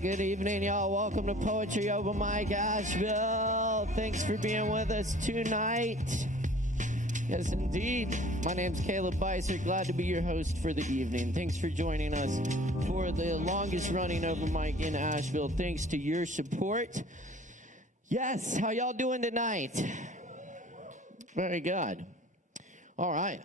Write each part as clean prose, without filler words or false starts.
Good evening, y'all. Welcome to Poetry Open Mic Asheville. Thanks for being with us tonight. Yes, indeed. My name's Caleb Beissert. Glad to be your host for the evening. Thanks for joining us for the longest running open mic in Asheville. Thanks to your support. Yes, how y'all doing tonight? Very good. All right.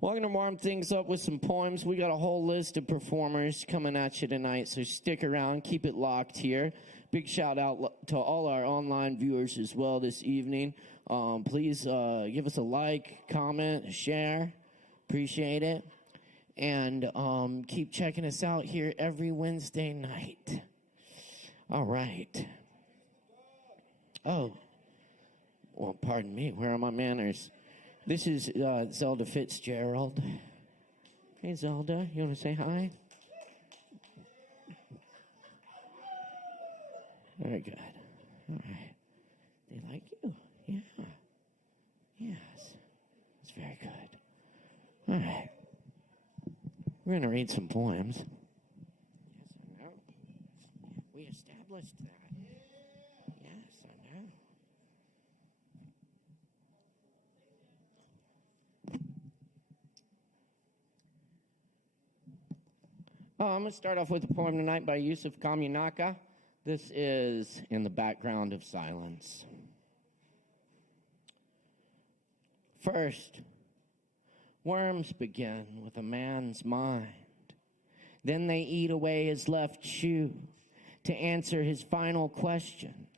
We're going to warm things up with some poems. We got a whole list of performers coming at you tonight, so stick around. Keep it locked here. Big shout out to all our online viewers as well this evening. Please give us a like, comment, share. Appreciate it. And keep checking us out here every Wednesday night. All right. Oh. Well, pardon me. Where are my manners? This is Zelda Fitzgerald. Hey, Zelda, you want to say hi? Very good. All right. They like you? Yeah. Yes. That's very good. All right. We're going to read some poems. Yes, I know. We established that. Yes, I know. I'm going to start off with a poem tonight by Yusuf Kamyanaka. This is In the Background of Silence. First, worms begin with a man's mind. Then they eat away his left shoe to answer his final question.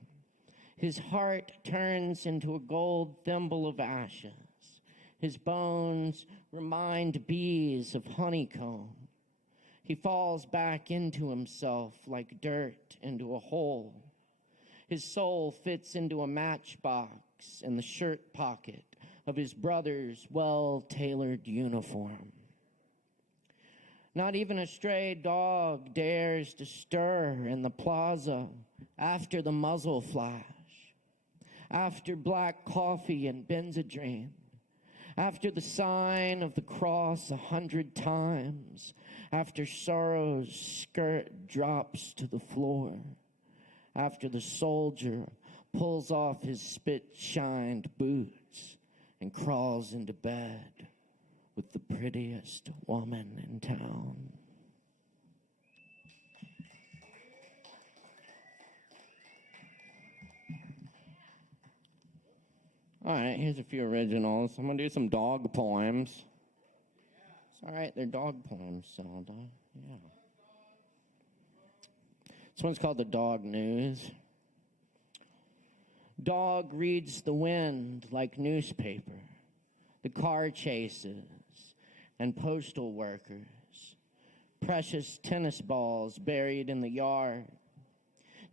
His heart turns into a gold thimble of ashes. His bones remind bees of honeycomb. He falls back into himself like dirt into a hole. His soul fits into a matchbox in the shirt pocket of his brother's well-tailored uniform. Not even a stray dog dares to stir in the plaza after the muzzle flash, after black coffee and Benzedrine, after the sign of the cross 100 times, after sorrow's skirt drops to the floor, after the soldier pulls off his spit-shined boots and crawls into bed with the prettiest woman in town. All right, here's a few originals. I'm going to do some dog poems. It's all right, they're dog poems, Zelda. Yeah. This one's called The Dog News. Dog reads the wind like newspaper, the car chases and postal workers, precious tennis balls buried in the yard,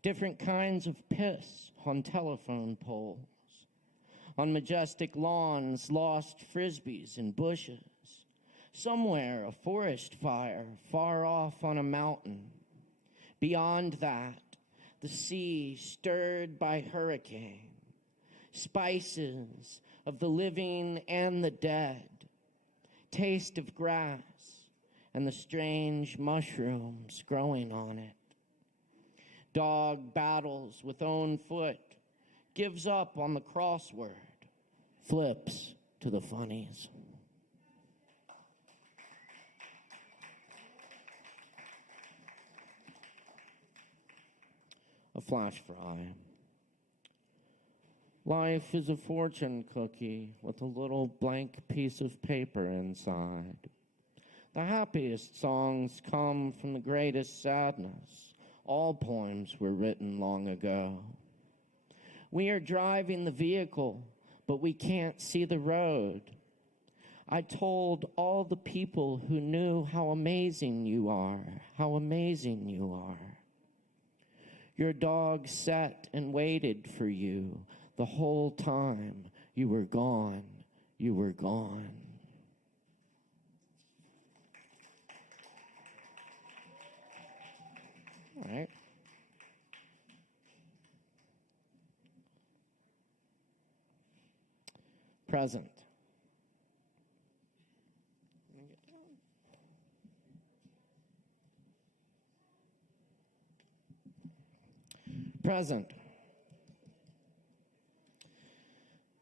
different kinds of piss on telephone poles, on majestic lawns, lost frisbees and bushes. Somewhere, a forest fire, far off on a mountain. Beyond that, the sea stirred by hurricane. Spices of the living and the dead. Taste of grass and the strange mushrooms growing on it. Dog battles with own foot. Gives up on the crossword, flips to the funnies. A flash fry. Life is a fortune cookie with a little blank piece of paper inside. The happiest songs come from the greatest sadness. All poems were written long ago. We are driving the vehicle, but we can't see the road. I told all the people who knew how amazing you are, how amazing you are. Your dog sat and waited for you, The whole time you were gone, you were gone. All right. Present. Present.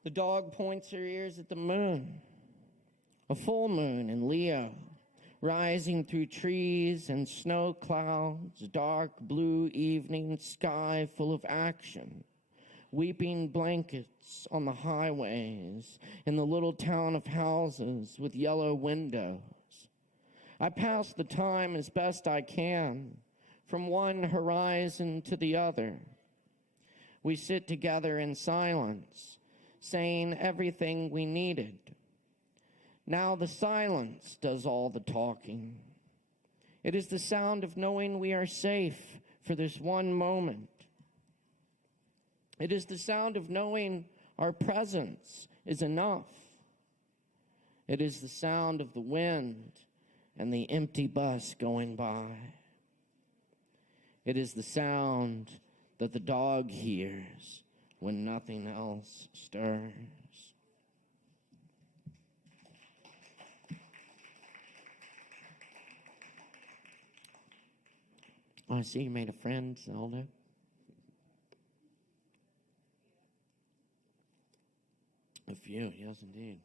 The dog points her ears at the moon, a full moon in Leo, rising through trees and snow clouds, dark blue evening sky full of action, weeping blankets on the highways in the little town of houses with yellow windows. I pass the time as best I can, from one horizon to the other. We sit together in silence, saying everything we needed. Now the silence does all the talking. It is the sound of knowing we are safe for this one moment. It is the sound of knowing our presence is enough. It is the sound of the wind and the empty bus going by. It is the sound that the dog hears when nothing else stirs. Oh, I see you made a friend, Zelda. A few, yes, indeed.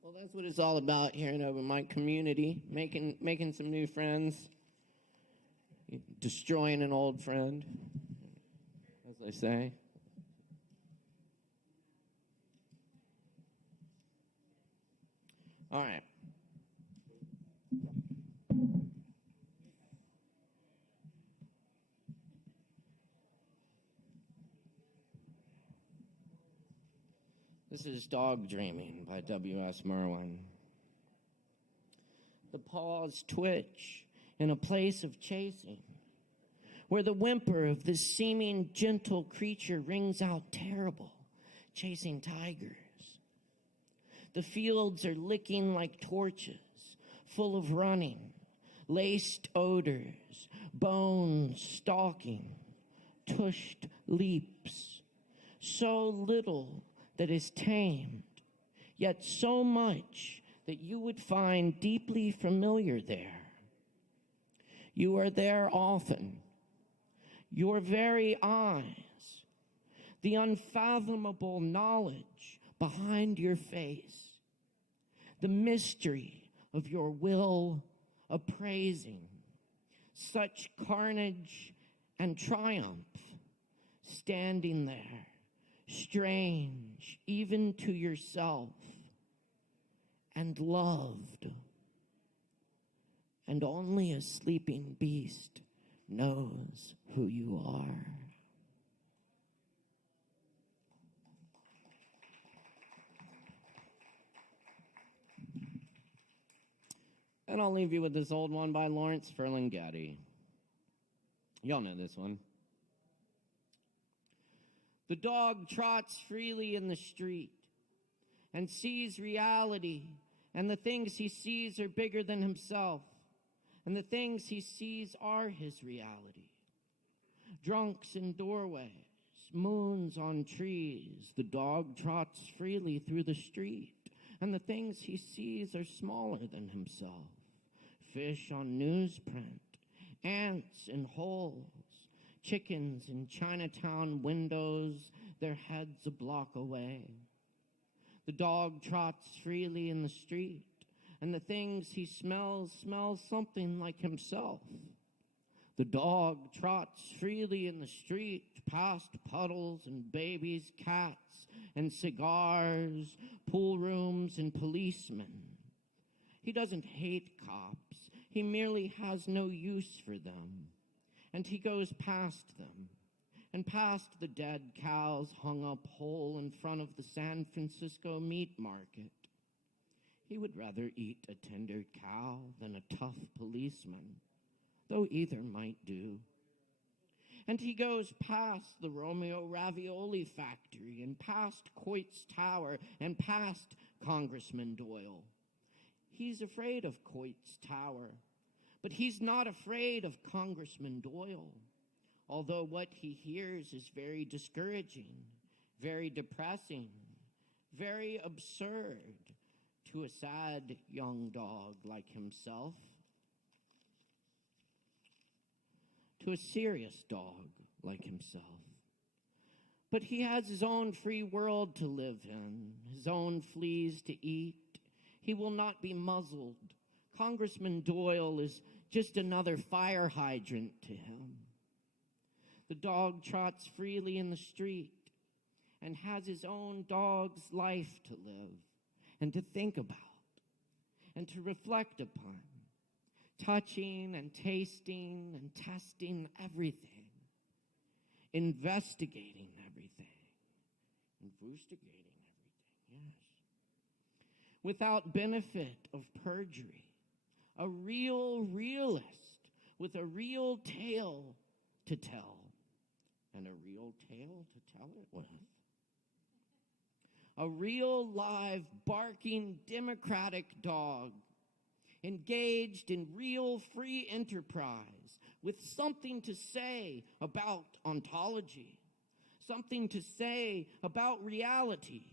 Well, that's what it's all about here in Open Mic Community, making some new friends, destroying an old friend, as they say. All right. This is Dog Dreaming by W.S. Merwin. The paws twitch in a place of chasing, where the whimper of this seeming gentle creature rings out terrible, chasing tigers. The fields are licking like torches, full of running, laced odors, bones stalking, tushed leaps, so little that is tamed, yet so much that you would find deeply familiar there. You are there often. Your very eyes, the unfathomable knowledge behind your face, the mystery of your will appraising, such carnage and triumph, standing there, strange even to yourself, and loved. And only a sleeping beast knows who you are. And I'll leave you with this old one by Lawrence Ferlinghetti. Y'all know this one. The dog trots freely in the street and sees reality, and the things he sees are bigger than himself, and the things he sees are his reality. Drunks in doorways, moons on trees, the dog trots freely through the street, and the things he sees are smaller than himself. Fish on newsprint, ants in holes, chickens in Chinatown windows, their heads a block away. The dog trots freely in the street, and the things he smells something like himself. The dog trots freely in the street, past puddles and babies, cats and cigars, pool rooms and policemen. He doesn't hate cops. He merely has no use for them. And he goes past them, and past the dead cows hung up whole in front of the San Francisco meat market. He would rather eat a tender cow than a tough policeman. though either might do. And he goes past the Romeo Ravioli factory and past Coit's Tower and past Congressman Doyle. He's afraid of Coit's Tower, but he's not afraid of Congressman Doyle, although what he hears is very discouraging, very depressing, very absurd to a sad young dog like himself, to a serious dog like himself. But he has his own free world to live in, his own fleas to eat. He will not be muzzled. Congressman Doyle is just another fire hydrant to him. The dog trots freely in the street and has his own dog's life to live and to think about and to reflect upon, touching and tasting and testing everything, investigating everything, yes, without benefit of perjury, a real realist with a real tale to tell, and a real tale to tell it with. A real, live, barking, democratic dog, engaged in real free enterprise, with something to say about ontology, something to say about reality,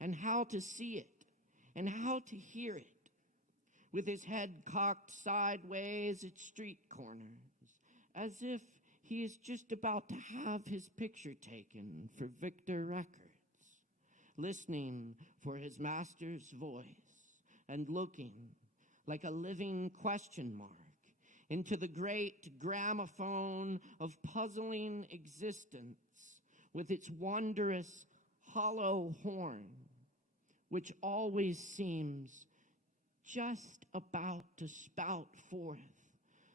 and how to see it, and how to hear it, with his head cocked sideways at street corners, as if he is just about to have his picture taken for Victor Records, listening for his master's voice and looking like a living question mark into the great gramophone of puzzling existence with its wondrous hollow horn, which always seems just about to spout forth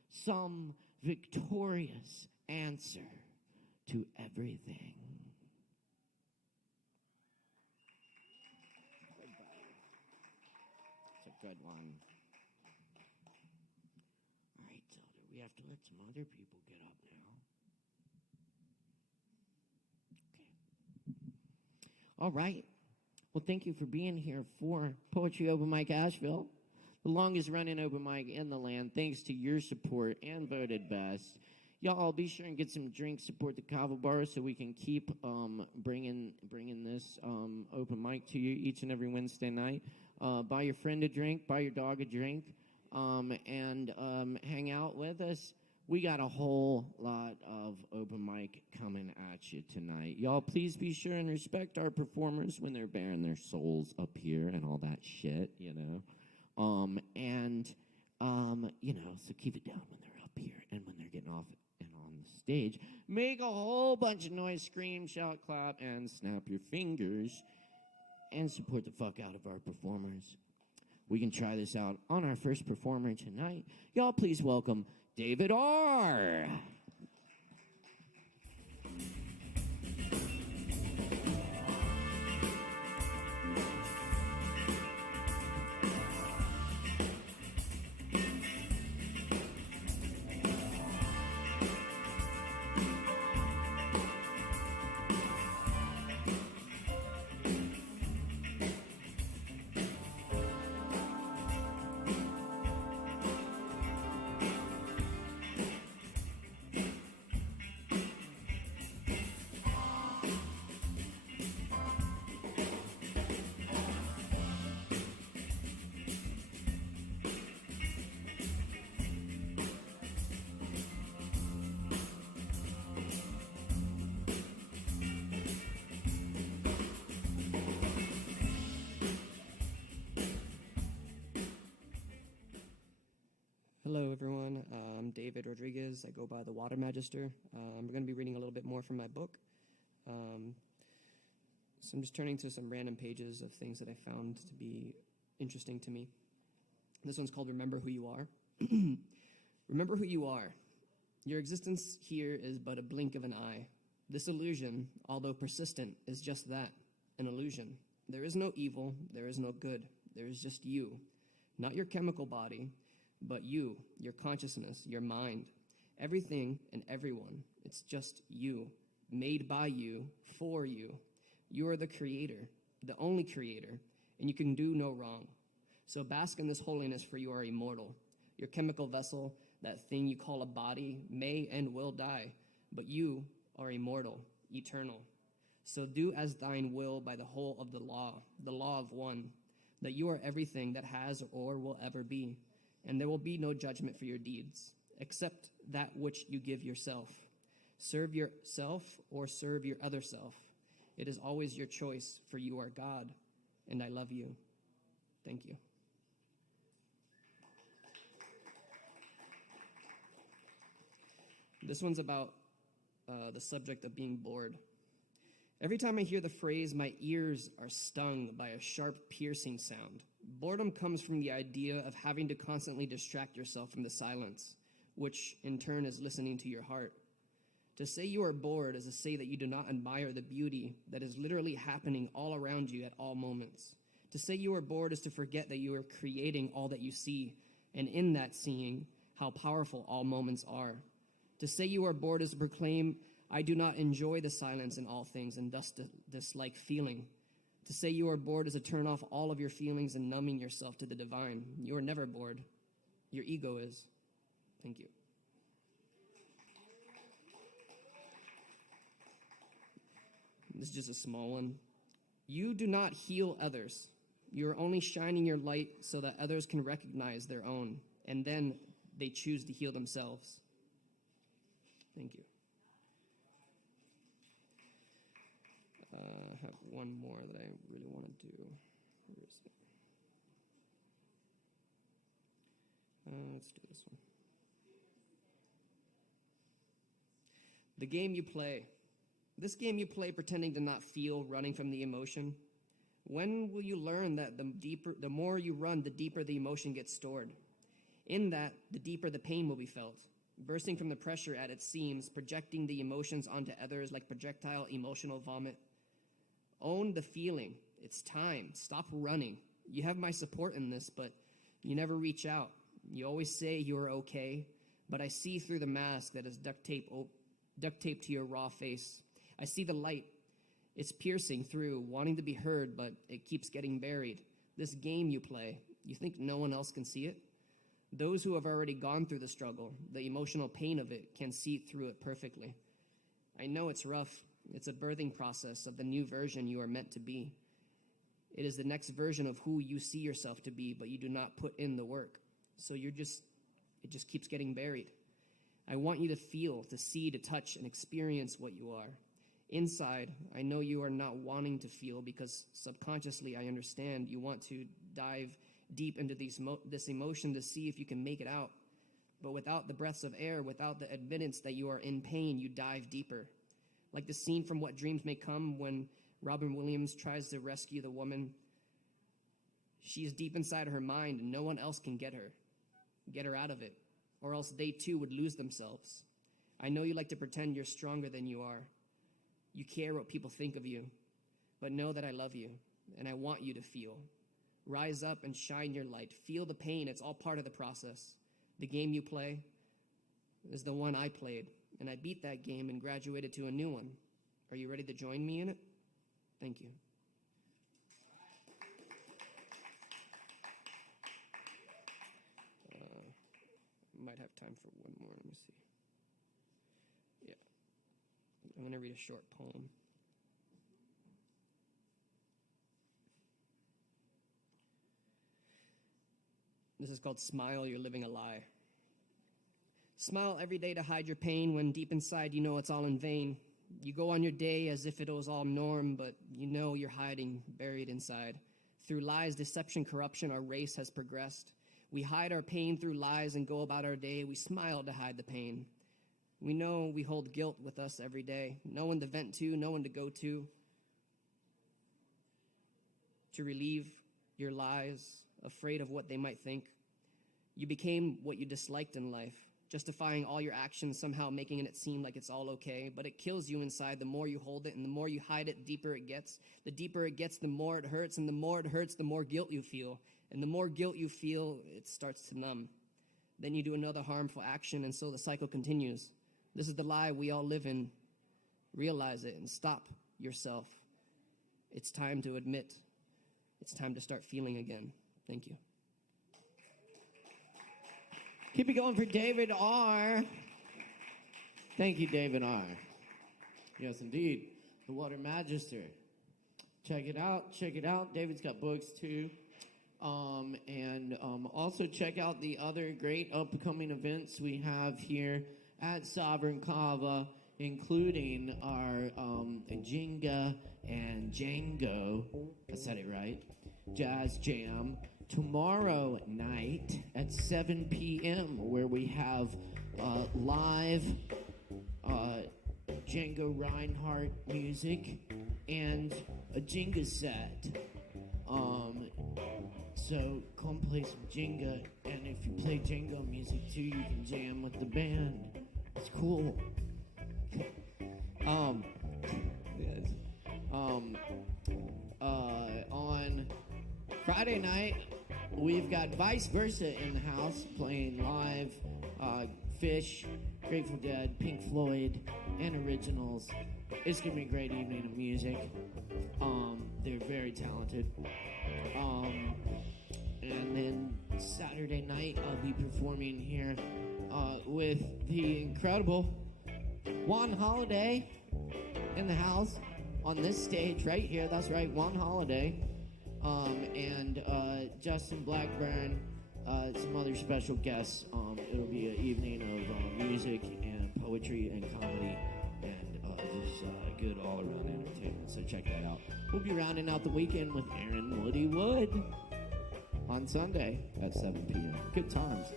some victorious answer to everything. It's a good one. All right, Zelda, we have to let some other people get up now. Okay. All right. Well, thank you for being here for Poetry Open Mic Asheville, the longest running open mic in the land, thanks to your support and voted best. Y'all, be sure and get some drinks, support the Kava bar so we can keep bringing this open mic to you each and every Wednesday night. Buy your friend a drink, buy your dog a drink, and hang out with us. We got a whole lot of open mic coming at you tonight. Y'all, please be sure and respect our performers when they're bearing their souls up here and all that shit, you know. So keep it down when they're up here and when they're getting off and on the stage. Make a whole bunch of noise, scream, shout, clap, and snap your fingers, and support the fuck out of our performers. We can try this out on our first performer tonight. Y'all, please welcome David R. Hello, everyone. I'm David Rodriguez. I go by the Water Magister. We're going to be reading a little bit more from my book. So I'm just turning to some random pages of things that I found to be interesting to me. This one's called Remember Who You Are. Remember who you are. Your existence here is but a blink of an eye. This illusion, although persistent, is just that, an illusion. There is no evil, there is no good. There is just you. Not your chemical body, but you, your consciousness, your mind. Everything and everyone. It's just you, made by you, for you. You are the creator, the only creator, and you can do no wrong. So bask in this holiness, for you are immortal. Your chemical vessel, that thing you call a body, may and will die, but you are immortal, eternal. So do as thine will by the whole of the law of one, that you are everything that has or will ever be, and there will be no judgment for your deeds, except that which you give yourself. Serve yourself or serve your other self. It is always your choice, for you are God, and I love you. Thank you. This one's about the subject of being bored. Every time I hear the phrase, my ears are stung by a sharp, piercing sound. Boredom comes from the idea of having to constantly distract yourself from the silence, which in turn is listening to your heart. To say you are bored is to say that you do not admire the beauty that is literally happening all around you at all moments. To say you are bored is to forget that you are creating all that you see, and in that seeing, how powerful all moments are. To say you are bored is to proclaim, I do not enjoy the silence in all things, and thus dislike feeling. To say you are bored is to turn off all of your feelings and numbing yourself to the divine. You are never bored. Your ego is. Thank you. This is just a small one. You do not heal others. You are only shining your light so that others can recognize their own, and then they choose to heal themselves. Thank you. I have one more that I really want to do. Where is it? Let's do this one. The game you play. This game you play pretending to not feel, running from the emotion. When will you learn that the more you run, the deeper the emotion gets stored? In that, the deeper the pain will be felt. Bursting from the pressure at its seams, projecting the emotions onto others like projectile emotional vomit. Own the feeling. It's time. Stop running. You have my support in this, but you never reach out. You always say you're okay, but I see through the mask that is duct taped to your raw face. I see the light. It's piercing through, wanting to be heard, but it keeps getting buried. This game you play, you think no one else can see it? Those who have already gone through the struggle, the emotional pain of it, can see through it perfectly. I know it's rough. It's a birthing process of the new version you are meant to be. It is the next version of who you see yourself to be, but you do not put in the work. So it just keeps getting buried. I want you to feel, to see, to touch, and experience what you are. Inside, I know you are not wanting to feel because subconsciously I understand you want to dive deep into this emotion to see if you can make it out. But without the breaths of air, without the admittance that you are in pain, you dive deeper. Like the scene from What Dreams May Come when Robin Williams tries to rescue the woman. She is deep inside her mind and no one else can get her out of it, or else they too would lose themselves. I know you like to pretend you're stronger than you are. You care what people think of you, but know that I love you and I want you to feel. Rise up and shine your light. Feel the pain. It's all part of the process. The game you play is the one I played, and I beat that game and graduated to a new one. Are you ready to join me in it? Thank you. Might have time for one more. Let me see. Yeah. I'm going to read a short poem. This is called Smile, You're Living a Lie. Smile every day to hide your pain when deep inside you know it's all in vain. You go on your day as if it was all norm, but you know you're hiding, buried inside. Through lies, deception, corruption, our race has progressed. We hide our pain through lies and go about our day. We smile to hide the pain. We know we hold guilt with us every day. No one to vent to, no one to go to relieve your lies, afraid of what they might think. You became what you disliked in life, justifying all your actions, somehow making it seem like it's all okay, but it kills you inside. The more you hold it and the more you hide it, the deeper it gets. The deeper it gets, the more it hurts, and the more it hurts, the more guilt you feel. And the more guilt you feel, it starts to numb. Then you do another harmful action, and so the cycle continues. This is the lie we all live in. Realize it and stop yourself. It's time to admit. It's time to start feeling again. Thank you. Keep it going for David R. Thank you, David R. Yes, indeed. The Water Magister. Check it out. Check it out. David's got books, too. And also check out the other great upcoming events we have here at Sovereign Kava, including our Jenga and Django, I said it right, Jazz Jam, tomorrow night at 7 p.m., where we have live Django Reinhardt music and a Jenga set. So come play some Jenga, and if you play Jenga music too, you can jam with the band. It's cool. On Friday night, we've got Vice Versa in the house playing live Fish, Grateful Dead, Pink Floyd, and originals. It's gonna be a great evening of music. They're very talented. And then Saturday night, I'll be performing here with the incredible Juan Holiday in the house on this stage right here. That's right, Juan Holiday. And Justin Blackburn, some other special guests. It'll be an evening of music and poetry and comedy, and just good all-around entertainment. So check that out. We'll be rounding out the weekend with Aaron Woody Wood on Sunday at 7 p.m. Good times.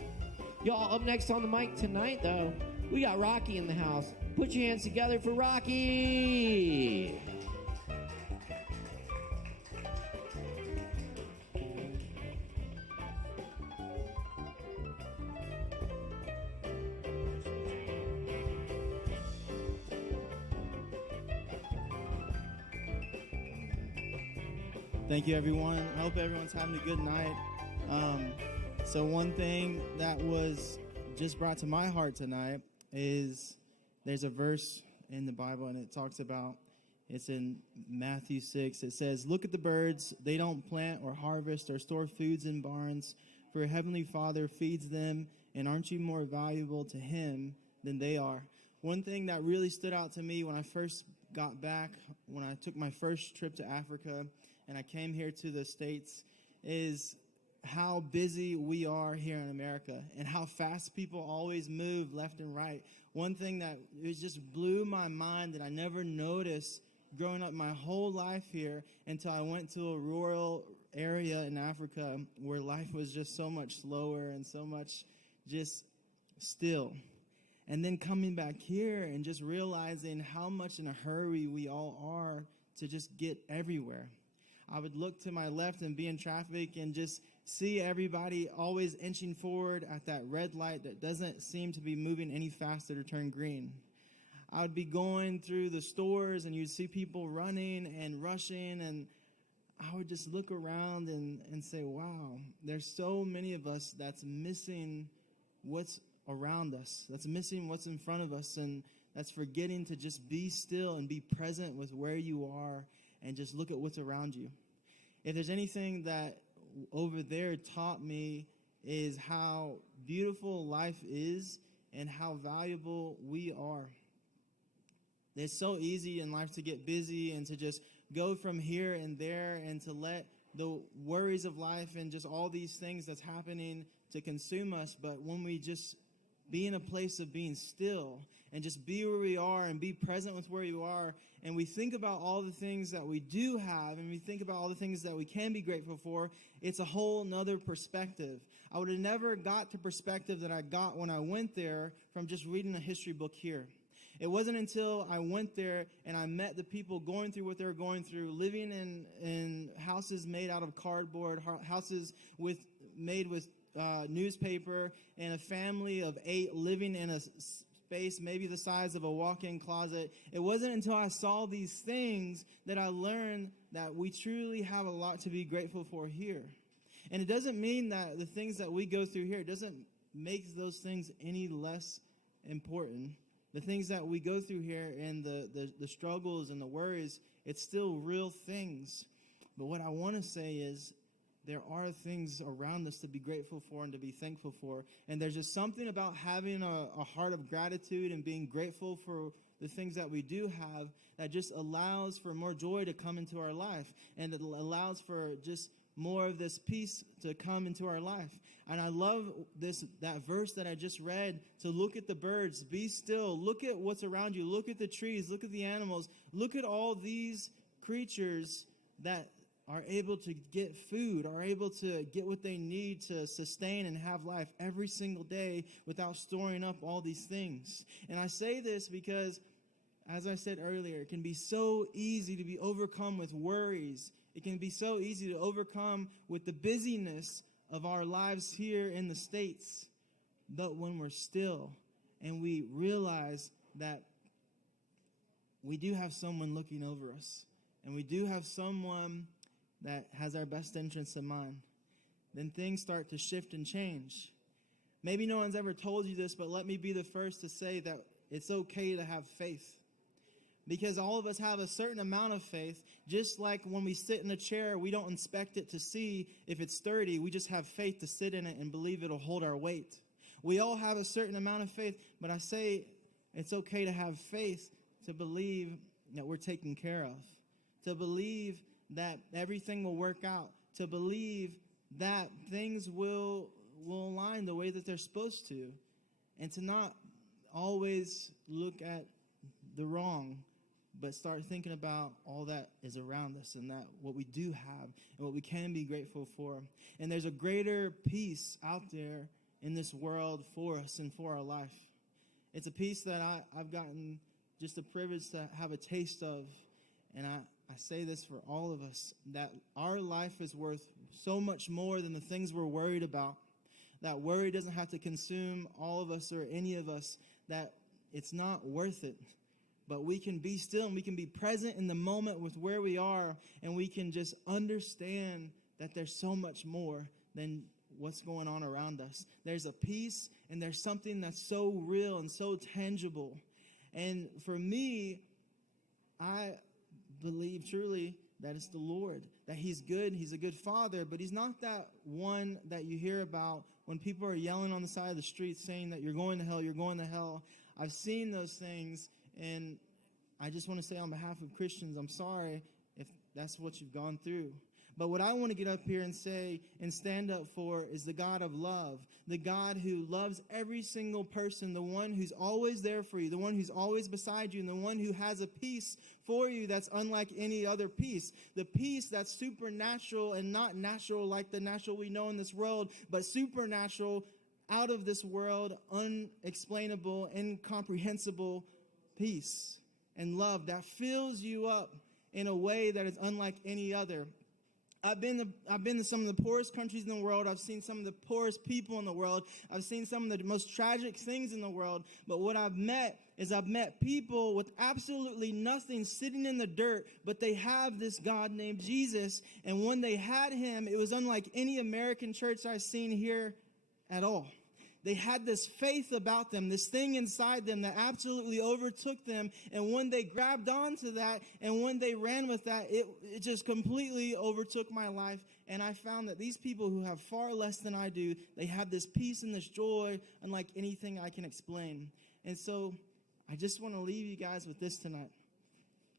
Y'all, up next on the mic tonight, though, we got Rocky in the house. Put your hands together for Rocky! Thank you, everyone. I hope everyone's having a good night. So one thing that was just brought to my heart tonight is there's a verse in the Bible, and it talks about, it's in Matthew 6. It says, "Look at the birds. They don't plant or harvest or store foods in barns, for your heavenly Father feeds them, and aren't you more valuable to him than they are?" One thing that really stood out to me when I first got back, when I took my first trip to Africa, and I came here to the States, is how busy we are here in America and how fast people always move left and right. One thing that it just blew my mind that I never noticed growing up my whole life here until I went to a rural area in Africa where life was just so much slower and so much just still. And then coming back here and just realizing how much in a hurry we all are to just get everywhere. I would look to my left and be in traffic and just see everybody always inching forward at that red light that doesn't seem to be moving any faster to turn green. I would be going through the stores and you'd see people running and rushing, and I would just look around and say, wow, there's so many of us that's missing what's around us, that's missing what's in front of us, and that's forgetting to just be still and be present with where you are and just look at what's around you. If there's anything that over there taught me is how beautiful life is and how valuable we are. It's so easy in life to get busy and to just go from here and there and to let the worries of life and just all these things that's happening to consume us. But when we just be in a place of being still and just be where we are and be present with where you are, and we think about all the things that we do have, and we think about all the things that we can be grateful for, it's a whole nother perspective. I would have never got the perspective that I got when I went there from just reading a history book here. It wasn't until I went there and I met the people going through what they were going through, living in houses made out of cardboard, houses made with newspaper, and a family of 8 living in a space maybe the size of a walk-in closet. It wasn't until I saw these things that I learned that we truly have a lot to be grateful for here. And it doesn't mean that the things that we go through here, it doesn't make those things any less important. The things that we go through here and the struggles and the worries, it's still real things. But what I want to say is there are things around us to be grateful for and to be thankful for. And there's just something about having a heart of gratitude and being grateful for the things that we do have that just allows for more joy to come into our life. And it allows for just more of this peace to come into our life. And I love that verse that I just read, to look at the birds, be still, look at what's around you, look at the trees, look at the animals, look at all these creatures that are able to get food, are able to get what they need to sustain and have life every single day without storing up all these things. And I say this because, as I said earlier, it can be so easy to be overcome with worries. It can be so easy to overcome with the busyness of our lives here in the States. But when we're still and we realize that we do have someone looking over us, and we do have someone that has our best interests in mind, then things start to shift and change. Maybe no one's ever told you this, but let me be the first to say that it's okay to have faith. Because all of us have a certain amount of faith. Just like when we sit in a chair, we don't inspect it to see if it's sturdy. We just have faith to sit in it and believe it'll hold our weight. We all have a certain amount of faith, but I say it's okay to have faith, to believe that we're taken care of, to believe that everything will work out, to believe that things will align the way that they're supposed to, and to not always look at the wrong, but start thinking about all that is around us and that what we do have and what we can be grateful for. And there's a greater peace out there in this world for us and for our life. It's a peace that I've gotten just a privilege to have a taste of. And I say this for all of us, that our life is worth so much more than the things we're worried about. That worry doesn't have to consume all of us or any of us, that it's not worth it. But we can be still and we can be present in the moment with where we are, and we can just understand that there's so much more than what's going on around us. There's a peace and there's something that's so real and so tangible. And for me, I believe truly that it's the Lord, that He's good, He's a good Father, but He's not that one that you hear about when people are yelling on the side of the street saying that you're going to hell, you're going to hell. I've seen those things, and I just want to say on behalf of Christians, I'm sorry if that's what you've gone through. But what I want to get up here and say and stand up for is the God of love, the God who loves every single person, the one who's always there for you, the one who's always beside you, and the one who has a peace for you that's unlike any other peace. The peace that's supernatural and not natural like the natural we know in this world, but supernatural, out of this world, unexplainable, incomprehensible peace and love that fills you up in a way that is unlike any other. I've been to some of the poorest countries in the world. I've seen some of the poorest people in the world. I've seen some of the most tragic things in the world. But what I've met people with absolutely nothing sitting in the dirt, but they have this God named Jesus. And when they had Him, it was unlike any American church I've seen here at all. They had this faith about them, this thing inside them that absolutely overtook them. And when they grabbed onto that and when they ran with that, it just completely overtook my life. And I found that these people who have far less than I do, they have this peace and this joy unlike anything I can explain. And so I just want to leave you guys with this tonight.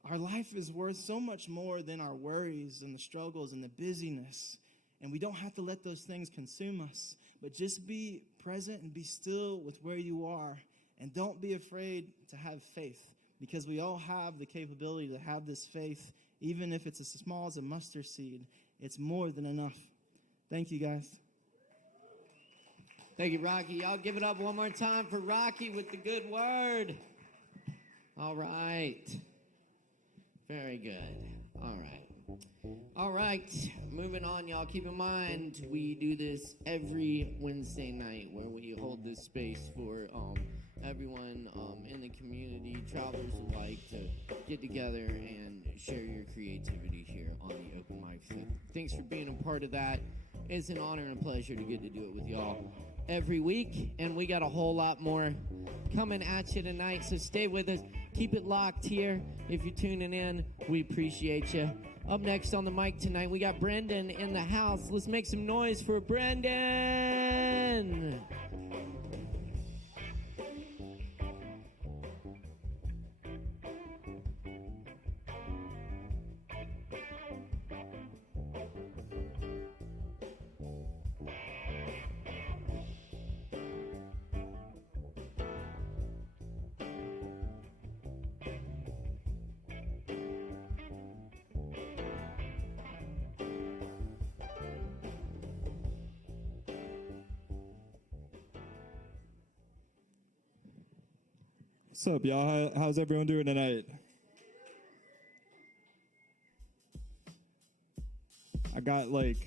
Our life is worth so much more than our worries and the struggles and the busyness. And we don't have to let those things consume us. But just be present and be still with where you are. And don't be afraid to have faith, because we all have the capability to have this faith, even if it's as small as a mustard seed. It's more than enough. Thank you, guys. Thank you, Rocky. Y'all give it up one more time for Rocky with the good word. All right. Very good. All right. All right, moving on, y'all. Keep in mind, we do this every Wednesday night where we hold this space for everyone in the community, travelers alike, to get together and share your creativity here on the open mic. So thanks for being a part of that. It's an honor and a pleasure to get to do it with y'all. every week, and we got a whole lot more coming at you tonight, so stay with us. Keep it locked here. If you're tuning in, we appreciate you. Up next on the mic tonight, we got Brendan in the house. Let's make some noise for Brendan. What's up, y'all? How's everyone doing tonight? I got like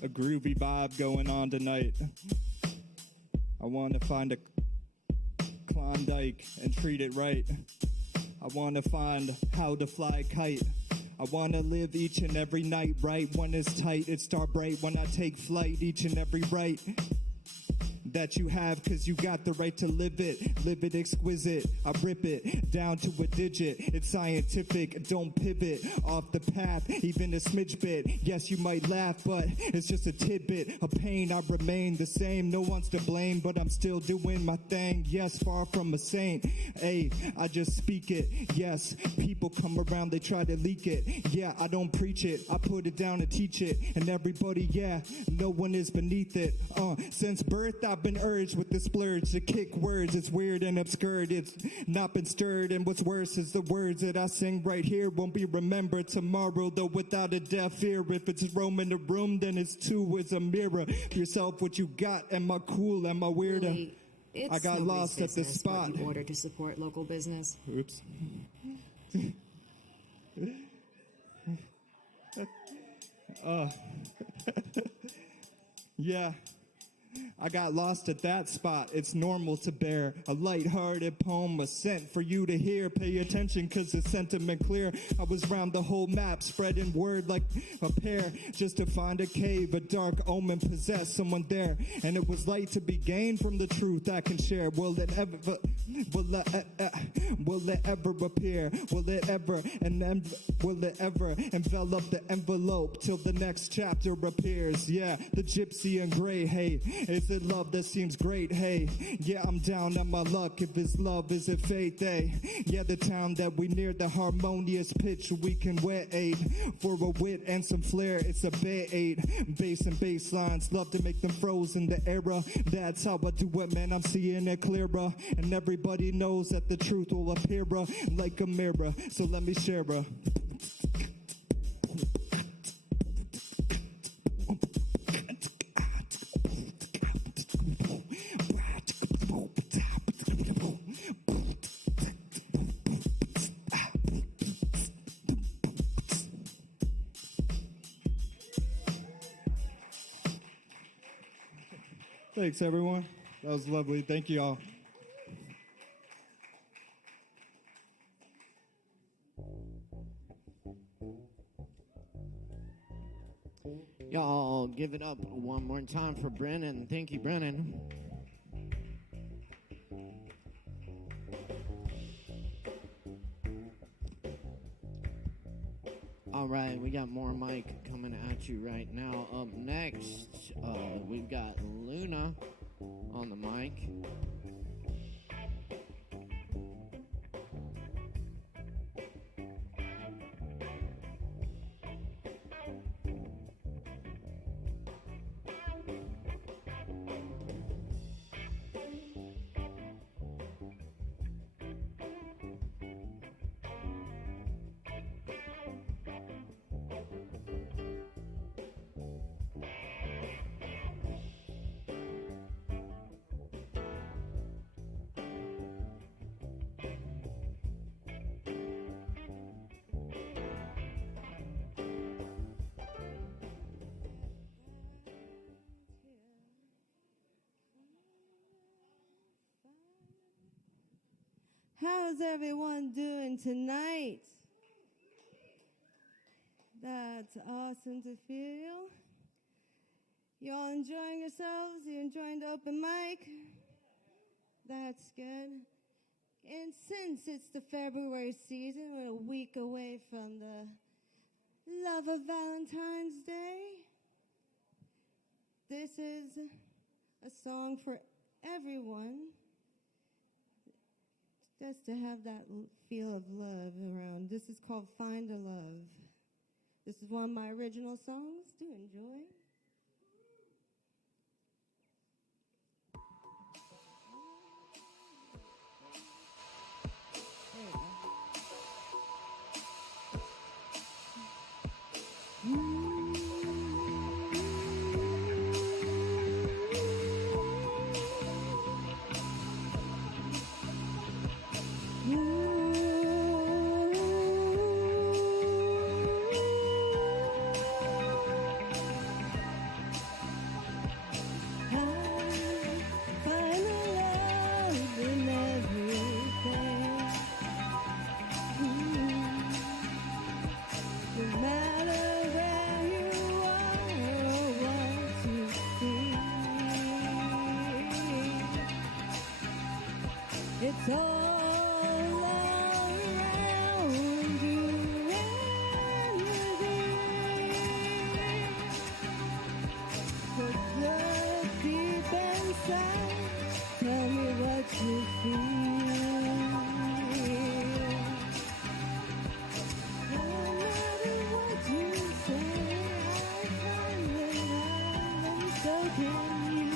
a groovy vibe going on tonight. I want to find a Klondike and treat it right. I want to find how to fly a kite. I want to live each and every night right when it's tight. It's star bright when I take flight. Each and every right that you have, cause you got the right to live it exquisite. I rip it down to a digit. It's scientific, don't pivot off the path, even a smidge bit. Yes, you might laugh, but it's just a tidbit of pain. I remain the same, no one's to blame, but I'm still doing my thing. Yes, far from a saint. Hey, I just speak it. Yes, people come around, they try to leak it. Yeah, I don't preach it, I put it down and teach it. And everybody, yeah, no one is beneath it. Since birth, I've been urged with the splurge to kick words. It's weird and obscured, it's not been stirred. And what's worse is the words that I sing right here won't be remembered tomorrow, though without a deaf ear. If it's Rome in the room, then it's two, it's a mirror. Yourself, what you got, am I cool, am I weird? I got lost at the spot. In order to support local business. Oops. Yeah, I got lost at that spot. It's normal to bear a light-hearted poem, a scent for you to hear. Pay attention, cause the sentiment clear. I was round the whole map, spreading word like a pear, just to find a cave, a dark omen possessed someone there. And it was light to be gained from the truth I can share. Will it ever appear? Will it ever envelop the envelope till the next chapter appears? Yeah, the gypsy in gray, hey, is it love that seems great? Hey, yeah, I'm down on my luck. If it's love, is it fate? Hey, yeah, the town that we near, the harmonious pitch we can wait for a wit and some flair. It's a bait, bass and bass lines, love to make them froze in the era. That's how I do it, man. I'm seeing it clearer, and everybody knows that the truth will appear like a mirror. So let me share her. Thanks, everyone. That was lovely. Thank you all. Y'all give it up one more time for Brennan. Thank you, Brennan. All right, we got more mic coming at you right now. Up next, we've got Luna on the mic. How's everyone doing tonight? That's awesome to feel. You all enjoying yourselves? You enjoying the open mic? That's good. And since it's the February season, we're a week away from the love of Valentine's Day, this is a song for everyone, just to have that feel of love around. This is called Find a Love. This is one of my original songs. Do enjoy. There you go. It's all around you and within. So look deep inside, tell me what you feel. No matter what you say, I find it out, and so can you.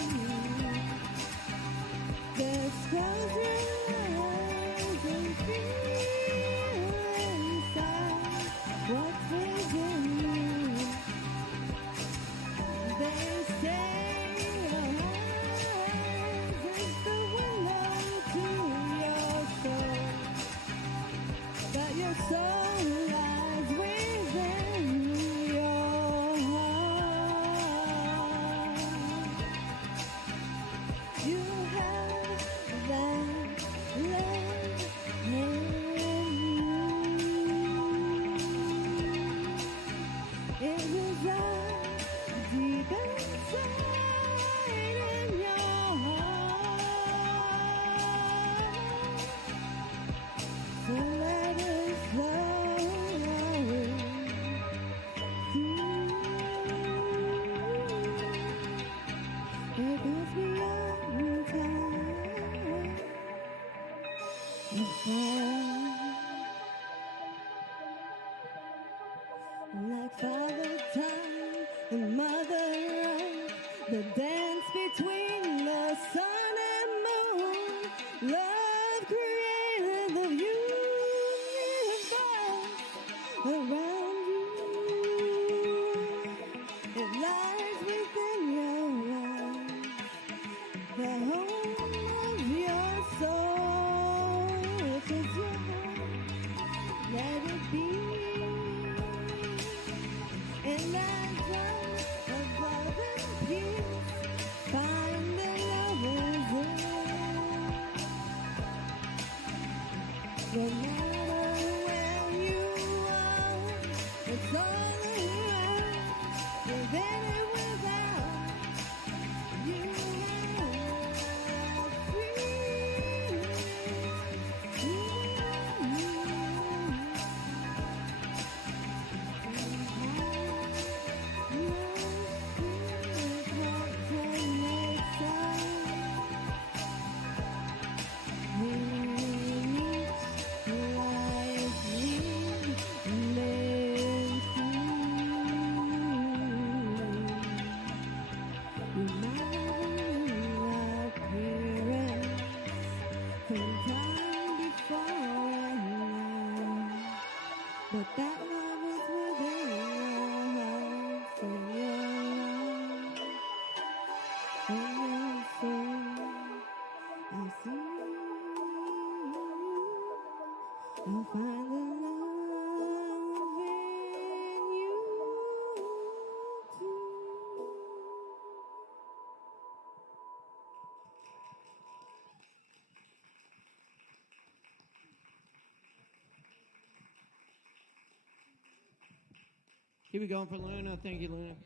Just close your eyes and feel inside what's within you. They say your eyes is the window to your soul, but your soul lies within your heart. You have that love in you. It resides deep inside in your heart. So let us flow through. It goes beyond time and fire. Like Father Time and Mother Earth, the dance between the sun and moon. Love created the universe around you. It lies within your eyes, the home of your soul. This is your home, let it be. In that zone of love and peace, find the lovers in. No matter where you are, it's all around, within and without. You are free. But that love is within your heart, so in your soul, I see you. I'll find the love in you too. Here we go for Luna. Thank you, Luna.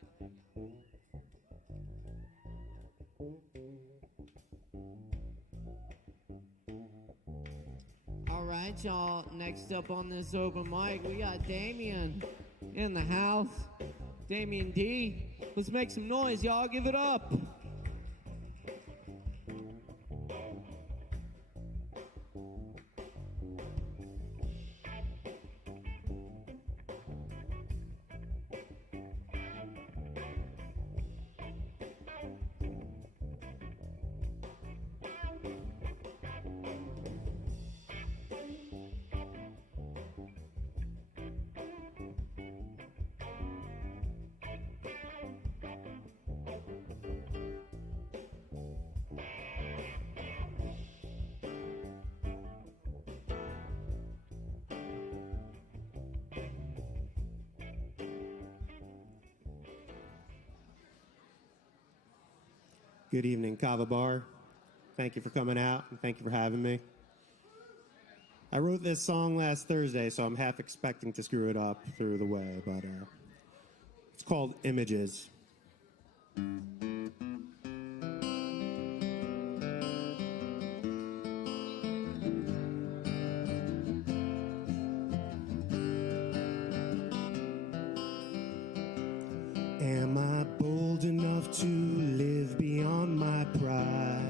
right, y'all. Next up on this open mic, we got Damien in the house. Damien D. Let's make some noise, y'all. Give it up. Good evening, Kava Bar. Thank you for coming out, and thank you for having me. I wrote this song last Thursday, so I'm half expecting to screw it up through the way, but it's called Images. Am I bold enough to live beyond my pride?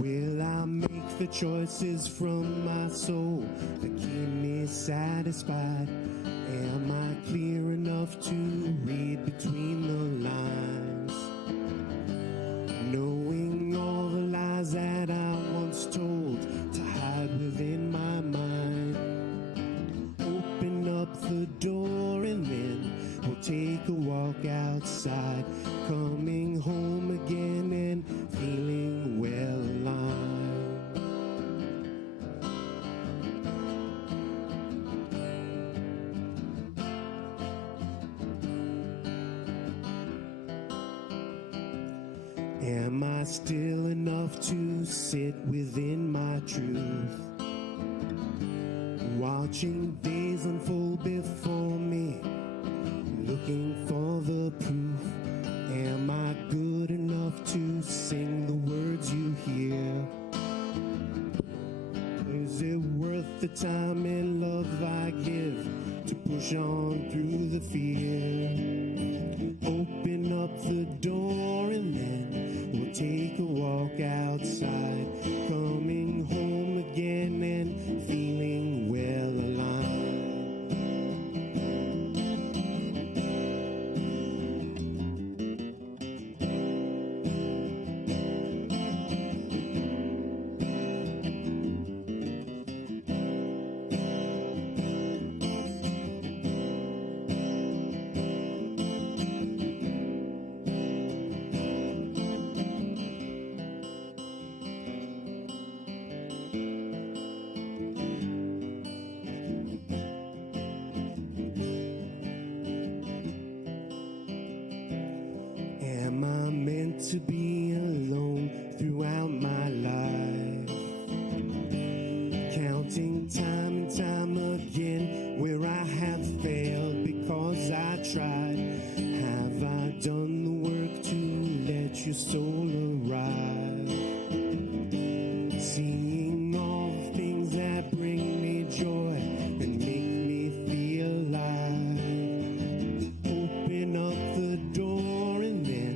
Will I make the choices from my soul that keep me satisfied? Am I clear enough to read between the lines? Knowing all the lies that I once told to hide within my mind. Open up the door and then we'll take a walk outside, coming home again and feeling well aligned. Am I still enough to sit within my truth? Watching days unfold before me, looking for the proof. Am I good enough to sing the words you hear? Is it worth the time and love I give to push on through the fear? Open up the door and then we'll take a walk outside, coming home again and feeling well aligned. Am I meant to be alone throughout my life? Counting time and time again where I have failed because I tried. Have I done the work to let your soul arrive? Seeing all the things that bring me joy and make me feel alive. Open up the door and then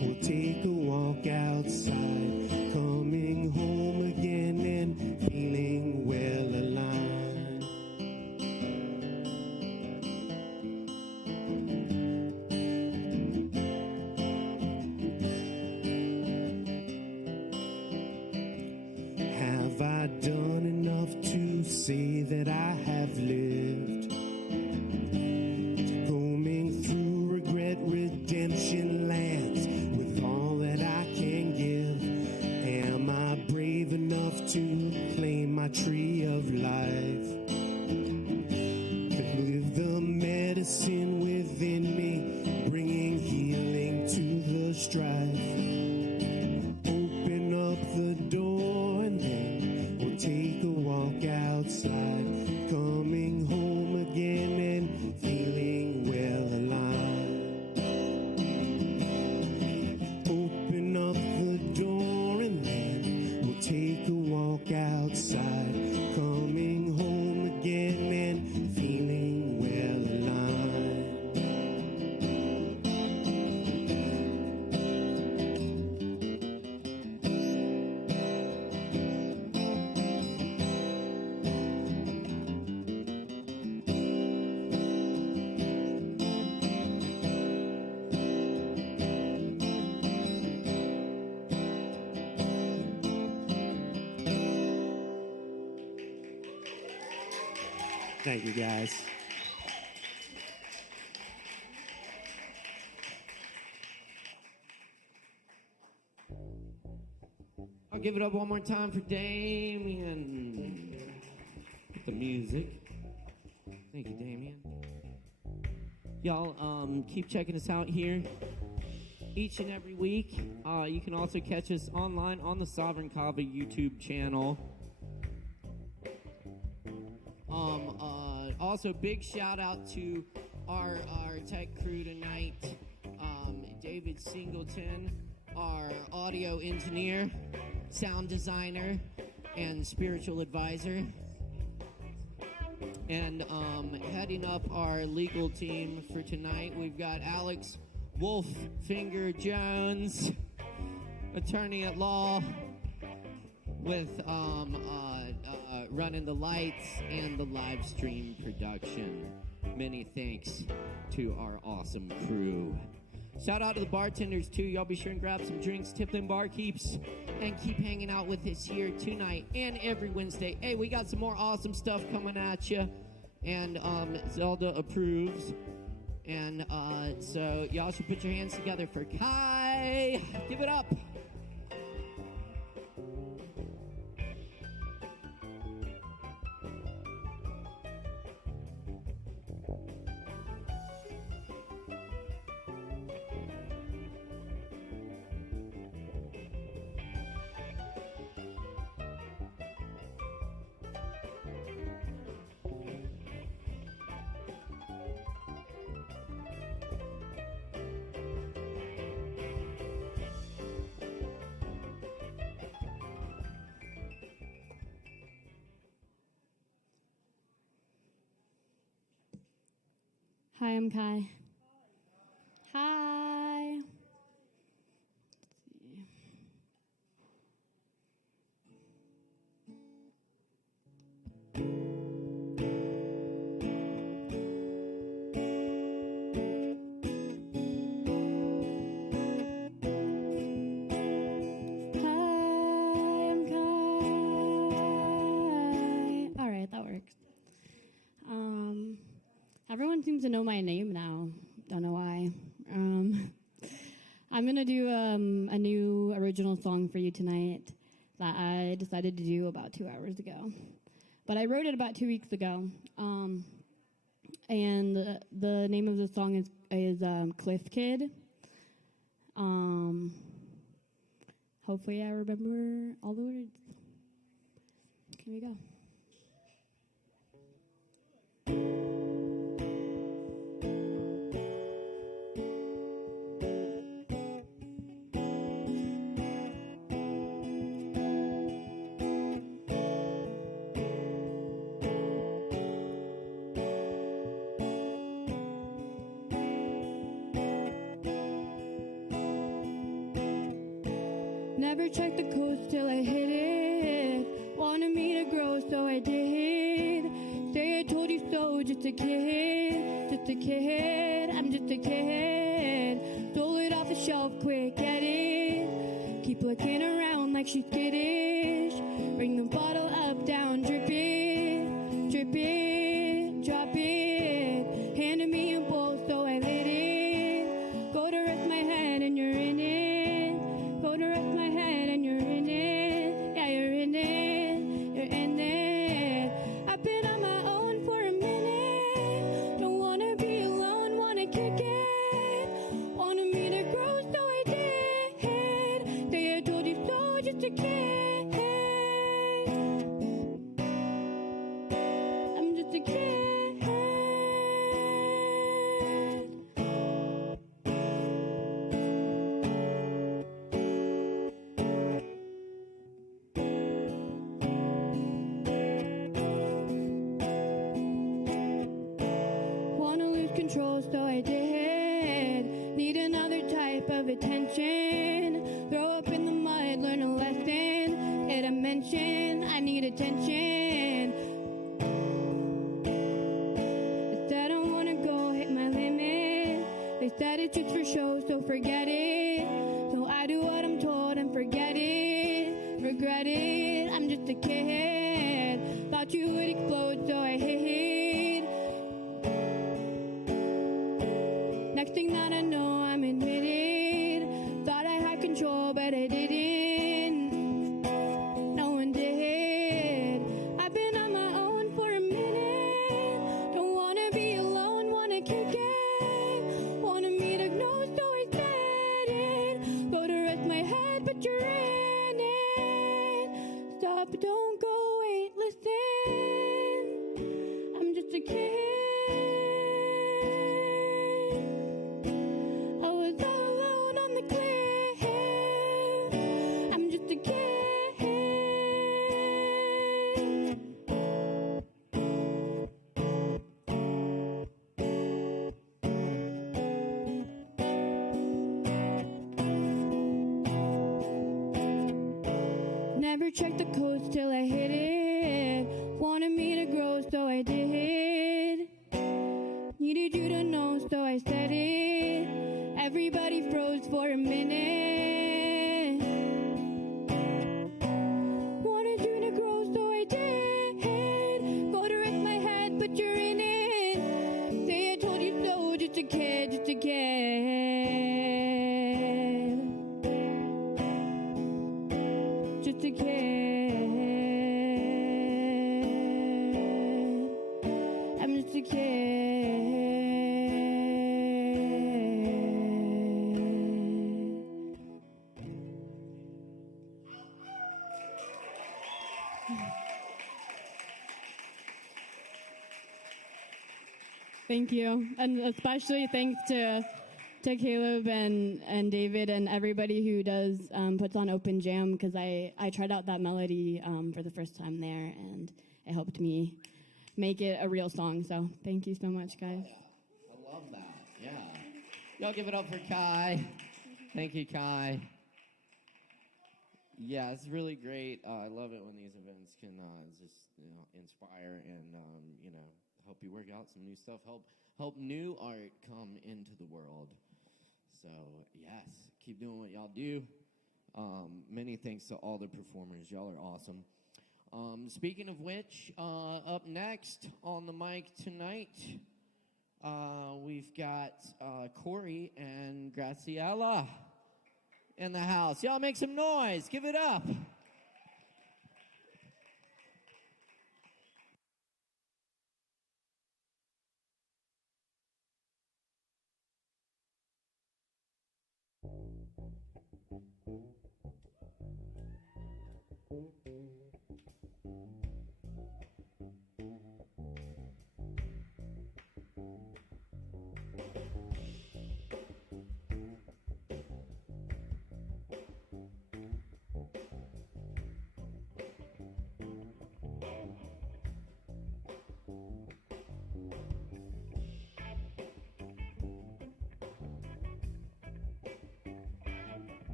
we'll take a walk outside, coming home again and feeling well aligned. Have I done enough to say that I have lived? Roaming through regret, redemption lands with all that I can give. Am I brave enough to claim my tree of life? To live the medicine within me, bringing healing to the strife. Open up the door and then we'll take a walk outside, coming home again and feeling well aligned. Open up the door and then we'll take a walk outside, Thank you, guys. I'll give it up one more time for Damien with the music. Thank you, Damien. Y'all, keep checking us out here each and every week. You can also catch us online on the Sovereign Kava YouTube channel. Also, big shout out to our tech crew tonight. David Singleton, our audio engineer, sound designer, and spiritual advisor. And heading up our legal team for tonight, we've got Alex Wolfinger Jones, attorney at law, with running the lights and the live stream production. Many thanks to our awesome crew. Shout out to the bartenders too. Y'all be sure and grab some drinks, tip them barkeeps, and keep hanging out with us here tonight and every Wednesday. Hey, we got some more awesome stuff coming at you, and Zelda approves. And so y'all should put your hands together for Kai. Give it up. Hi, I'm Kai. Hi. Everyone seems to know my name now. Don't know why. I'm going to do a new original song for you tonight that I decided to do about 2 hours ago. But I wrote it about 2 weeks ago. And the name of the song is Cliff Kid. Hopefully I remember all the words. Here we go. Never checked the coast till I hit it. Wanted me to grow, so I did. Say I told you so, just a kid. Just a kid, I'm just a kid. Stole it off the shelf, quick, get it. Keep looking around like she's skittish. Bring the bottle up, down, drip it. Drip it, drop it. Handed me a bowl, so I lit it. Go to rest my head and you're in it. Go to rest my head and you're in it. Yeah, you're in it. You're in it. I've been on my own for a minute. Don't wanna be alone, wanna kick it. Wanted me to grow, so I did. Say I told you so, just a kid. I'm just a kid. Control, so I did. Need another type of attention. Throw up in the mud, learn a lesson. Hit a mention, I need attention. They said I wanna go hit my limit. They said it's just for show, so forget it. So I do what I'm told and forget it. Regret it, I'm just a kid. Thought you would explode, so I hit it. Next thing that I know, I'm admitted. Thought I had control, but I didn't. No one did. I've been on my own for a minute. Don't wanna be alone, wanna kick it. Wanted me to know, so I said it. Go to rest my head, but you're in it. Stop, don't go, wait, listen. I'm just a kid. I was all alone on the cliff. I'm just a kid. Never checked the codes till I hit it. Wanted me to grow, so I did. Needed you to know, so I said it. Everybody froze for a minute. Wanted you to grow, so I did. Go to rest my head, but you're in it. Say I told you so, just a kid, just a kid. Just a kid. I'm just a kid. Thank you, and especially thanks to Caleb and David and everybody who does puts on Open Jam, because I tried out that melody for the first time there, and it helped me make it a real song. So thank you so much, guys. I love that. Yeah. Y'all give it up for Kai. Thank you, Kai. Yeah, it's really great. I love it when these events can just inspire and help you work out some new stuff. Help new art come into the world. So yes, keep doing what y'all do. Many thanks to all the performers. Y'all are awesome. Speaking of which, up next on the mic tonight, we've got Corey and Graciela in the house. Y'all make some noise. Give it up.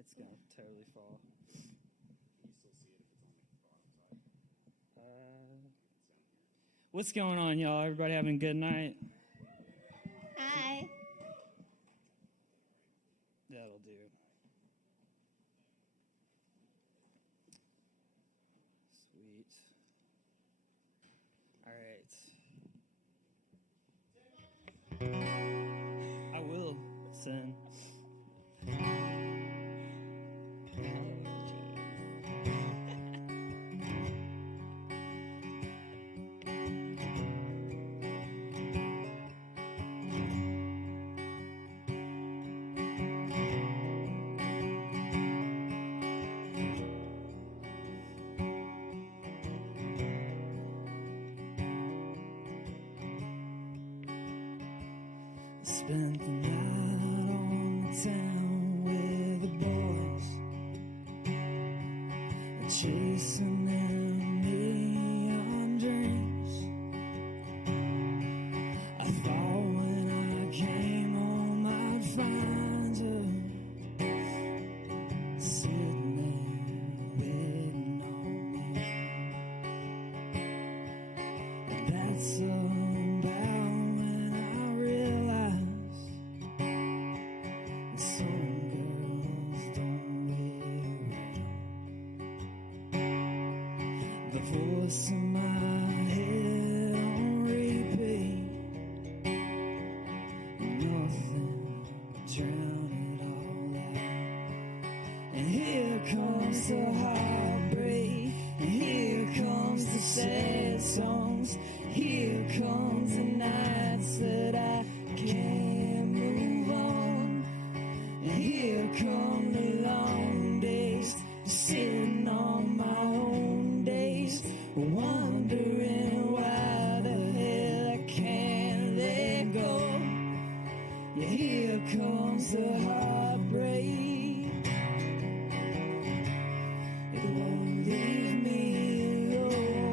It's gonna totally fall. What's going on, y'all? Everybody having a good night? Hi. That'll do. I will sing. Spent the night on the town with the boys, chasing them neon dreams. I thought when I came home I'd find her sitting there waiting on me. And that's about when I realized some girls don't wait around. The voice in my head on repeat, nothing drown it all out. And here comes the heartbreak, and here comes the sad songs, here comes the nights that I can't move on. And here come the long days, sitting on my own days, wondering why the hell I can't let go. Yeah, here comes the heartbreak. It won't leave me alone.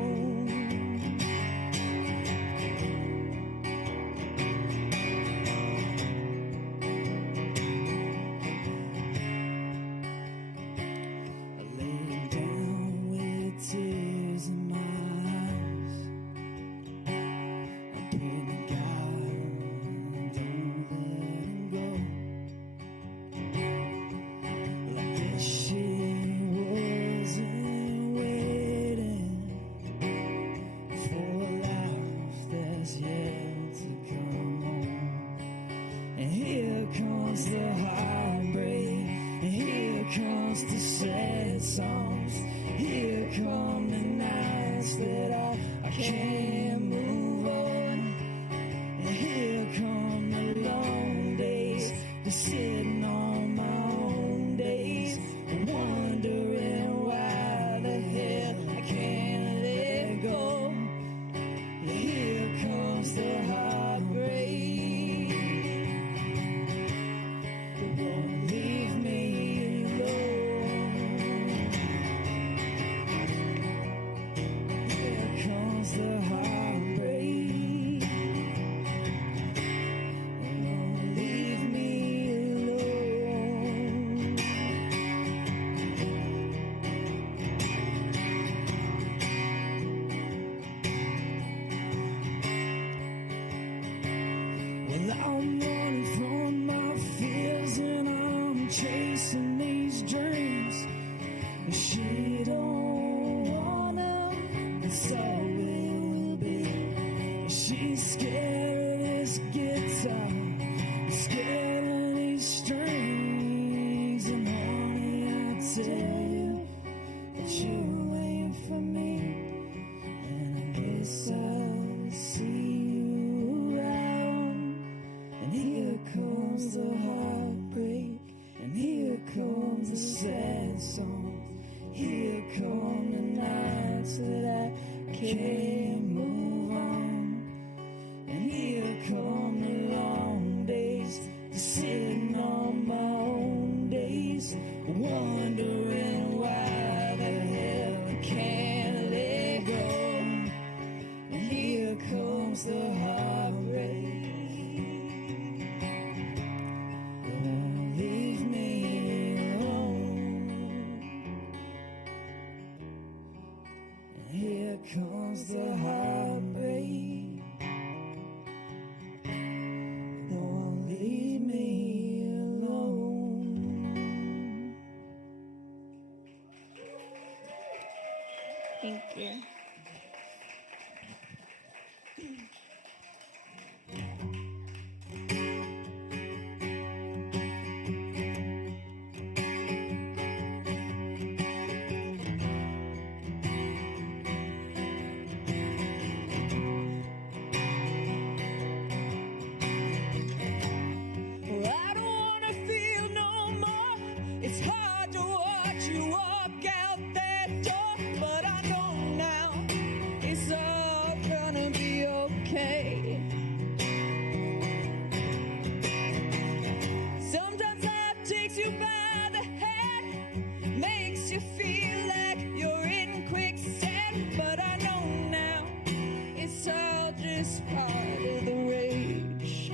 I lay down with tears in my eyes. I pray to God, don't let him go. Like this she wasn't waiting for a life that's yet to come home. And here comes the heartbreak, and here comes the sad songs, here come the nights that I can't move on. And here come the long days, just sitting on my own days, wondering why the hell I can't let go. And here comes the heartbreak. It won't leave me alone. Here comes the heartbreak. It won't leave me alone. Well, I'm running from my fears and I'm chasing these dreams. And she don't wanna, that's all it will be. She's scared of this guitar, scared of these strings. And honey, I tell you that you ain't for me. And I guess I'll see you around. And here comes the heartbreak, and here comes the sad songs, here come the nights that I can't move on. And here come the long days, just sitting on my own days, wondering why the hell I can't let go. And here comes the heartbreak. It won't leave me alone. And here comes the heartbreak. It won't leave me alone. Thank you. I don't wanna feel no more. It's hard to watch you walk out that door, but I know now it's all gonna be okay. Sometimes life takes you by the hand, makes you feel like you're in quicksand, but I know now it's all just part of the rage.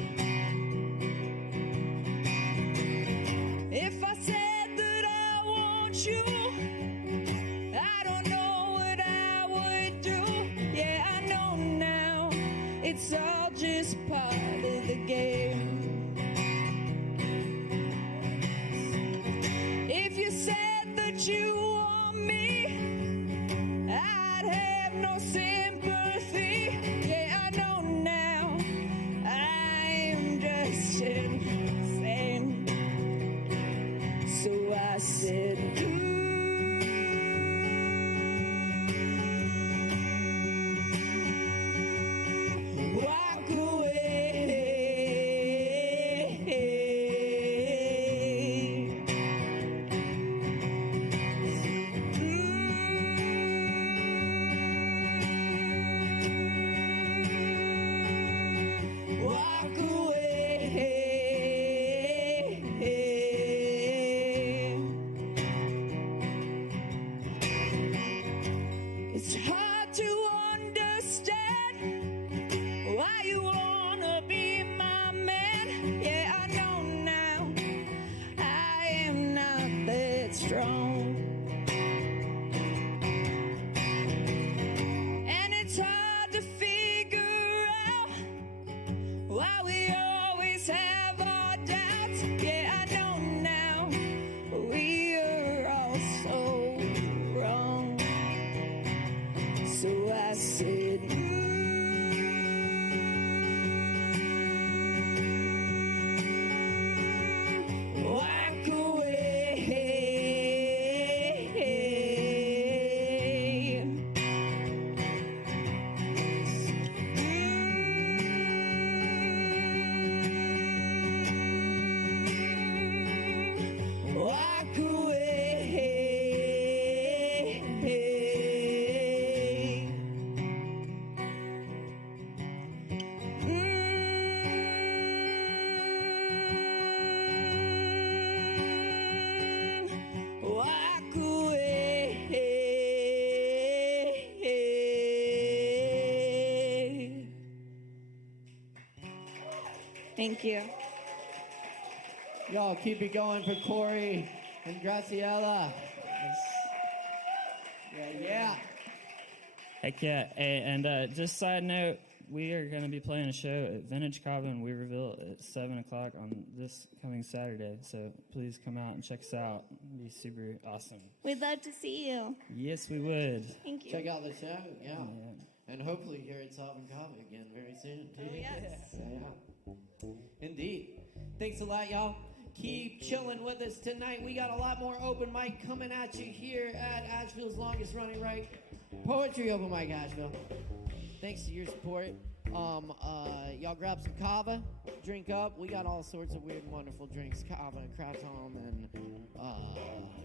If I said that I want you, I don't know what I would do. Yeah, I know now it's all just part of the game. If you said that you want me, I'd have no sympathy. Yeah, I know now I am just insane. So I said, walk away. Walk away. It's hard to understand why you wanna be my man. Yeah, I know now I am not that strong. And it's hard to figure out why we always have our doubts. Yeah, I know now we are all so wrong. So I said, walk away. Walk away. Walk away. Thank you. Y'all keep it going for Corey and Graciela. Yeah. Heck yeah. Hey, and just side note, we are going to be playing a show at Vintage Kava in Weaverville at 7 o'clock on this coming Saturday. So please come out and check us out. It'd be super awesome. We'd love to see you. Yes, we would. Thank you. Check out the show, yeah. And hopefully here at Solving Kava again very soon, too. Oh, yes. Yeah. Indeed. Thanks a lot, y'all. Keep chilling with us tonight. We got a lot more open mic coming at you here at Asheville's longest running poetry open mic, Asheville. Thanks to your support. Y'all grab some Kava, drink up. We got all sorts of weird and wonderful drinks. Kava and Kratom and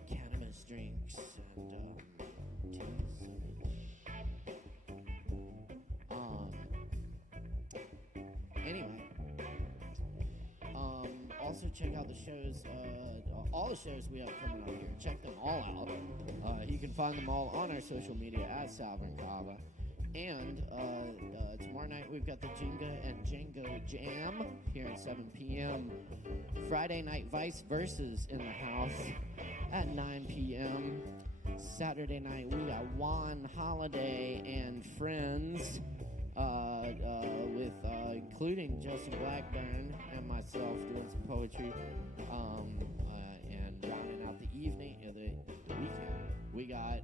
cannabis drinks and teas. Anyway. Also check out the shows, all the shows we have coming up here. Check them all out. You can find them all on our social media at Salvin Kava. And tomorrow night we've got the Jenga and Django Jam here at 7 p.m. Friday night Vice Versus in the house at 9 p.m. Saturday night we got Juan Holiday and friends with including Joseph Blackburn and myself doing some poetry and rounding out the evening, the weekend We got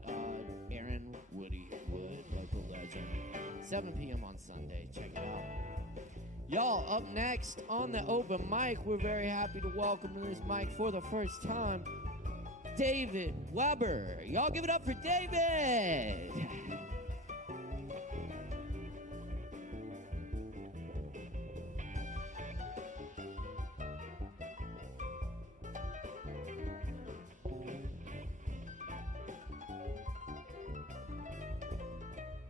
Aaron Woody Wood, local legend. 7 p.m. on Sunday. Check it out. Y'all, up next on the open mic, we're very happy to welcome to this mic for the first time, David Weber. Y'all give it up for David.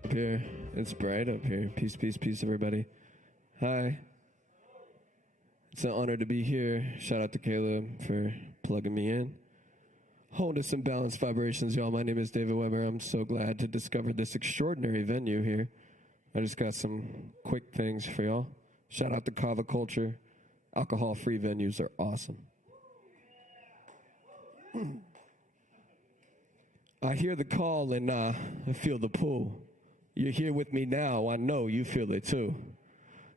Up here, it's bright up here. Peace, peace, peace, everybody. Hi. It's an honor to be here. Shout out to Caleb for plugging me in. Holding some balanced vibrations, y'all. My name is David Weber. I'm so glad to discover this extraordinary venue here. I just got some quick things for y'all. Shout out to Kava culture. Alcohol-free venues are awesome. I hear the call and I feel the pull. You're here with me now. I know you feel it too.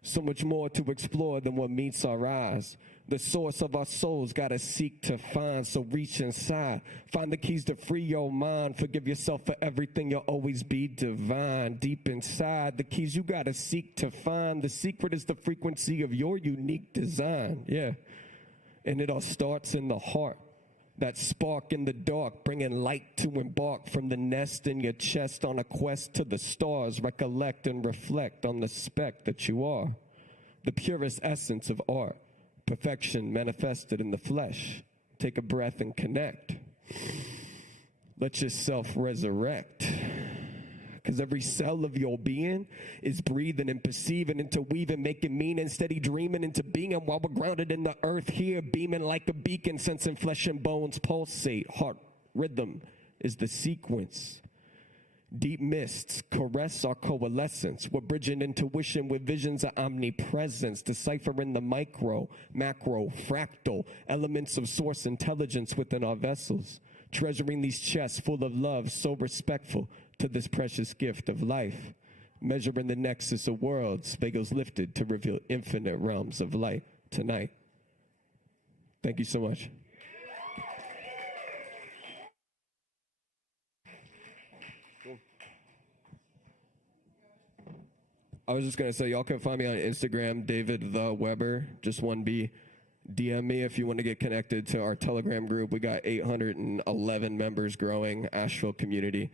So much more to explore than what meets our eyes. The source of our souls gotta seek to find, so reach inside. Find the keys to free your mind. Forgive yourself for everything, you'll always be divine. Deep inside, the keys you gotta seek to find. The secret is the frequency of your unique design, yeah. And it all starts in the heart. That spark in the dark, bringing light to embark from the nest in your chest on a quest to the stars. Recollect and reflect on the speck that you are. The purest essence of art. Perfection manifested in the flesh. Take a breath and connect. Let yourself resurrect. Because every cell of your being is breathing and perceiving, interweaving, making meaning, steady dreaming into being. While we're grounded in the earth here, beaming like a beacon, sensing flesh and bones pulsate. Heart rhythm is the sequence. Deep mists caress our coalescence. We're bridging intuition with visions of omnipresence, deciphering the micro, macro, fractal elements of source intelligence within our vessels. Treasuring these chests full of love, so respectful to this precious gift of life. Measuring the nexus of worlds, vagels lifted to reveal infinite realms of light tonight. Thank you so much. I was just going to say, y'all can find me on Instagram, David the Weber, just one B. DM me if you want to get connected to our Telegram group. We got 811 members growing, Asheville community.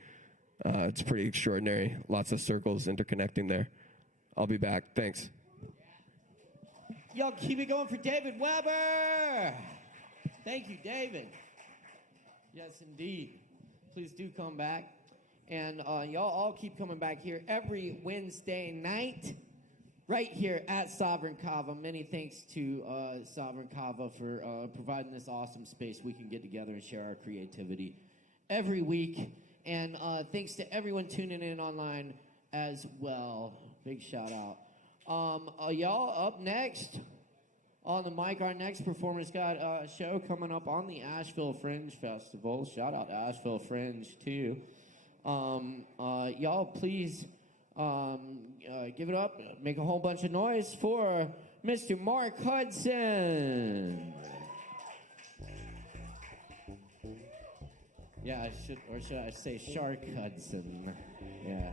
It's pretty extraordinary. Lots of circles interconnecting there. I'll be back. Thanks. Y'all keep it going for David Weber. Thank you, David. Yes, indeed. Please do come back. And y'all all keep coming back here every Wednesday night right here at Sovereign Kava. Many thanks to Sovereign Kava for providing this awesome space we can get together and share our creativity every week. And thanks to everyone tuning in online as well. Big shout out. Y'all, up next on the mic, our next performance got a show coming up on the Asheville Fringe Festival. Shout out to Asheville Fringe, too. Y'all, please give it up. Make a whole bunch of noise for Mr. Mark Hudson. Yeah, should I say Shark Hudson? Yeah.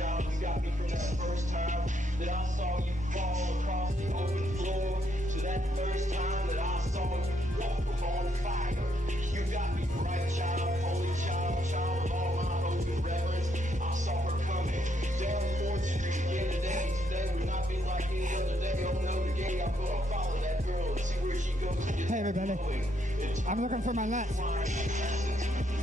child who got me from that first time that I saw you fall across the open floor to that first time that I saw you walk on fire. You got me right, child, holy child, child of all my hope and reverence. I saw her coming down 4th Street again today. Today would not be like any other day. Oh no, today I'm gonna follow that girl and see where she goes. Hey everybody, I'm looking for my nuts.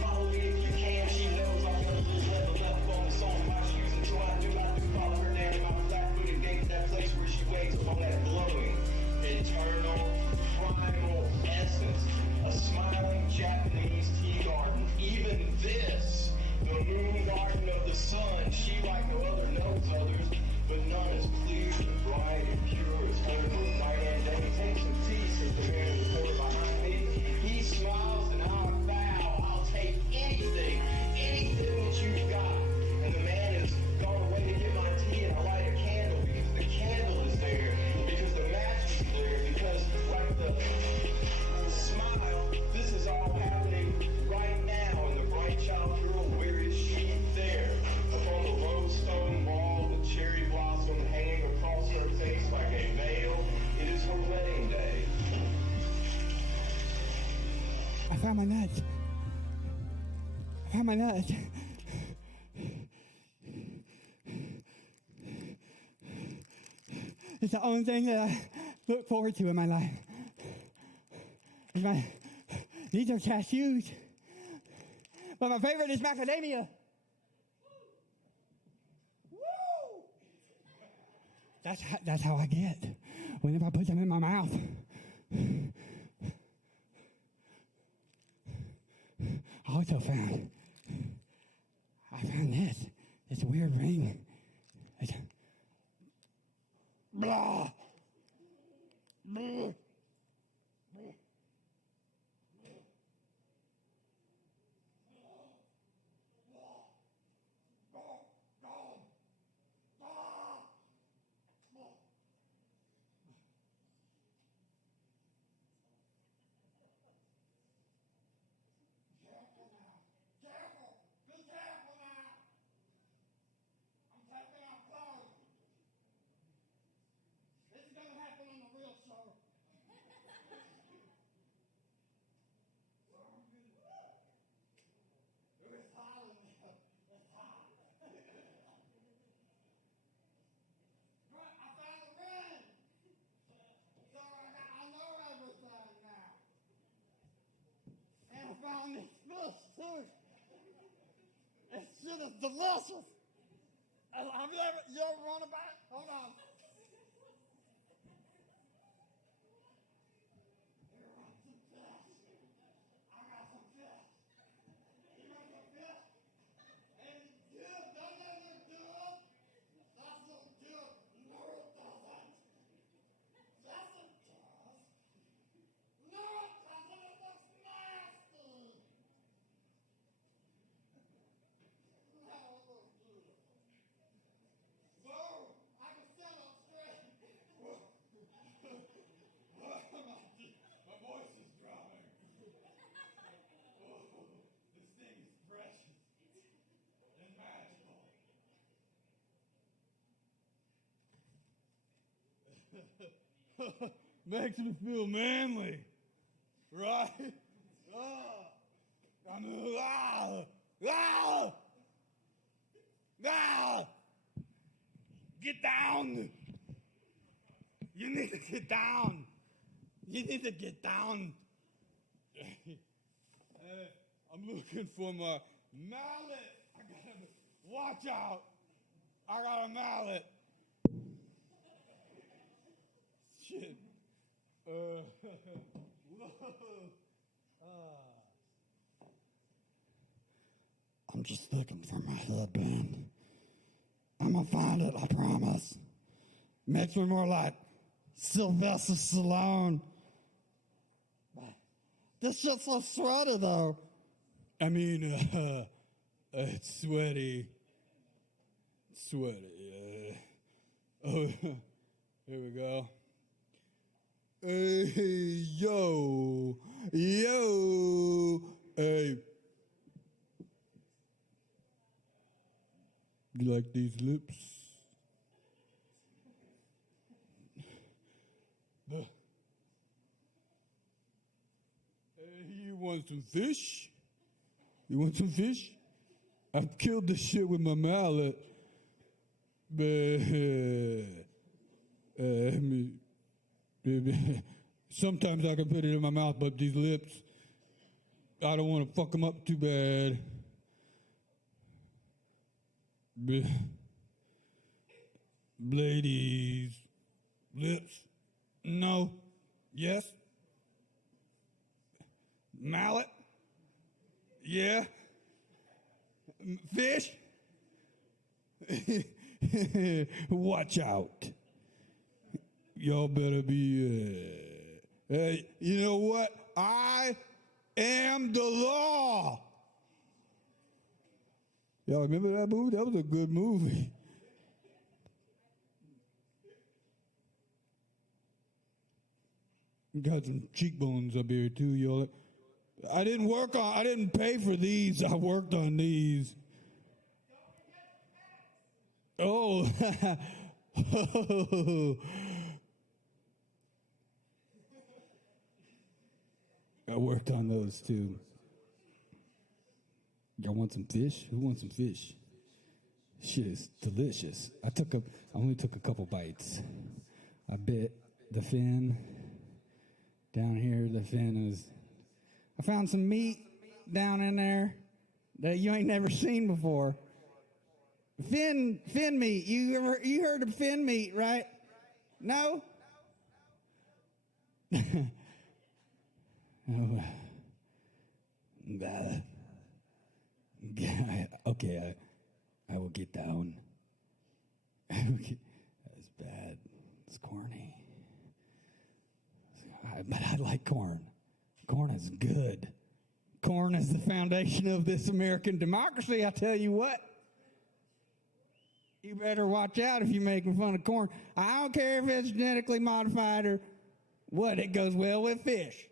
Follow me if you can. She knows I'm gonna just level up on the song of my shoes until I do follow her down to my flat-footed gate, that place where she waits upon that glowing, eternal, primal essence, a smiling Japanese tea garden. Even this, the moon garden of the sun, she like no other knows others, but none as clear and bright and pure as her both night and day. Take some tea, says the man in the corner behind me. He smiles and I'll bow. I'll take anything that you've got. And the man has gone away to get my tea, and I light a candle because the candle is there, because the match is there, because like the smile, this is all happening right now. And the bright child girl, where is she? There, upon the low stone wall, the cherry blossom hanging across her face like a veil. It is her wedding day. I found my nuts. I found my nuts. It's the only thing that I look forward to in my life. These are cashews. But my favorite is macadamia. Woo! That's how I get whenever I put them in my mouth. I also found this weird ring. Blah. Blah. This shit is delicious. Have you ever run about it? Hold on. Makes me feel manly, right? Get down. You need to get down. You need to get down. I'm looking for my mallet. Watch out. I got a mallet. Shit. I'm just looking for my headband. I'm gonna find it, I promise. Makes me more like Sylvester Stallone. This shit's so sweaty, though. I mean, it's sweaty. Sweaty, yeah. Oh, here we go. Hey, yo, hey. You like these lips? Hey, you want some fish? You want some fish? I've killed this shit with my mallet. Sometimes I can put it in my mouth, but these lips, I don't want to fuck them up too bad. Ladies, lips, no, yes. Mallet, yeah. Fish, watch out. Y'all better be, hey, you know what? I am the law. Y'all remember that movie? That was a good movie. Got some cheekbones up here too, y'all. I didn't pay for these. I worked on these. Oh. I worked on those too. Y'all want some fish? Who wants some fish? Shit is delicious. I only took a couple bites. I bit the fin. Down here, the fin is. I found some meat down in there that you ain't never seen before. Fin meat. You heard of fin meat, right? No? Oh. Okay, I will get down. That's bad. It's corny. But I like corn. Corn is good. Corn is the foundation of this American democracy, I tell you what. You better watch out if you're making fun of corn. I don't care if it's genetically modified or what, it goes well with fish.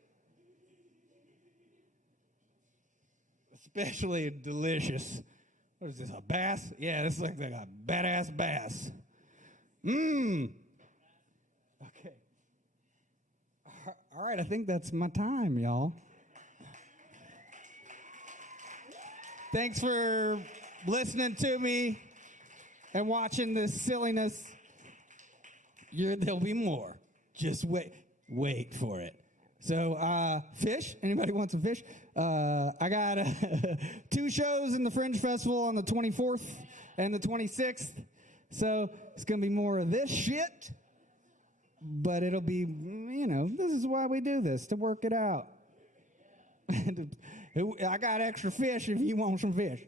Especially delicious. What is this, a bass? Yeah, this looks like a badass bass. Mmm. Okay. All right, I think that's my time, y'all. Thanks for listening to me and watching this silliness. There'll be more. Just wait for it. So, fish? Anybody want some fish? I got 2 shows in the Fringe Festival on the 24th and the 26th. So, it's going to be more of this shit. But it'll be, this is why we do this, to work it out. I got extra fish if you want some fish.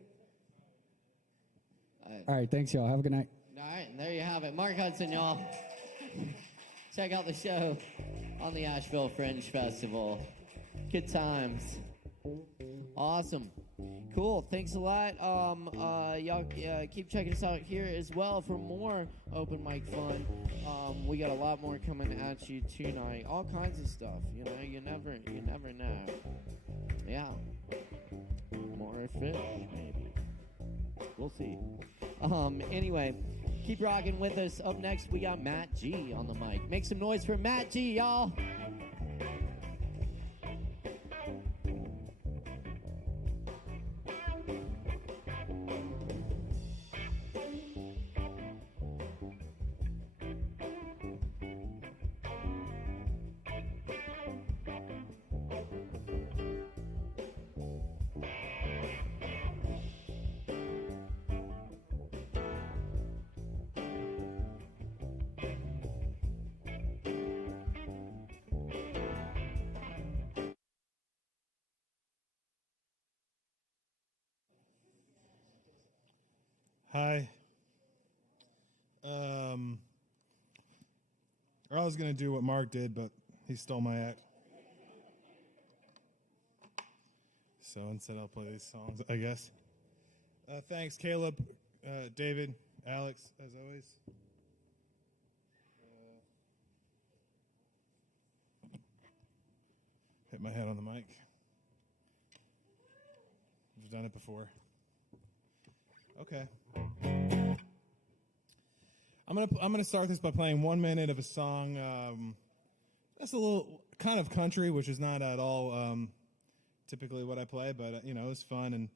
All right, thanks, y'all. Have a good night. All right, and there you have it. Mark Hudson, y'all. Check out the show on the ASHEViLLE Fringe Festival. Good times. Awesome. Cool. Thanks a lot. Y'all keep checking us out here as well for more open mic fun. We got a lot more coming at you tonight. All kinds of stuff. You never know. Yeah. More fish, maybe. We'll see. Anyway, keep rocking with us. Up next, we got Matt G on the mic. Make some noise for Matt G, y'all. Hi. I was going to do what Mark did, but he stole my act. So instead I'll play these songs, I guess. Thanks, Caleb, David, Alex, as always. Hit my head on the mic. I've done it before. Okay. I'm gonna start this by playing 1 minute of a song. That's a little kind of country, which is not at all typically what I play, but you know, it's fun, and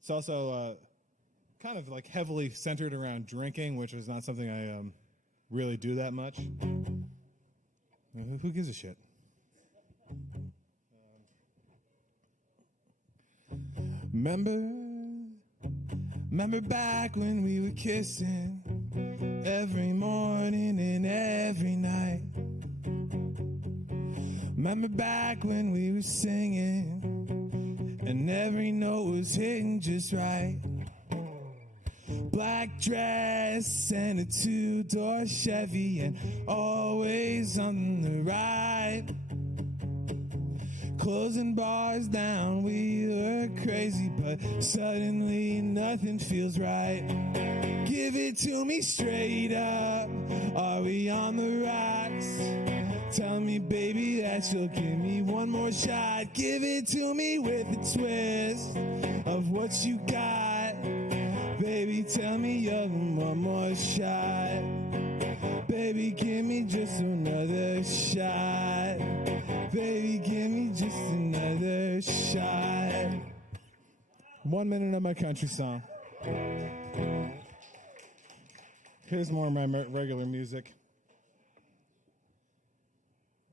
it's also kind of like heavily centered around drinking, which is not something I really do that much. Who gives a shit? Remember back when we were kissing every morning and every night. Remember back when we were singing and every note was hitting just right. Black dress and a 2-door Chevy and always on the ride. Closing bars down, we were crazy, but suddenly nothing feels right. Give it to me straight up, are we on the rocks? Tell me, baby, that you'll give me one more shot. Give it to me with a twist of what you got. Baby, tell me you're one more shot. Baby, give me just another shot. Baby, give me just another shot. 1 minute of my country song. Here's more of my regular music.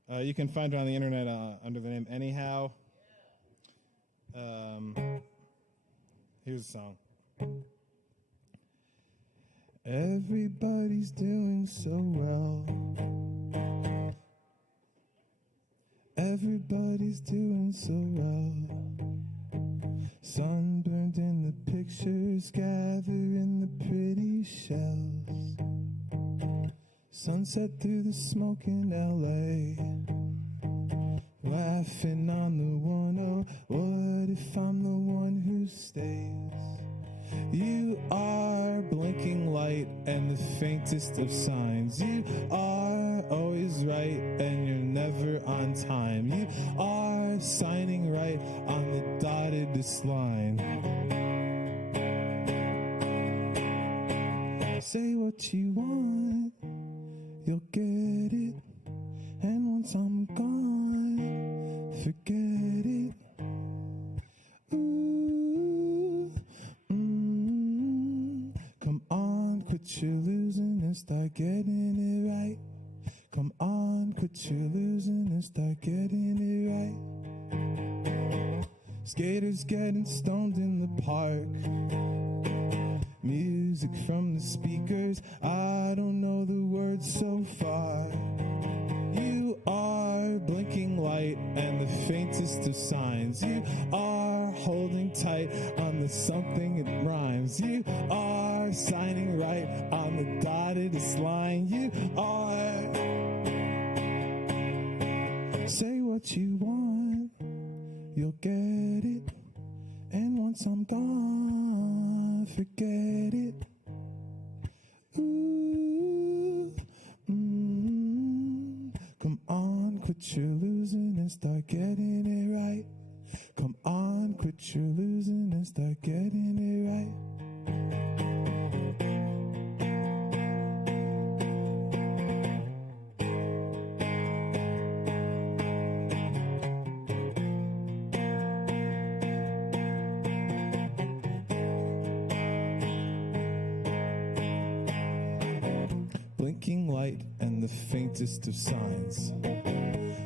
You can find it on the internet under the name Anyhow. Here's a song. Everybody's doing so well. Everybody's doing so well. Sunburned in the pictures, gathering the pretty shells. Sunset through the smoke in L.A. Laughing on the 1-0. What if I'm the one who stays? You are blinking light and the faintest of signs. You are always right and you're never on time. You are signing right on the dotted line. Say what you want, you'll get it. And once I'm gone, forget it. Ooh, come on, quit your losing and start getting it right. Come on, quit your losing and start getting it right. Skaters getting stoned in the park. Music from the speakers, I don't know the words so far. You are blinking light and the faintest of signs. You are holding tight on the something that rhymes. You are signing right on the dotted line. You are. Say what you want, you'll get it. And once I'm gone, forget it. Ooh, come on, quit your losing and start getting it right. Come on, quit your losing and start getting it right. Blinking light and the faintest of signs.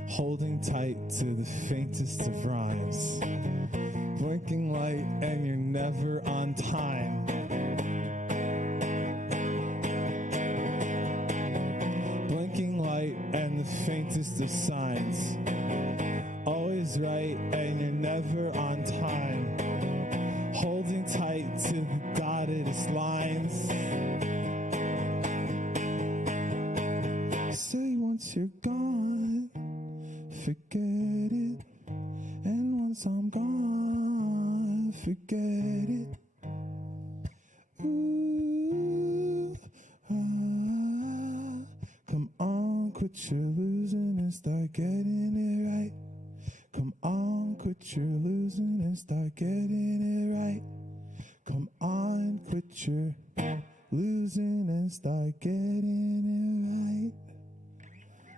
Holding tight to the faintest of rhymes. Blinking light and you're never on time. Blinking light and the faintest of signs. Always right and you're never on time. Holding tight to the dottedest lines. Say once you're gone, forget it. And once I'm gone, forget it. Ooh, come on, quit your losing and start getting it right. Come on, quit your losing and start getting it right. Come on, quit your losing and start getting it right.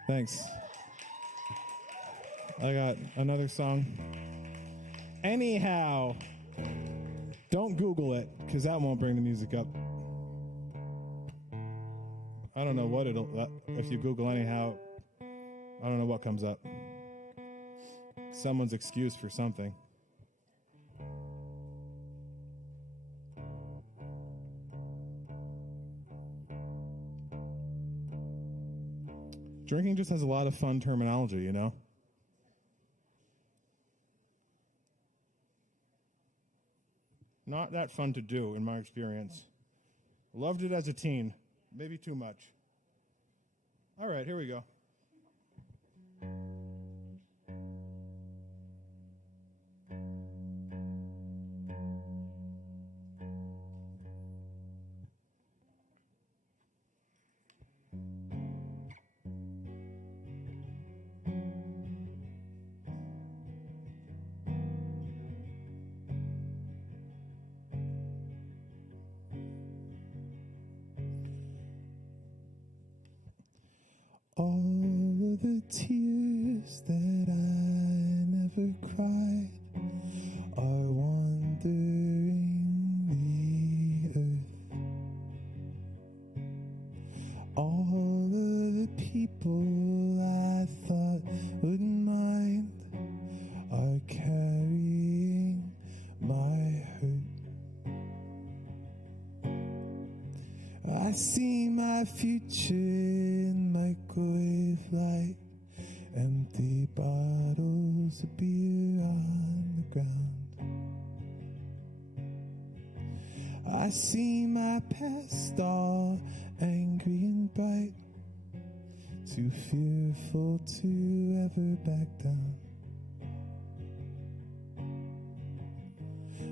Thanks. I got another song. Anyhow, don't Google it, because that won't bring the music up. I don't know what if you Google anyhow, I don't know what comes up. Someone's excuse for something. Drinking just has a lot of fun terminology, you know? Not that fun to do, in my experience. Loved it as a teen. Maybe too much. All right, here we go. All of the tears that I never cried are wandering the earth. All of the people I thought wouldn't mind are carrying my hurt. I see my future in microwave light, empty bottles of beer on the ground. I see my past all angry and bright, too fearful to ever back down.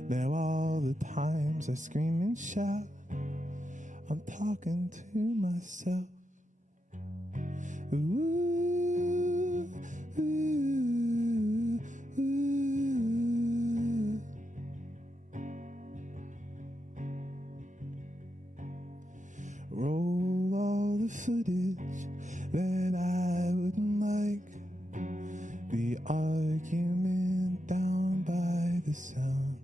Now all the times I scream and shout, I'm talking to myself. Ooh, ooh, ooh. Roll all the footage that I wouldn't like, the argument down by the sound.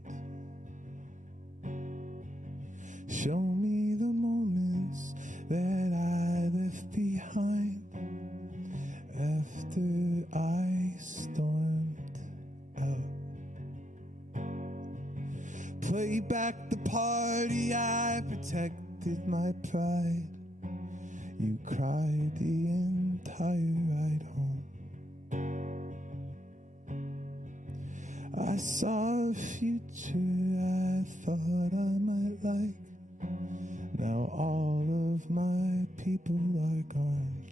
Show me the moments that I left behind after I stormed out. Play back the party, I protected my pride. You cried the entire ride home. I saw a future I thought I might like. Now all of my people are gone.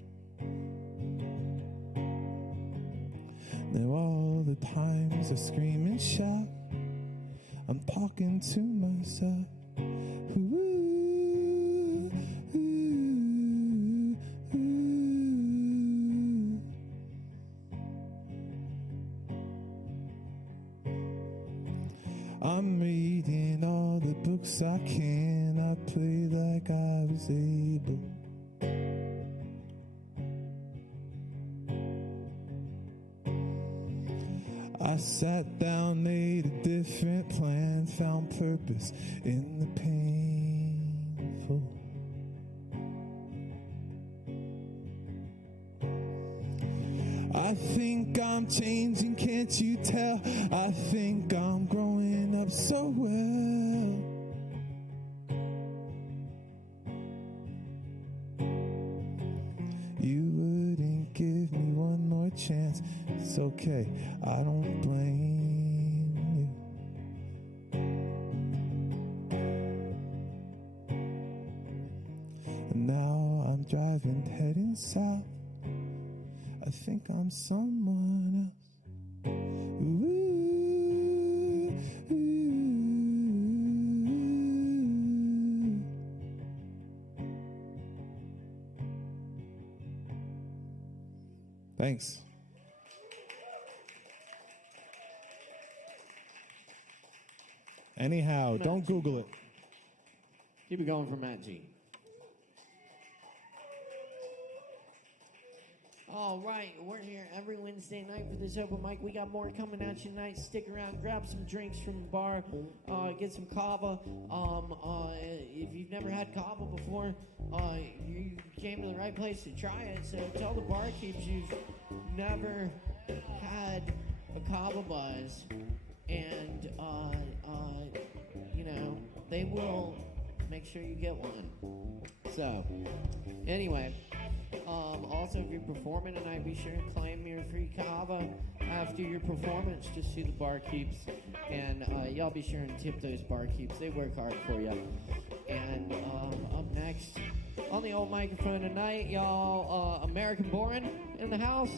Now all the times I scream and shout, I'm talking to myself. Ooh, ooh, ooh. I'm reading all the books I can. I play like I was able. I sat down, made a different plan, found purpose in the painful. I think I'm changing, can't you tell? I think I'm growing up so well. You wouldn't give me one more chance. It's okay, I don't blame you. And now I'm driving, heading south. I think I'm someone else. Ooh, ooh. Thanks. Anyhow, don't Google it. Keep it going for Matt G. All right, we're here every Wednesday night for this open mic. We got more coming at you tonight. Stick around, grab some drinks from the bar, get some Kava. If you've never had Kava before, you came to the right place to try it. So tell the barkeeps you've never had a Kava buzz, and they will make sure you get one. So, anyway. Also, if you're performing tonight, be sure to claim your free Kava after your performance. Just see the barkeeps, and y'all be sure and tip those barkeeps. They work hard for you. And up next on the old microphone tonight, y'all, American Born in the house.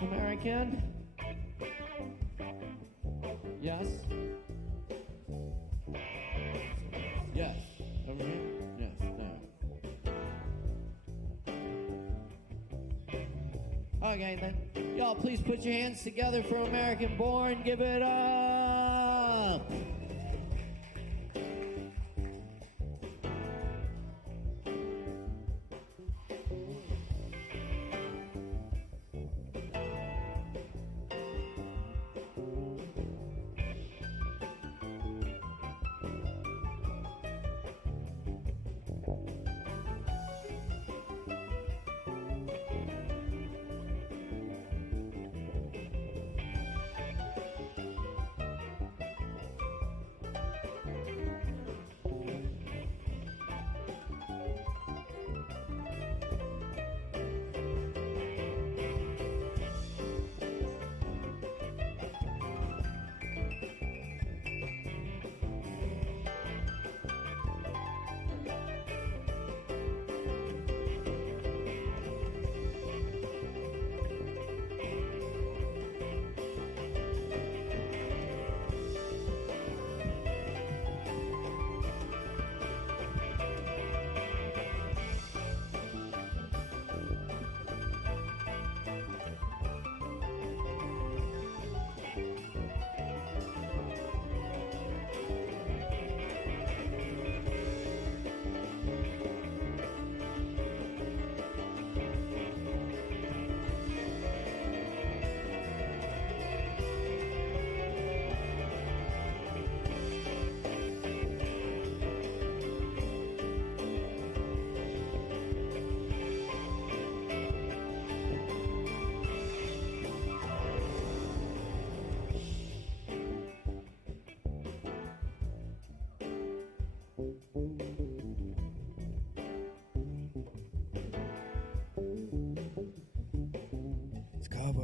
American. Yes. Yes. Over here. Yes. No. Okay, then. Y'all, please put your hands together for American Born. Give it up.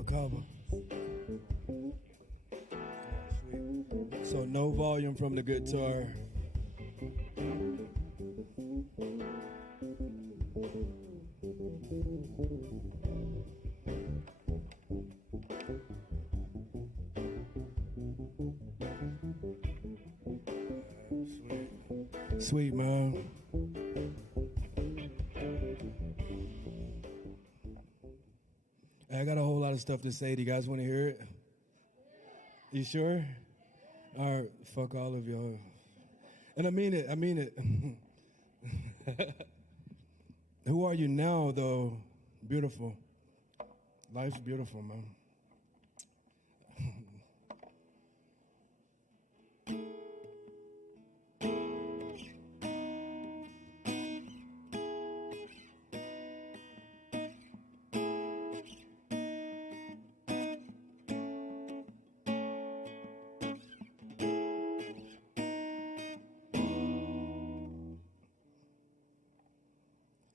Kava. So no volume from the guitar. Sweet, man. I got a whole lot of stuff to say. Do you guys want to hear it? You sure? All right, fuck all of y'all. And I mean it. Who are you now, though? Beautiful. Life's beautiful, man.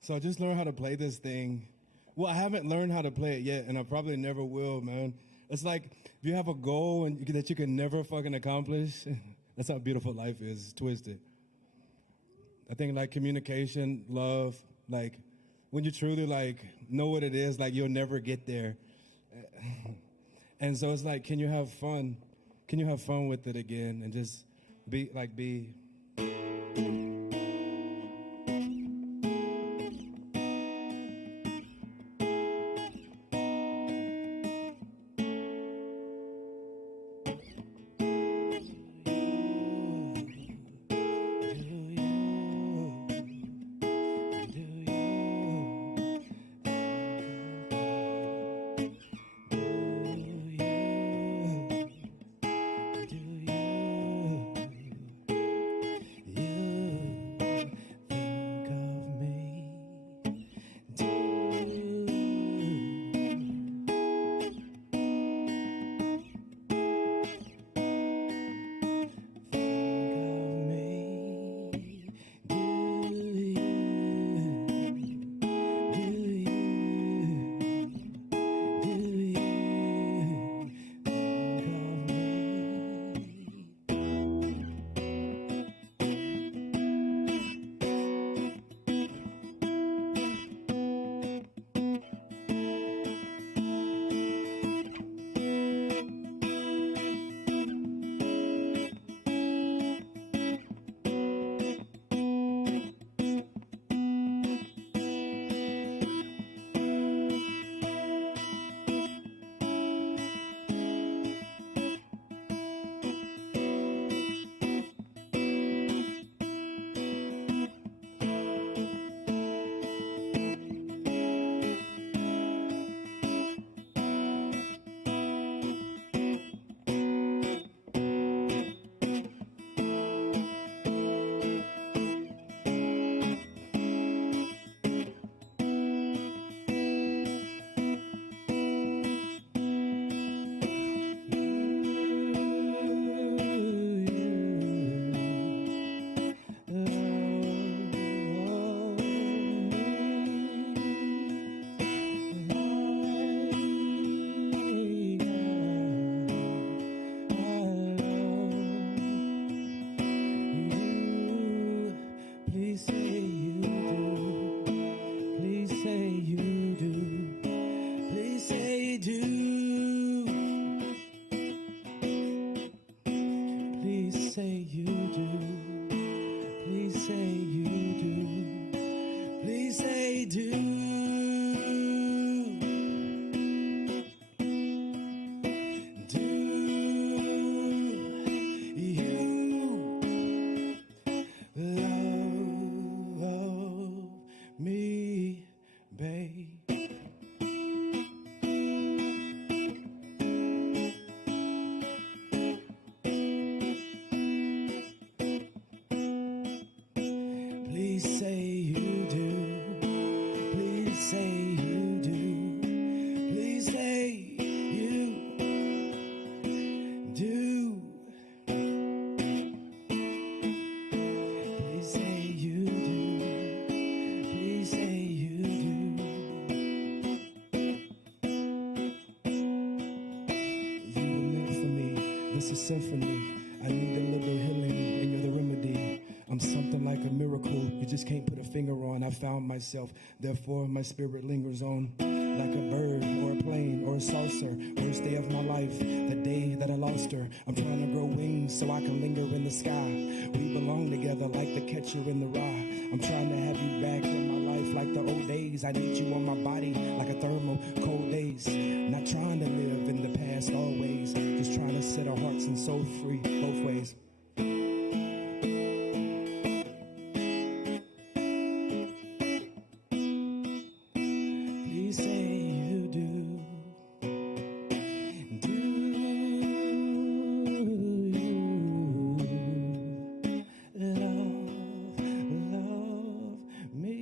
So I just learned how to play this thing. Well, I haven't learned how to play it yet, and I probably never will, man. It's like if you have a goal that you can never fucking accomplish, that's how beautiful life is. It's twisted. I think like communication, love, like when you truly like know what it is, like you'll never get there. And so it's like, can you have fun? Can you have fun with it again and just be. it's a symphony. I need a little healing, and you're the remedy. I'm something like a miracle you just can't put a finger on. I found myself, therefore my spirit lingers on. Like a bird or a plane or a saucer. Worst day of my life, the day that I lost her. I'm trying to grow wings so I can linger in the sky. We belong together like the catcher in the rye. I'm trying to have you back in my life like the old days. I need you on my body like a thermal cold days. Not trying to live in the past always. Just trying to set our hearts and soul free both ways. Please say you do. Do you love me?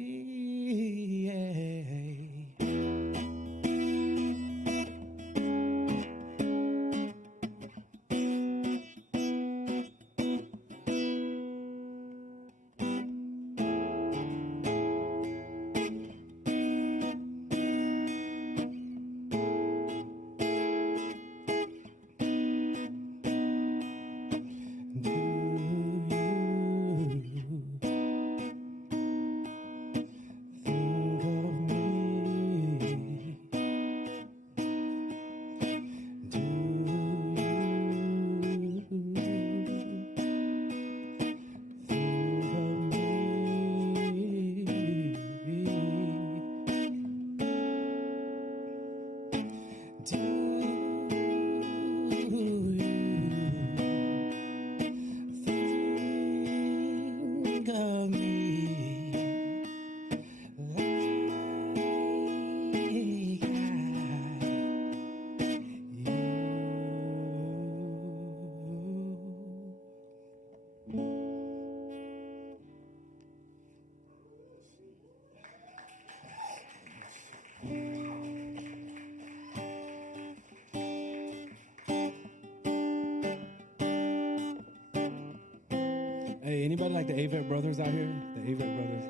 Hey, anybody like the ASHEViLLE brothers out here? The ASHEViLLE brothers.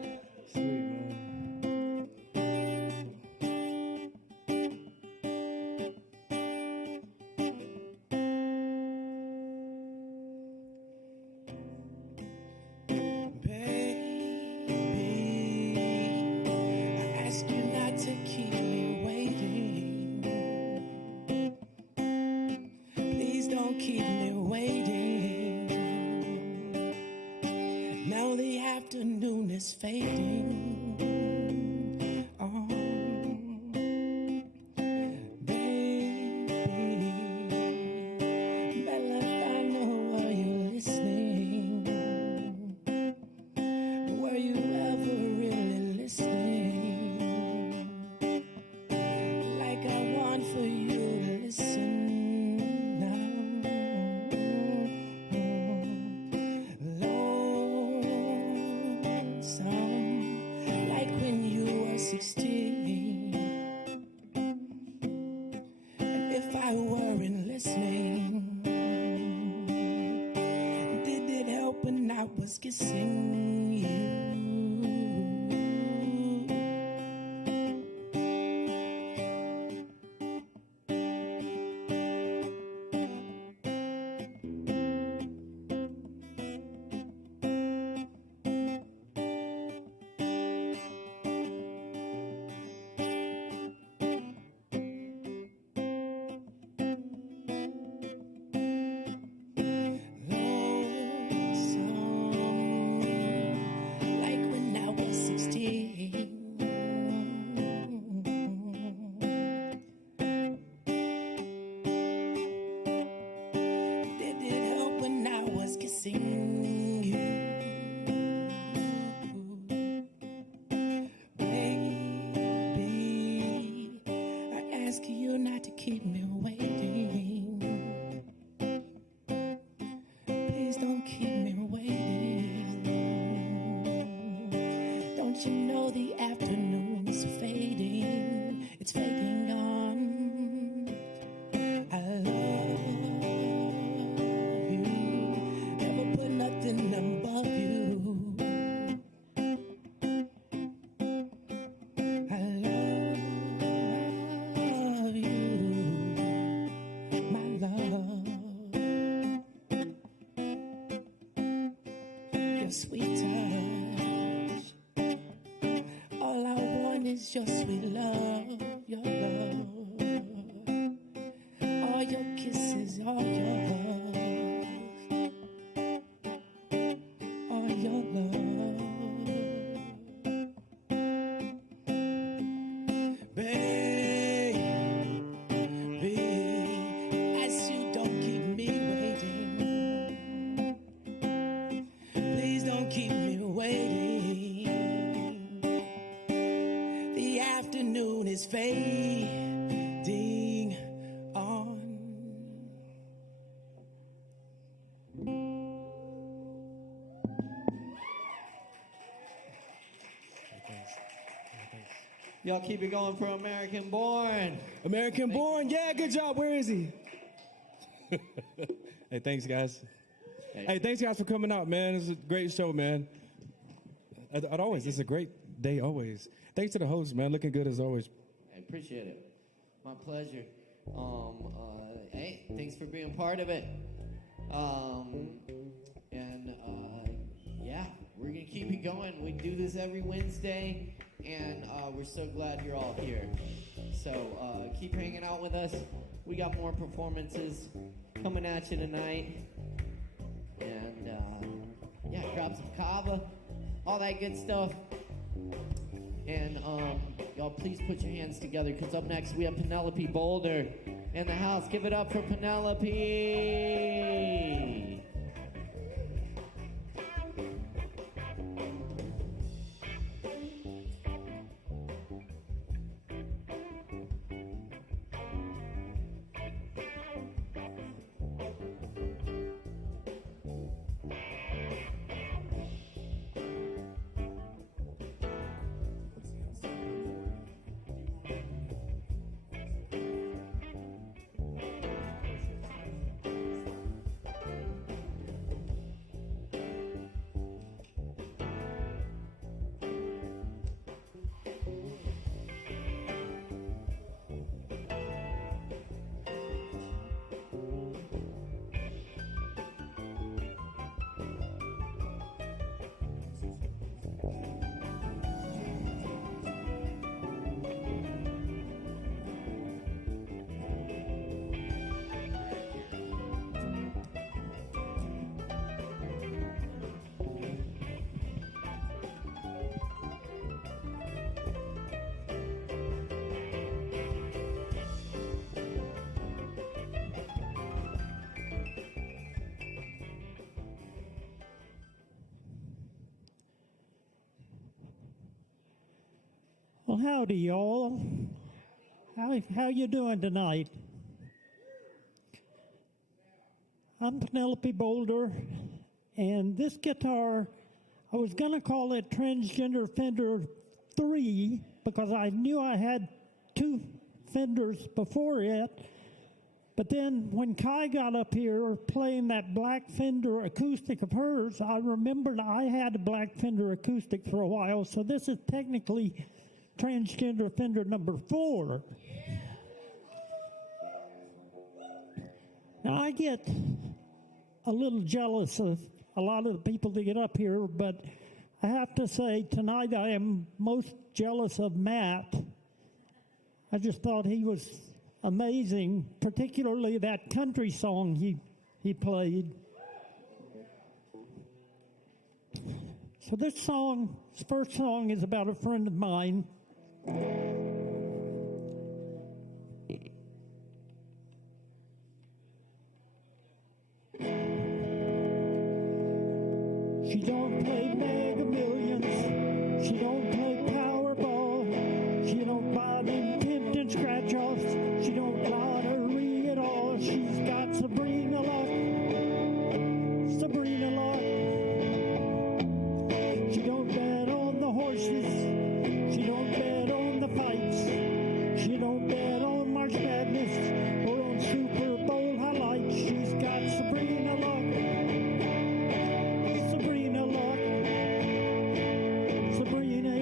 Sweet, man. I ask you not to keep me waiting. Please don't keep me waiting. Now the afternoon is fading. Oh, baby, Bella, I know, are you listening? Were you ever really listening? Like I want for you to listen. Like when you were 16. And if I weren't listening, did it help when I was kissing you? Keep me waiting. Please don't keep me waiting. Don't you know the afternoon is fading? It's fading on. I love you. Never put nothing is your sweet love, your love. All your kisses, all your hugs, all your love. Baby, as you don't keep me waiting, please don't keep me waiting. The afternoon is fading on. Y'all keep it going for American Born. American Born, yeah, good job. Where is he? Hey, thanks, guys. Hey, thanks, guys, for coming out, man. It's a great show, man. It's a great day, always. Thanks to the host, man. Looking good as always. I appreciate it. My pleasure. Hey, thanks for being part of it. Yeah, we're gonna keep it going. We do this every Wednesday, and we're so glad you're all here. So keep hanging out with us. We got more performances coming at you tonight, and yeah, grab some Kava, all that good stuff. And y'all please put your hands together, because up next we have Penelope Boulder in the house. Give it up for Penelope. Well, howdy, y'all. How you doing tonight? I'm Penelope Boulder, and this guitar, I was going to call it Transgender Fender 3 because I knew I had two Fenders before it. But then when Kai got up here playing that black Fender acoustic of hers, I remembered I had a black Fender acoustic for a while, so this is technically Transgender Fender number 4. Now, I get a little jealous of a lot of the people that get up here, but I have to say tonight I am most jealous of Matt. I just thought he was amazing, particularly that country song he played. So this first song is about a friend of mine. She don't play Mega Millions. She don't play Powerball. She don't buy them Pimpton scratch-offs. She don't lottery at all. She's got Sabrina luck. Sabrina luck. She don't bet on the horses. She don't bet on the fights. She don't bet on March Madness or on Super Bowl highlights. She's got Sabrina luck. Sabrina luck. Sabrina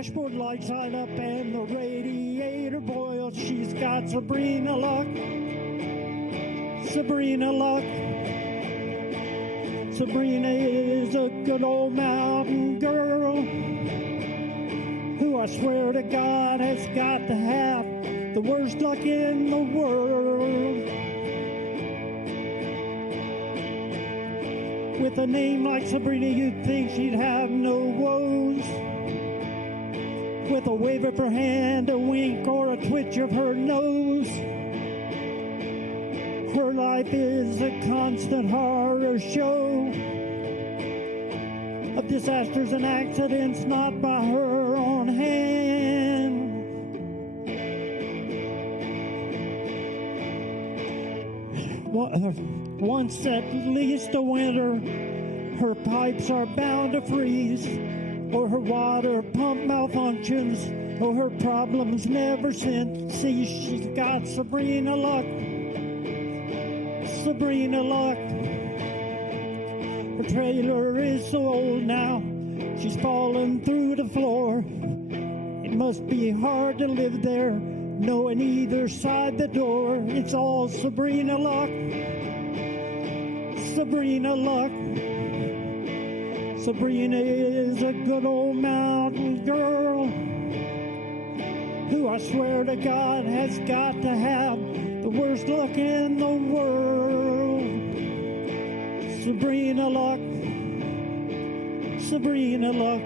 dashboard lights light up and the radiator boils. She's got Sabrina luck. Sabrina luck. Sabrina is a good old mountain girl who I swear to God has got to have the worst luck in the world. With a name like Sabrina, you'd think she'd have no woes. With a wave of her hand, a wink, or a twitch of her nose. Her life is a constant horror show of disasters and accidents not by her own hand. Once at least a winter, her pipes are bound to freeze, or her water pump malfunctions, or her problems never cease. She's got Sabrina luck. Sabrina luck. Her trailer is so old now, she's fallen through the floor. It must be hard to live there, knowing either side the door. It's all Sabrina luck. Sabrina luck. Sabrina is a good old mountain girl who I swear to God has got to have the worst luck in the world. Sabrina luck. Sabrina luck.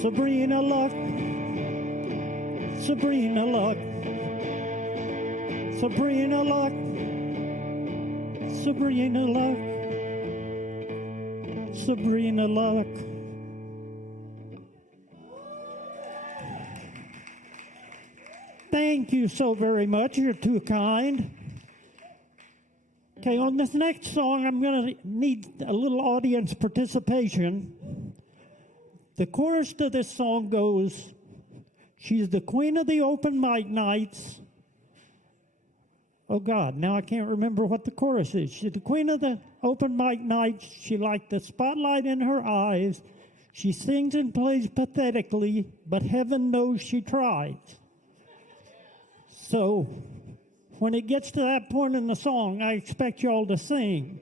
Sabrina luck. Sabrina luck. Sabrina luck. Sabrina luck. Sabrina luck. Thank you so very much. You're too kind. Okay, on this next song, I'm going to need a little audience participation. The chorus to this song goes, she's the queen of the open mic nights. Oh, God, now I can't remember what the chorus is. She's the queen of the open mic nights. She liked the spotlight in her eyes. She sings and plays pathetically, but heaven knows she tries. So, when it gets to that point in the song, I expect y'all to sing.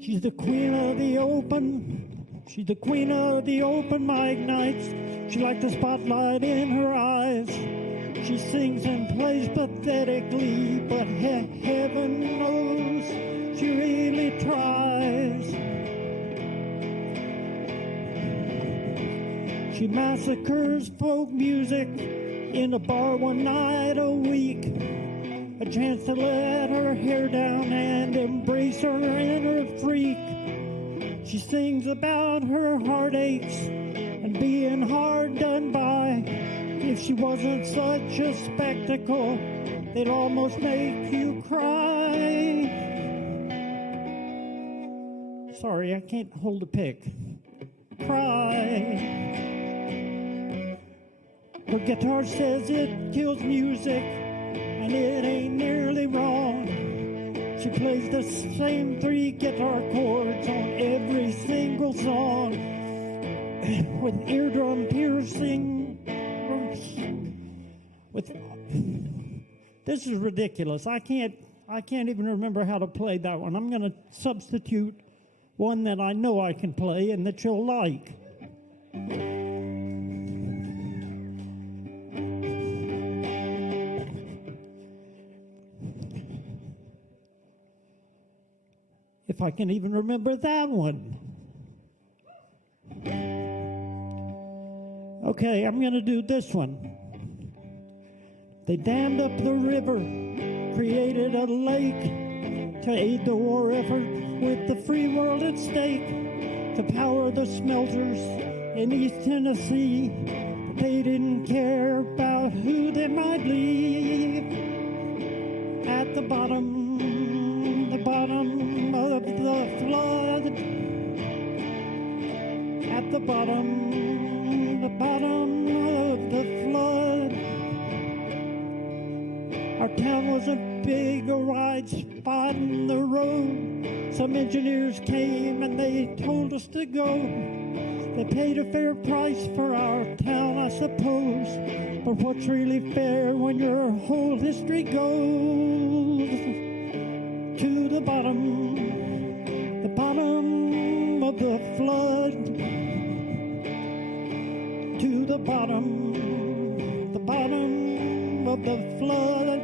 She's the queen of the open. She's the queen of the open mic nights. She likes the spotlight in her eyes. She sings and plays pathetically, but heaven knows she really tries. She massacres folk music in a bar one night a week. A chance to let her hair down and embrace her inner freak. She sings about her heartaches and being hard done by. If she wasn't such a spectacle, they'd almost make you cry. Sorry, I can't hold a pick. Cry. Her guitar says it kills music, and it ain't nearly wrong. She plays the same 3 guitar chords on every single song, with eardrum piercing. This is ridiculous. I can't even remember how to play that one. I'm going to substitute one that I know I can play and that you'll like. If I can even remember that one. Okay, I'm going to do this one. They dammed up the river, created a lake to aid the war effort with the free world at stake, to power the smelters in East Tennessee. They didn't care about who they might leave. At the bottom of the flood. At the bottom of the flood. Our town was a big wide spot in the road. Some engineers came and they told us to go. They paid a fair price for our town, I suppose. But what's really fair when your whole history goes to the bottom of the flood, to the bottom of the flood.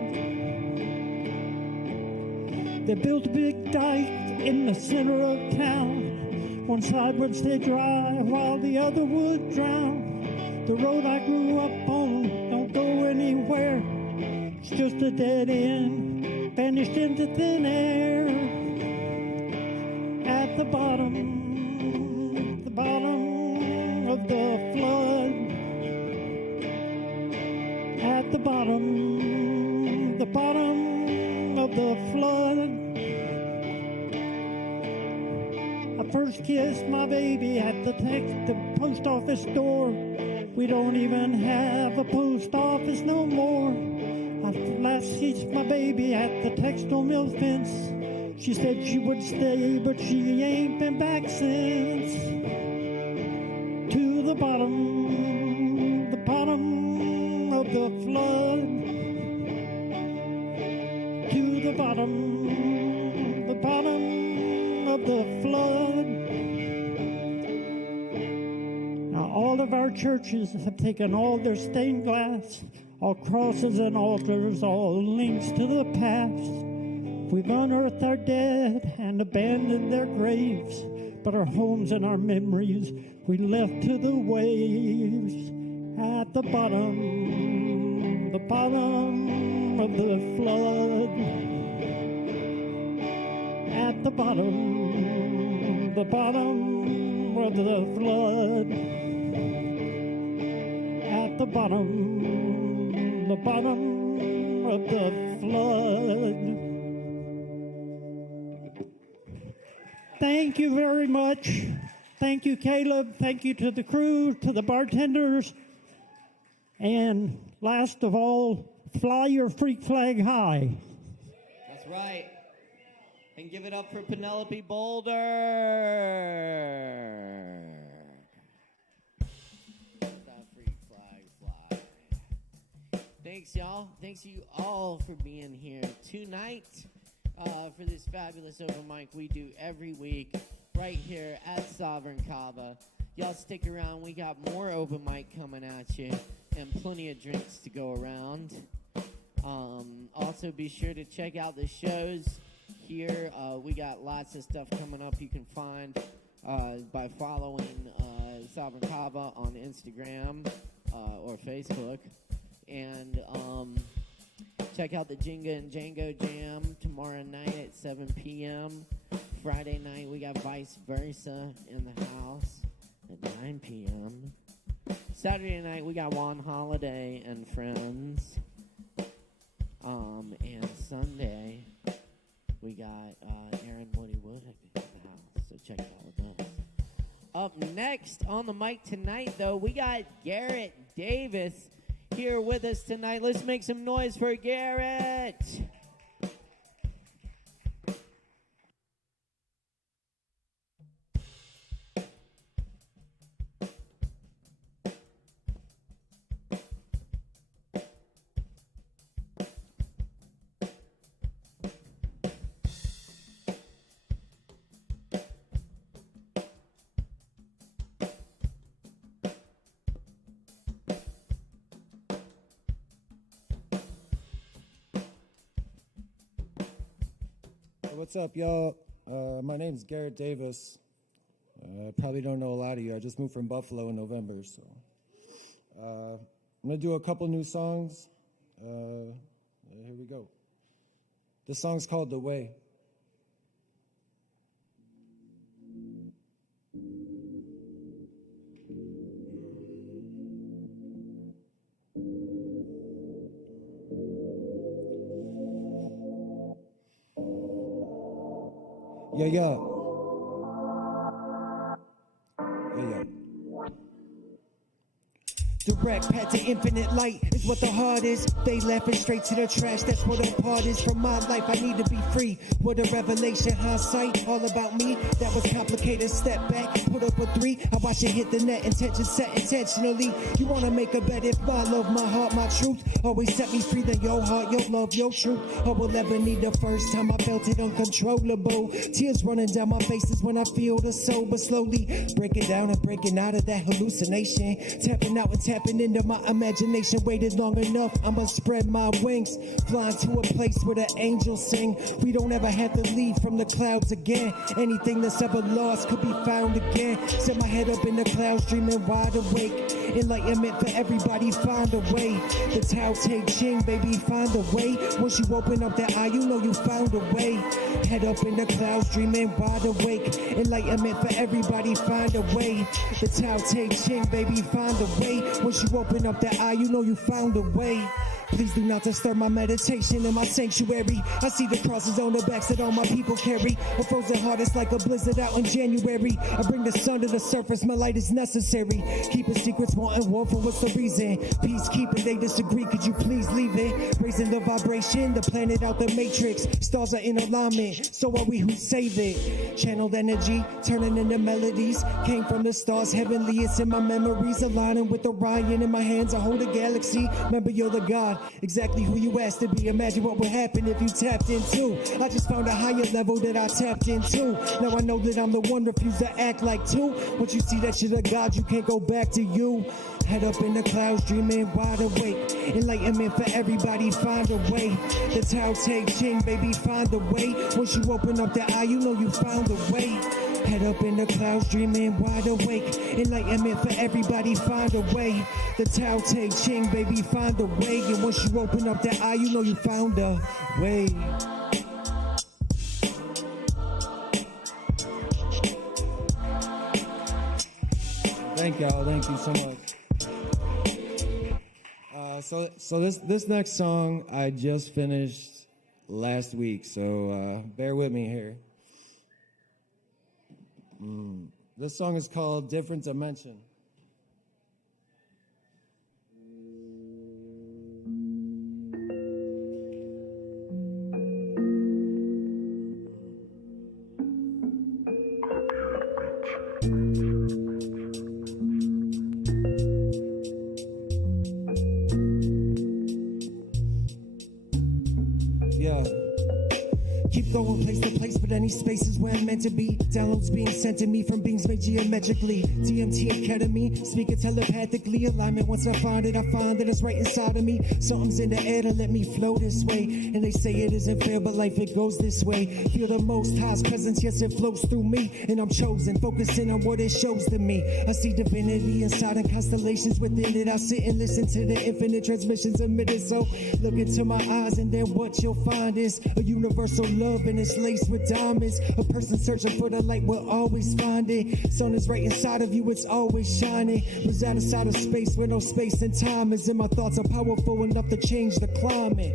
They built a big dike in the center of town. One side would stay dry while the other would drown. The road I grew up on don't go anywhere. It's just a dead end, vanished into thin air. At the bottom of the flood. At the bottom of the flood. I first kissed my baby at the post office door. We don't even have a post office no more. I last kissed my baby at the textile mill fence. She said she would stay, but she ain't been back since. To the bottom of the flood. To the bottom of the flood. Now all of our churches have taken all their stained glass, all crosses and altars, all links to the past. We've unearthed our dead and abandoned their graves, but our homes and our memories we left to the waves. At the bottom of the flood. At the bottom of the flood. At the bottom of the flood. Thank you very much. Thank you, Caleb. Thank you to the crew, to the bartenders. And last of all, fly your freak flag high. That's right. And give it up for Penelope Boulder. That freak flag fly. Thanks, y'all. Thanks you all for being here tonight for this fabulous open mic we do every week right here at Sovereign Kava. Y'all stick around. We got more open mic coming at you and plenty of drinks to go around. Also, be sure to check out the shows here. We got lots of stuff coming up you can find by following Sovereign Kava on Instagram or Facebook. And check out the Jenga and Django Jam tomorrow night at 7 p.m. Friday night, we got Vice Versa in the house at 9 p.m. Saturday night, we got Juan Holiday and Friends. And Sunday, we got Aaron Woody Wood in the house, so check it out with us. Up next on the mic tonight, though, we got Garrett Davis here with us tonight. Let's make some noise for Garrett. What's up, y'all? My name's Garrett Davis. I probably don't know a lot of you. I just moved from Buffalo in November, so I'm gonna do a couple new songs. Here we go. This song's called "The Way." Yeah, yeah. Yeah, yeah. The resurrect, path to infinite light is what the heart is. They laughing straight to the trash, that's what a part is. From my life, I need to be free. What a revelation, hindsight, all about me. That was complicated, step back, put up a 3. I watch it hit the net, intention set intentionally. You wanna make a bet if my love, my heart, my truth always set me free, then your heart, your love, your truth. I will never need the first time I felt it uncontrollable. Tears running down my faces when I feel the soul, but slowly breaking down and breaking out of that hallucination. Tapping out and tapping into my imagination. Waited long enough, I'ma spread my wings. Flying to a place where the angels sing. We don't ever have to leave from the clouds again. Anything that's ever lost could be found again. Set my head up in the clouds, dreaming wide awake. Enlightenment for everybody, find a way. The Tao Te Ching, baby, find a way. Once you open up that eye, you know you found a way. Head up in the clouds, dreaming wide awake. Enlightenment for everybody, find a way. The Tao Te Ching, baby, find a way. Once you open up that eye, you know you found a way. Please do not disturb my meditation in my sanctuary. I see the crosses on the backs that all my people carry. A frozen heart is like a blizzard out in January. I bring the sun to the surface, my light is necessary. Keeping secrets, wanting war for what's the reason? Peacekeeping, they disagree, could you please leave it? Raising the vibration, the planet out the matrix. Stars are in alignment, so are we who save it. Channeled energy, turning into melodies. Came from the stars, heavenly, it's in my memories. Aligning with Orion in my hands, I hold a galaxy. Remember, you're the God. Exactly who you asked to be. Imagine what would happen if you tapped into. I just found a higher level that I tapped into. Now I know that I'm the one, refuse to act like two. Once you see that shit of God, you can't go back to you. Head up in the clouds, dreaming wide awake. Enlightenment for everybody, find a way. The Tao Te Ching, baby, find a way. Once you open up that eye, you know you found a way. Head up in the clouds, dreaming wide awake. Enlightenment for everybody, find a way. The Tao Te Ching, baby, find a way. And once you open up that eye, you know you found a way. Thank y'all. Thank you so much. So this next song I just finished last week, so bear with me here. This song is called Different Dimension. Keep going place to place, but any spaces where I'm meant to be. Downloads being sent to me from beings made geometrically. DMT Academy, speaking telepathically. Alignment, once I find it, I find that it's right inside of me. Something's in the air to let me flow this way. And they say it isn't fair, but life, it goes this way. Feel the Most High's presence, yes, it flows through me. And I'm chosen, focusing on what it shows to me. I see divinity inside and constellations within it. I sit and listen to the infinite transmissions emitted. So look into my eyes, and then what you'll find is a universal love, and it's laced with diamonds. A person searching for the light will always find it. Sun is right inside of you, it's always shining. Reside inside of space where no space and time is. And my thoughts are powerful enough to change the climate.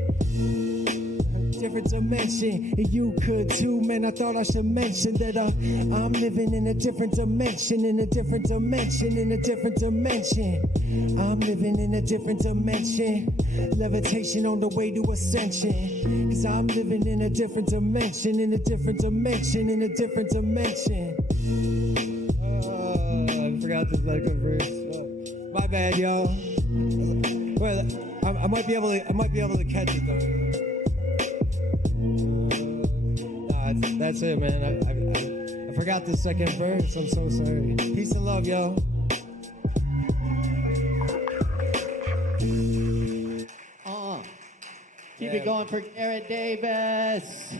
Different dimension, and you could too, man. I thought I should mention that I'm living in a different dimension, in a different dimension, in a different dimension. I'm living in a different dimension, levitation on the way to ascension. Cause I'm living in a different dimension, in a different dimension, in a different dimension. I forgot this medical verse. My bad, y'all. Well, I might be able to catch it though. That's it, man. I forgot the second verse. I'm so sorry. Peace and love, y'all. Keep it going for Garrett Davis.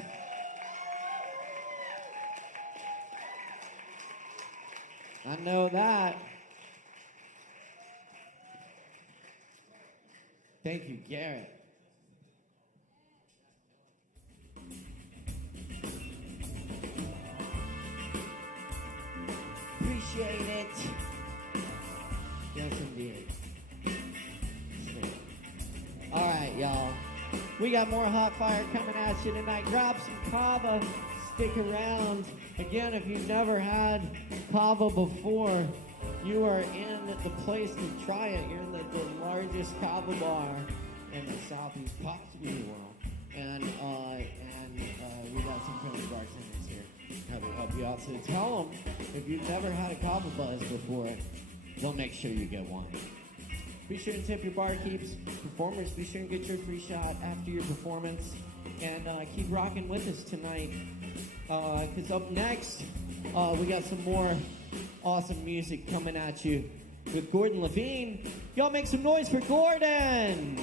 I know that. Thank you, Garrett. Appreciate it. Yes, indeed. All right, y'all. We got more hot fire coming at you tonight. Grab some Kava. Stick around. Again, if you've never had Kava before, You are in the place to try it. You're in the largest Kava bar in the southeast, possibly the world. And we got some friendly bartenders here that will help you out. So tell them, if you've never had a Kava buzz before, they'll make sure you get one. Be sure to tip your barkeeps, performers. Be sure and get your free shot after your performance. And keep rocking with us tonight. Because up next, we got some more awesome music coming at you with Gordon Levine. Y'all make some noise for Gordon!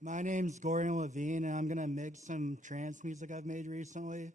My name's Gordon Levine, and I'm gonna mix some trance music I've made recently.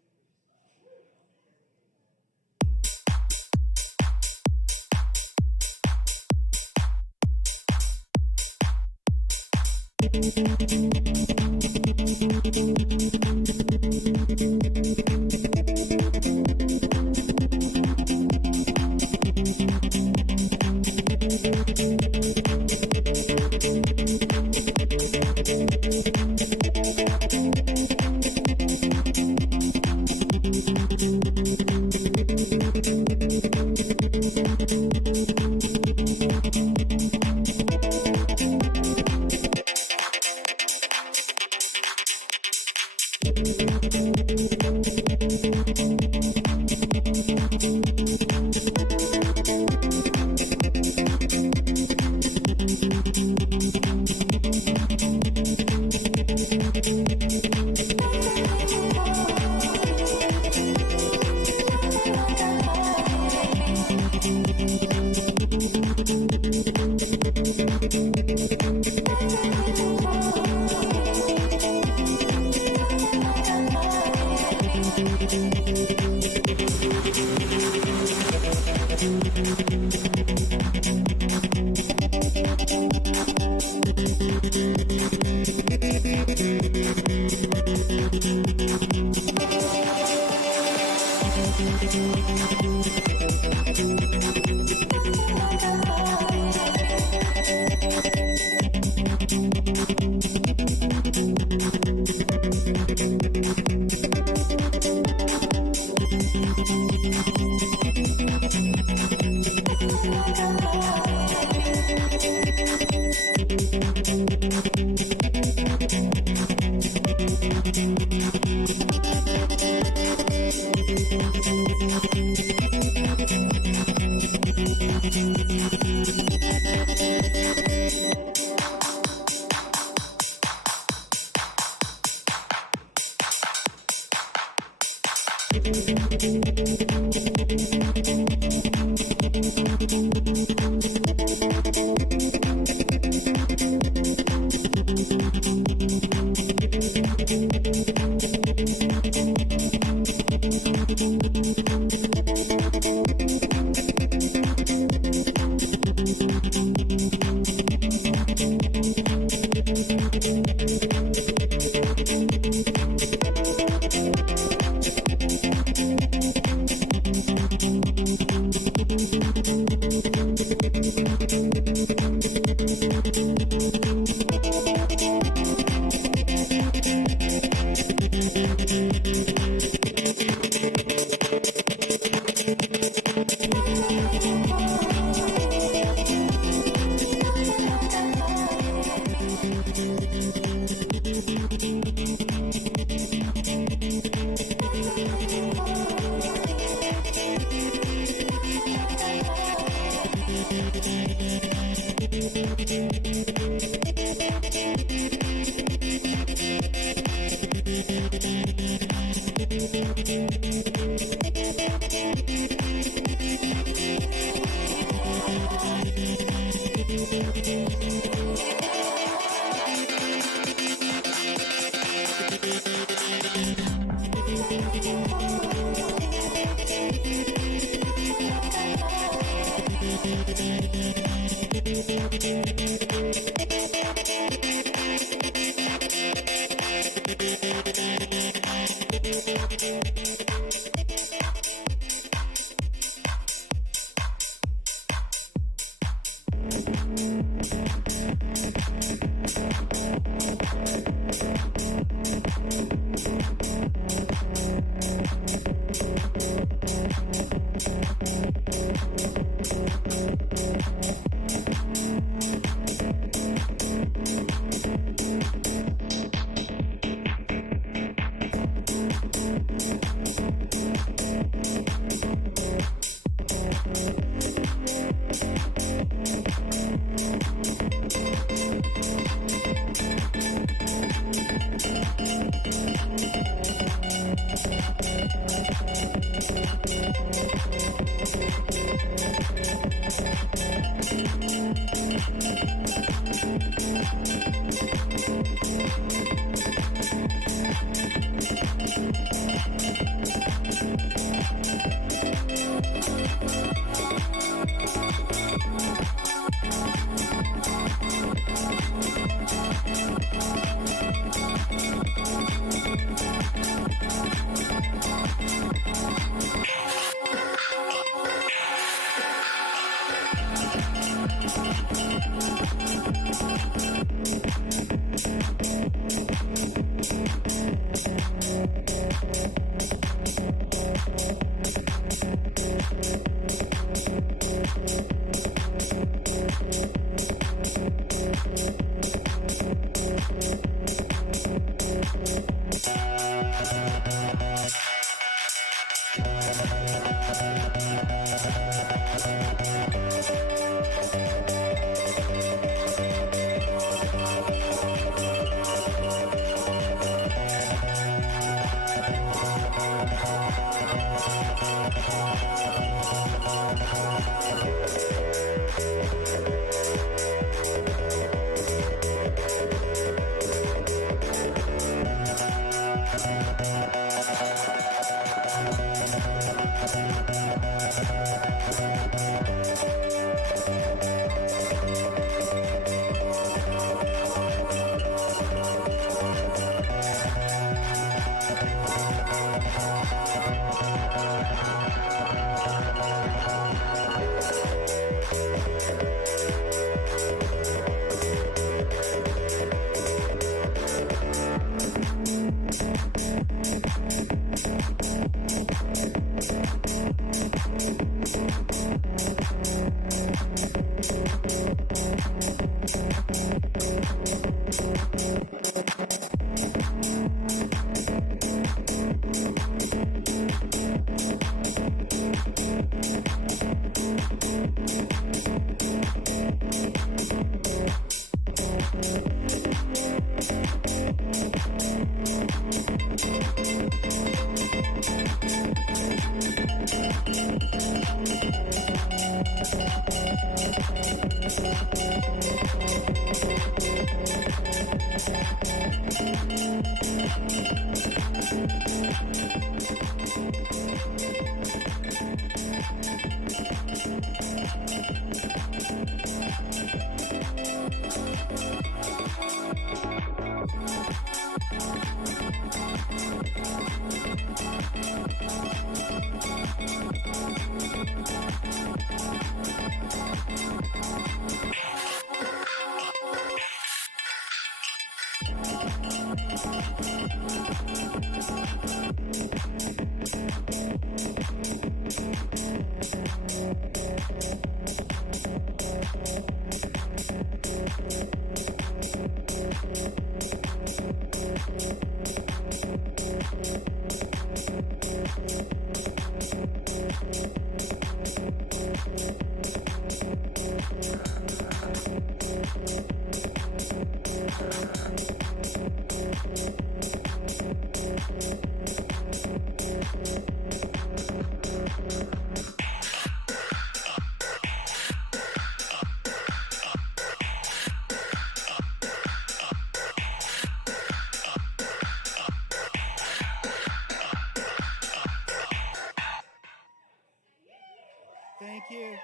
Thank you.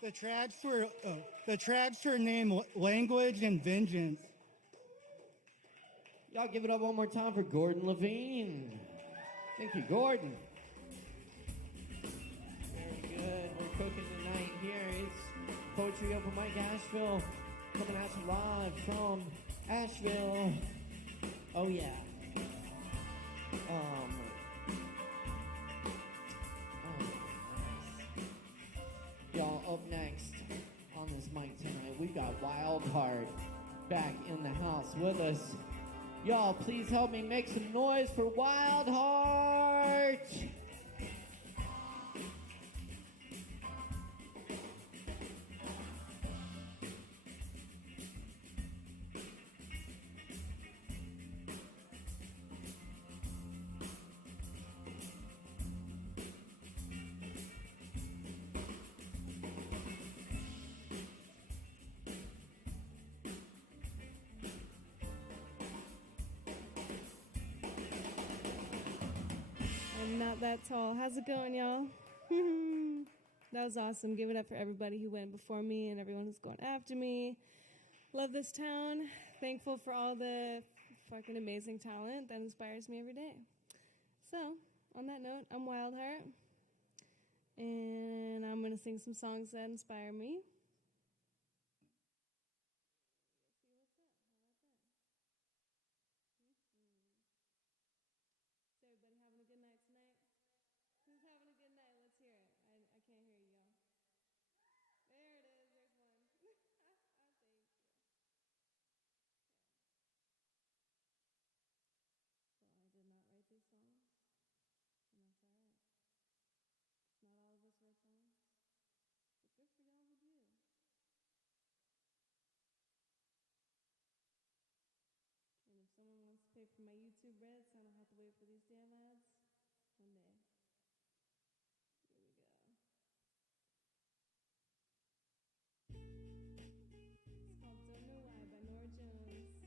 The tracks were named Language and Vengeance. Y'all give it up one more time for Gordon Levine. Thank you, Gordon. Very good. We're cooking tonight here. It's Poetry Open Mic Asheville. Coming at you live from Asheville. Oh, yeah. got Wild Heart back in the house with us. Y'all, please help me make some noise for Wild Heart. I'm not that tall. How's it going, y'all? That was awesome. Give it up for everybody who went before me and everyone who's going after me. Love this town. Thankful for all the fucking amazing talent that inspires me every day. So, on that note, I'm Wildheart, and I'm going to sing some songs that inspire me. Is everybody having a good night tonight? Who's having a good night? Let's hear it. I can't hear you, y'all. There it is. There's one. Thank you. Okay. So I did not write these songs, and that's all right. Not all of us write songs, but good for y'all who do. And if someone wants to pay for my YouTube Red, so I don't have to wait for these damn ads, one day. Here we go. It's called Don't Know Why by Nora Jones.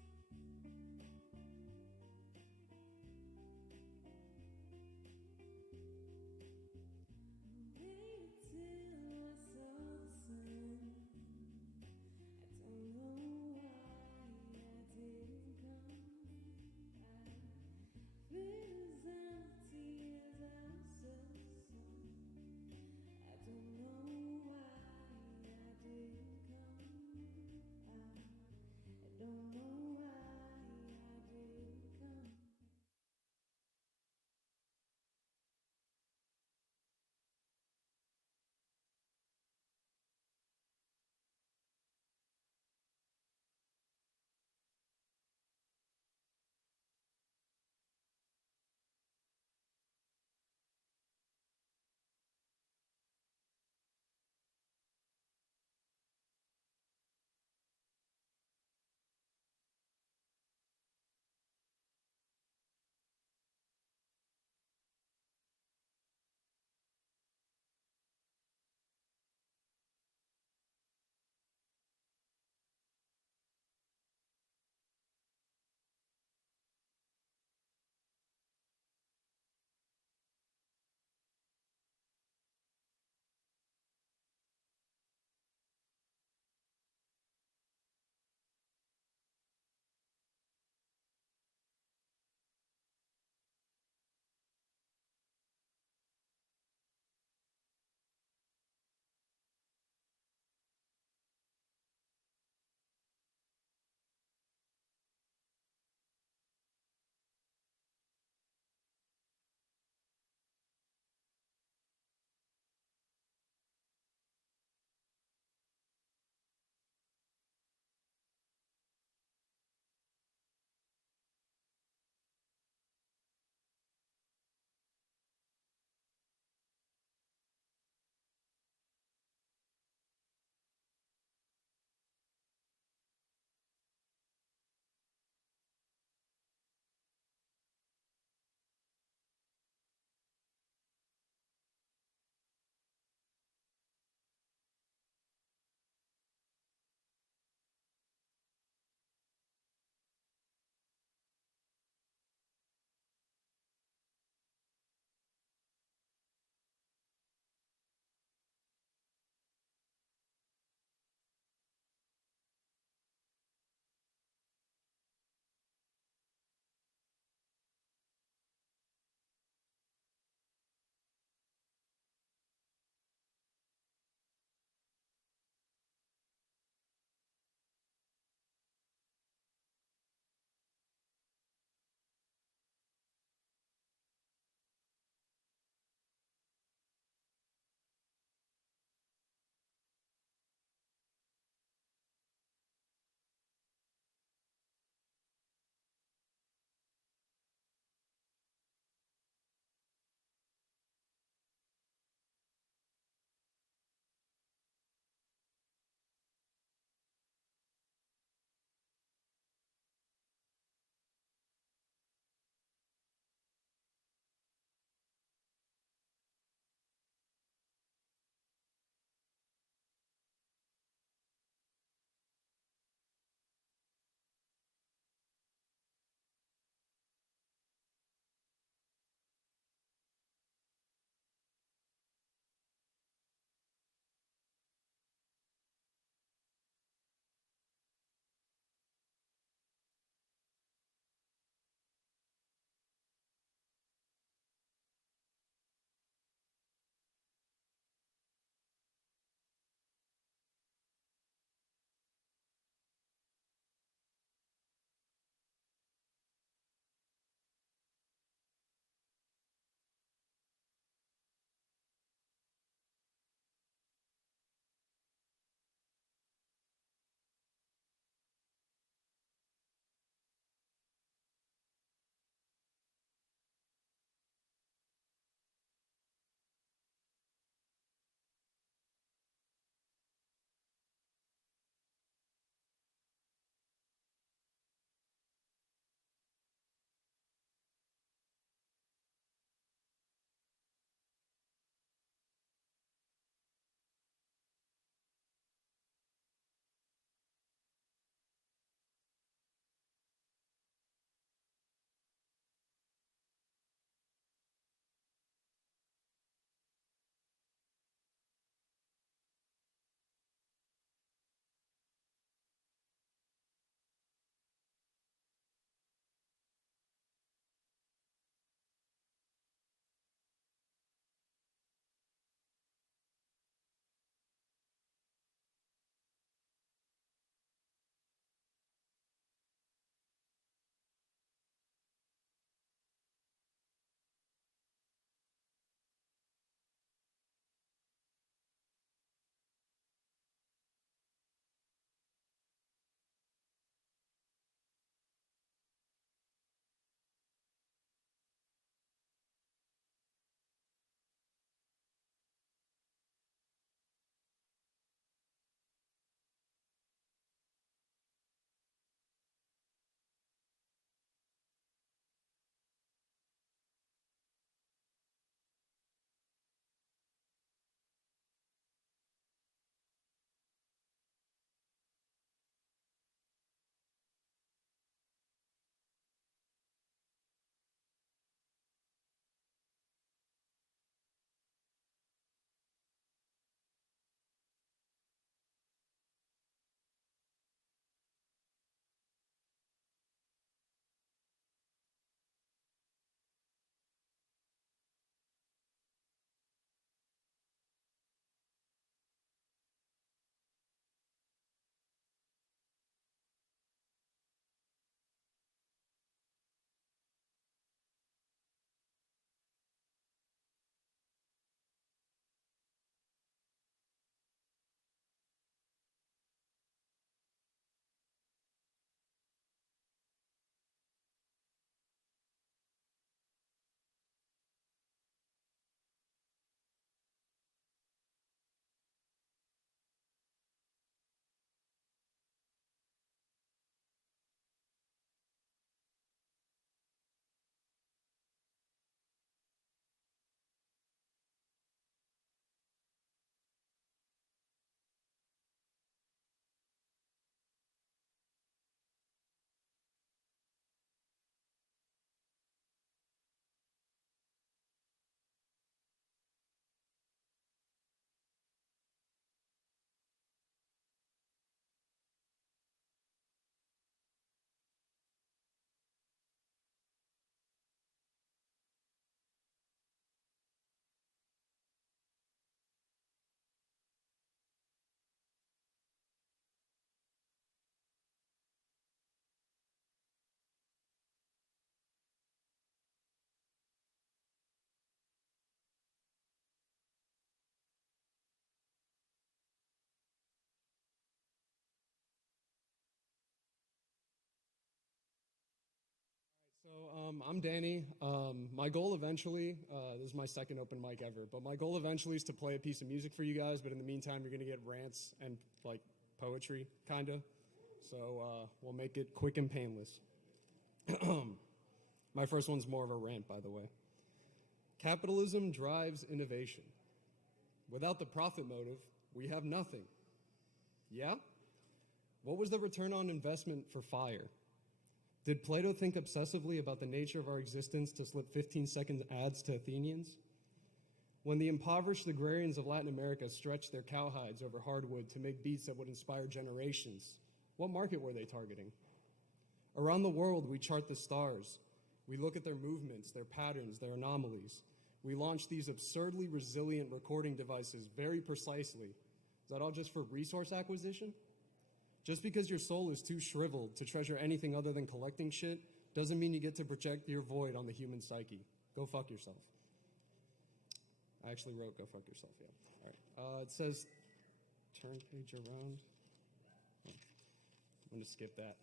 Wait till I saw the sun. I don't know why I didn't come. I feel as empty as I I'm Danny. My goal eventually, this is my second open mic ever, but my goal eventually is to play a piece of music for you guys, but in the meantime, you're going to get rants and, like, poetry, kind of. So we'll make it quick and painless. My first one's more of a rant, by the way. Capitalism drives innovation. Without the profit motive, we have nothing. Yeah? What was the return on investment for fire? Did Plato think obsessively about the nature of our existence to slip 15-second ads to Athenians? When the impoverished agrarians of Latin America stretched their cowhides over hardwood to make beats that would inspire generations, what market were they targeting? Around the world, we chart the stars. We look at their movements, their patterns, their anomalies. We launch these absurdly resilient recording devices very precisely. Is that all just for resource acquisition? Just because your soul is too shriveled to treasure anything other than collecting shit doesn't mean you get to project your void on the human psyche. Go fuck yourself. I actually wrote go fuck yourself, yeah. All right. It says, turn page around. I'm going to skip that.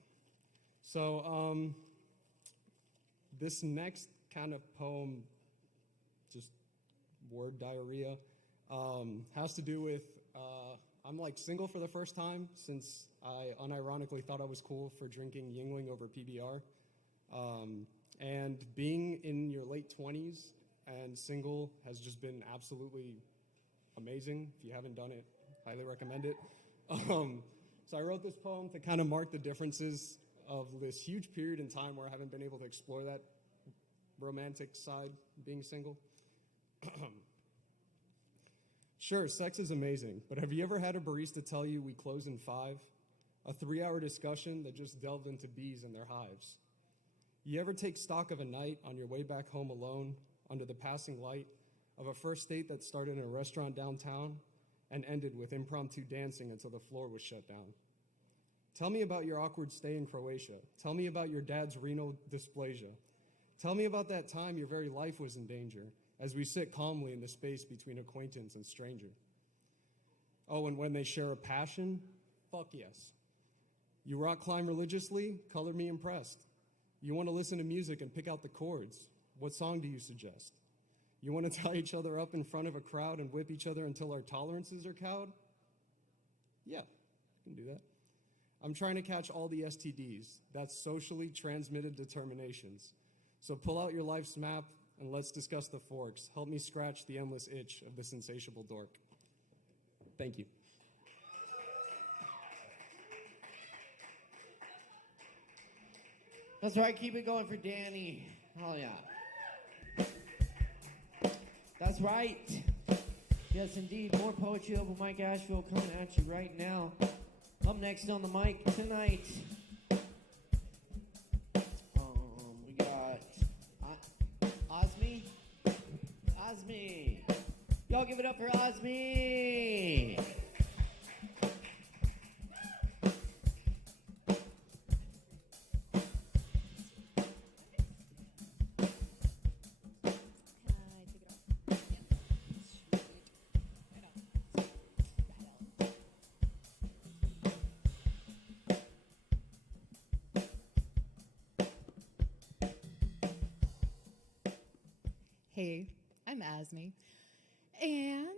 So this next kind of poem, just word diarrhea, has to do with, I'm like single for the first time since I unironically thought I was cool for drinking Yingling over PBR. And being in your late 20s and single has just been absolutely amazing. If you haven't done it, highly recommend it. So I wrote this poem to kind of mark the differences of this huge period in time where I haven't been able to explore that romantic side, being single. Sure, sex is amazing, but have you ever had a barista tell you we close in 5? A 3-hour discussion that just delved into bees and their hives. You ever take stock of a night on your way back home alone under the passing light of a first date that started in a restaurant downtown and ended with impromptu dancing until the floor was shut down? Tell me about your awkward stay in Croatia. Tell me about your dad's renal dysplasia. Tell me about that time your very life was in danger as we sit calmly in the space between acquaintance and stranger. Oh, and when they share a passion, fuck yes. You rock climb religiously, color me impressed. You want to listen to music and pick out the chords. What song do you suggest? You want to tie each other up in front of a crowd and whip each other until our tolerances are cowed? Yeah, I can do that. I'm trying to catch all the STDs. That's socially transmitted determinations. So pull out your life's map and let's discuss the forks. Help me scratch the endless itch of this insatiable dork. Thank you. That's right, keep it going for Danny. Hell yeah. That's right. Yes, indeed, more poetry open mic Asheville coming at you right now. Up next on the mic tonight, we got Osmi. Osmi. Y'all give it up for Osmi. Hey, I'm Asmi, and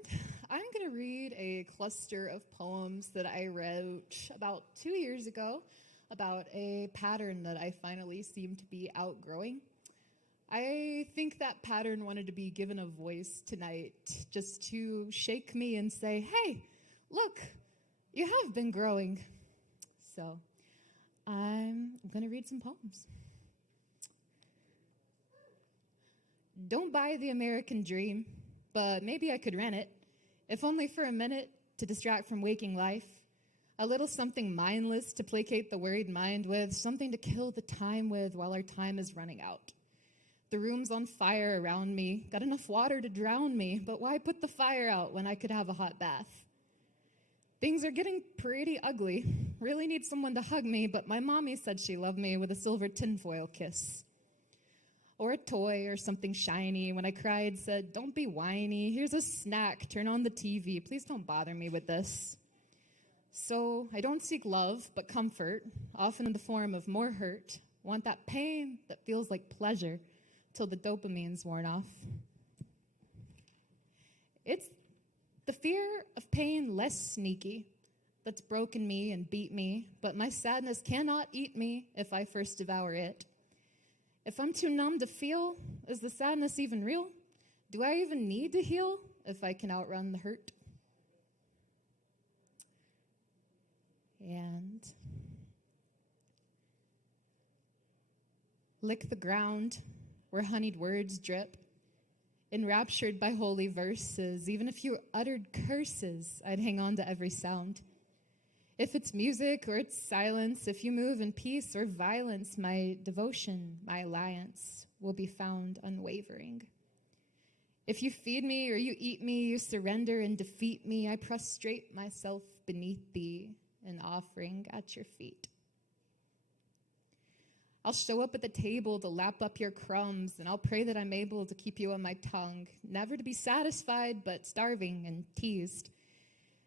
I'm going to read a cluster of poems that I wrote about 2 years ago about a pattern that I finally seem to be outgrowing. I think that pattern wanted to be given a voice tonight, just to shake me and say, hey, look, you have been growing. So I'm going to read some poems. Don't buy the American dream, but maybe I could rent it, if only for a minute to distract from waking life. A little something mindless to placate the worried mind with, something to kill the time with while our time is running out. The room's on fire around me, got enough water to drown me, but why put the fire out when I could have a hot bath? Things are getting pretty ugly. Really need someone to hug me, but my mommy said she loved me with a silver tinfoil kiss. Or a toy or something shiny. When I cried, said, don't be whiny. Here's a snack. Turn on the TV. Please don't bother me with this. So I don't seek love, but comfort, often in the form of more hurt, Want that pain that feels like pleasure till the dopamine's worn off. It's the fear of pain less sneaky that's broken me and beat me, but my sadness cannot eat me if I first devour it. If I'm too numb to feel, is the sadness even real? Do I even need to heal if I can outrun the hurt? And lick the ground where honeyed words drip, enraptured by holy verses. Even if you uttered curses, I'd hang on to every sound. If it's music or it's silence, if you move in peace or violence, my devotion, my alliance will be found unwavering. If you feed me or you eat me, you surrender and defeat me, I prostrate myself beneath thee, an offering at your feet. I'll show up at the table to lap up your crumbs, and I'll pray that I'm able to keep you on my tongue, never to be satisfied, but starving and teased.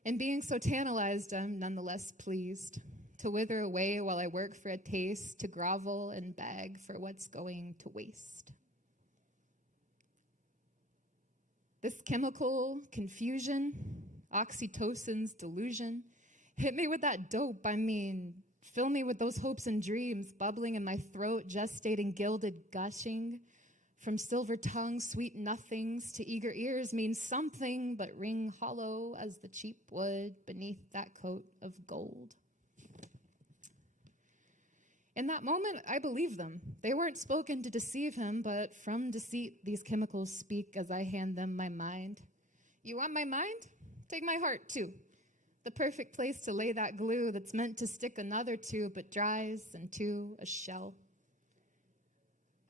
And being so tantalized, I'm nonetheless pleased to wither away while I work for a taste, to grovel and beg for what's going to waste. This chemical confusion, oxytocin's delusion, hit me with that dope, fill me with those hopes and dreams, bubbling in my throat, gestating, gilded, gushing. From silver tongue, sweet nothings to eager ears means something, but ring hollow as the cheap wood beneath that coat of gold. In that moment, I believed them. They weren't spoken to deceive him, but from deceit, these chemicals speak as I hand them my mind. You want my mind? Take my heart, too. The perfect place to lay that glue that's meant to stick another to, but dries into a shell.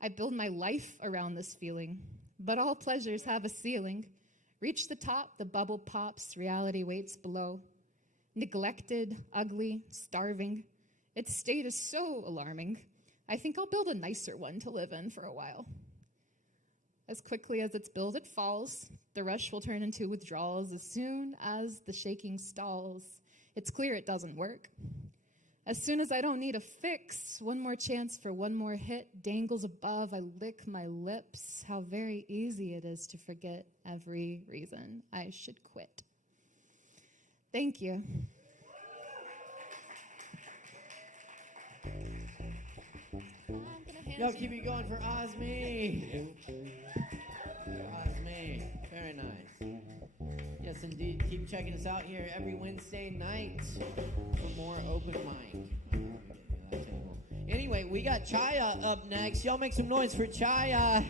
I build my life around this feeling, but all pleasures have a ceiling. Reach the top, the bubble pops, reality waits below. Neglected, ugly, starving. Its state is so alarming. I think I'll build a nicer one to live in for a while. As quickly as it's built, it falls. The rush will turn into withdrawals as soon as the shaking stalls. It's clear it doesn't work. As soon as I don't need a fix, one more chance for one more hit dangles above. I lick my lips. How very easy it is to forget every reason I should quit. Thank you. Yo, keep it going for Osme. Osme, very nice. Yes, indeed. Keep checking us out here every Wednesday night for more open mic. Anyway, we got Chaya up next. Y'all make some noise for Chaya.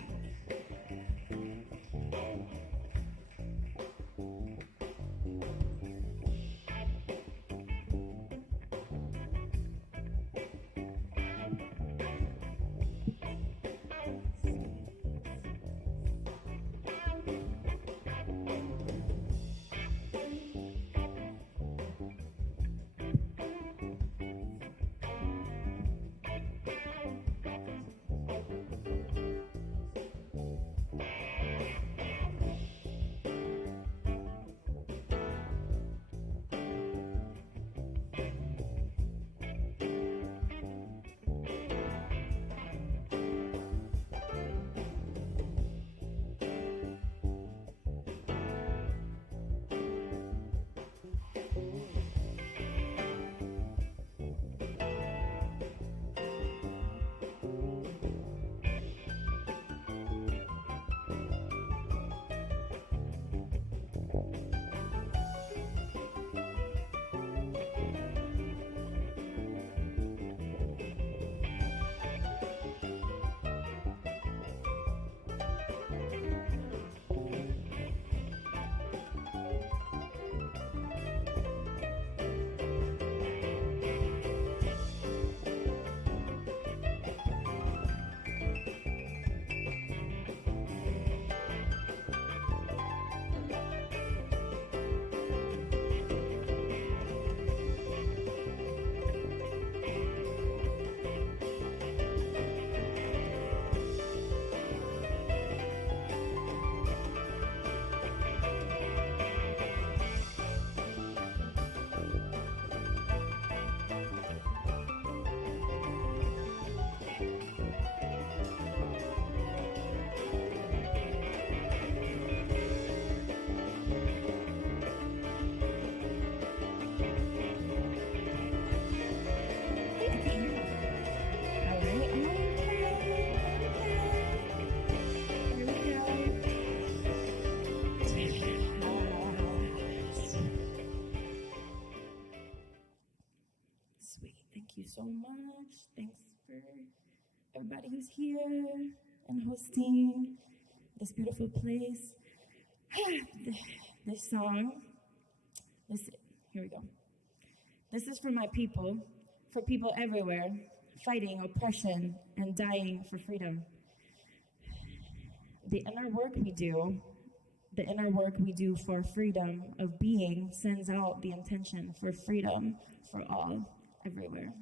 everybody who's here and hosting this beautiful place. This song, here we go. This is for my people, for people everywhere, fighting oppression and dying for freedom. The inner work we do for freedom of being sends out the intention for freedom for all, everywhere.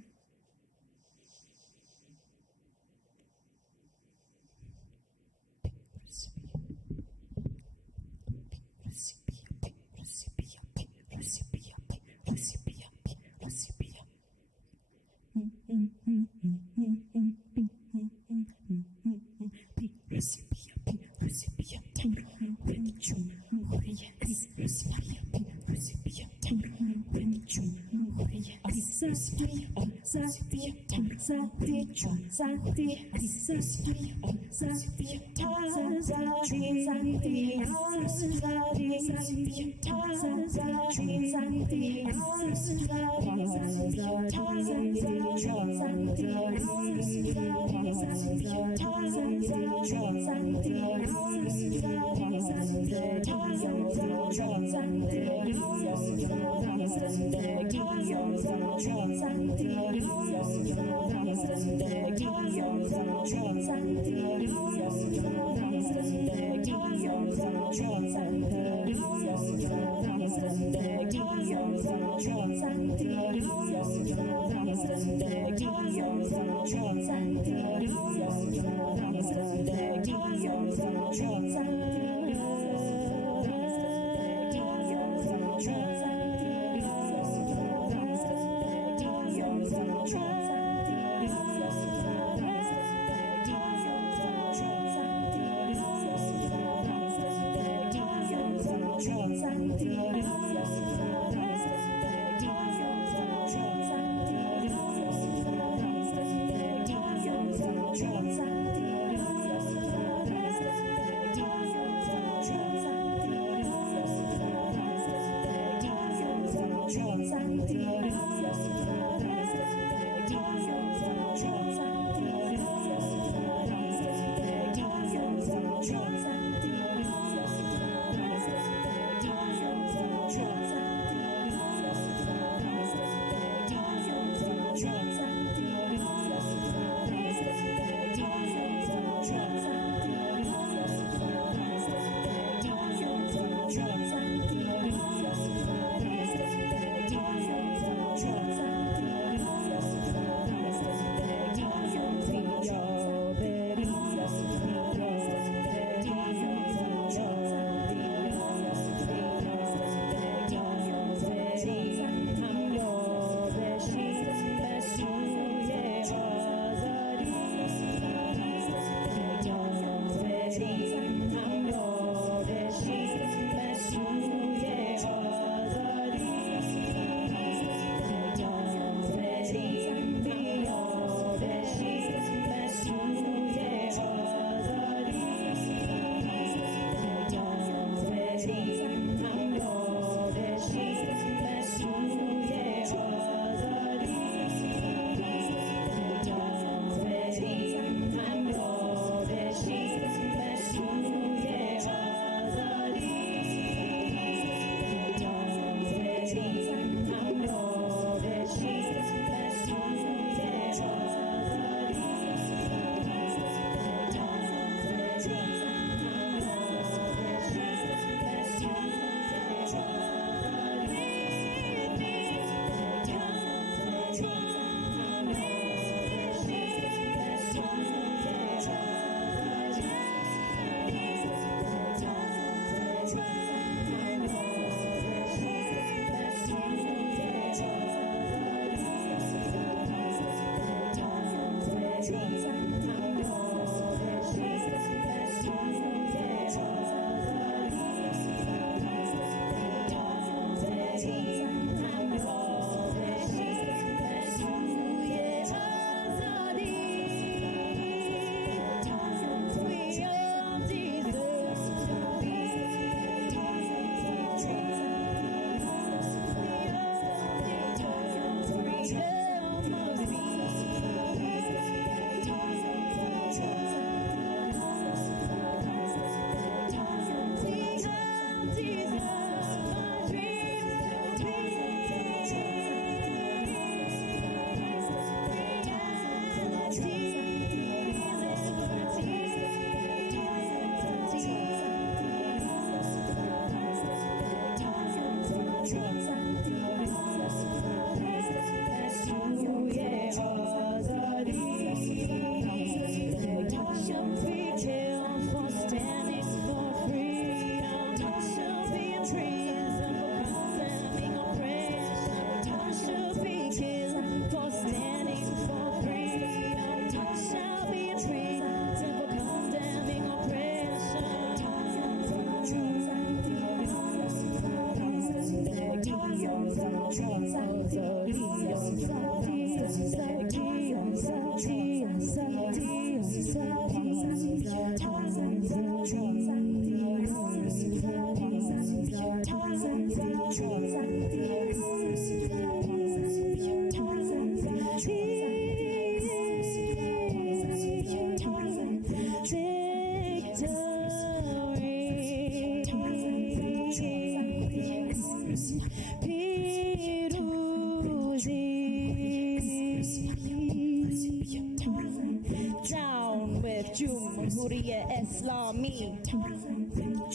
Down with Jumhuriya Islami.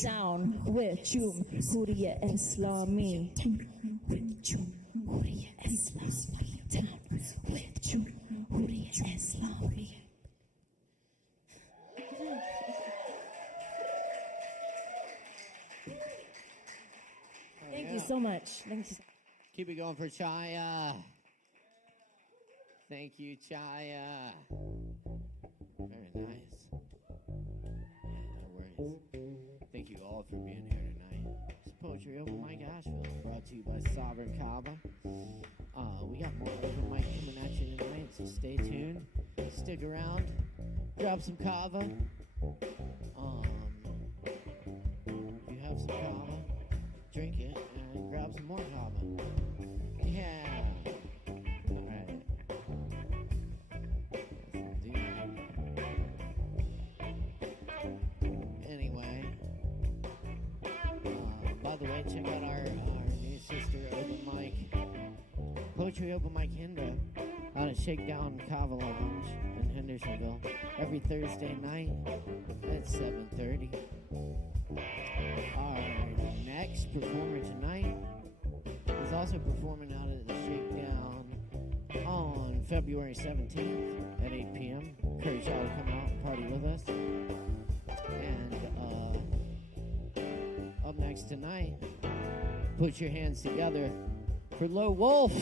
Down with Jumhuriya Islami. Jumhuriya Islami. Down with Jumhuriya Islami. Thank you so much. Thank you. Keep it going for Chaya. Thank you, Chaya. Very nice. Yeah, no worries. Thank you all for being here tonight. It's Poetry Open Mic Asheville, brought to you by Sovereign Kava. We got more open mic coming at you tonight, so stay tuned. Stick around. Grab some Kava. If you have some Kava, drink it and grab some more Kava. Yeah. All right. Anyway, by the way, check out our new sister open mic, Poetry Open Mic Hindra, out at Shakedown Kava Lounge in Hendersonville, every Thursday night at 7:30. Our next performer tonight is also performing out at the Shakedown on February 17th at 8 p.m. Encourage y'all to come out and party with us. And up next tonight, put your hands together for Low Wolf.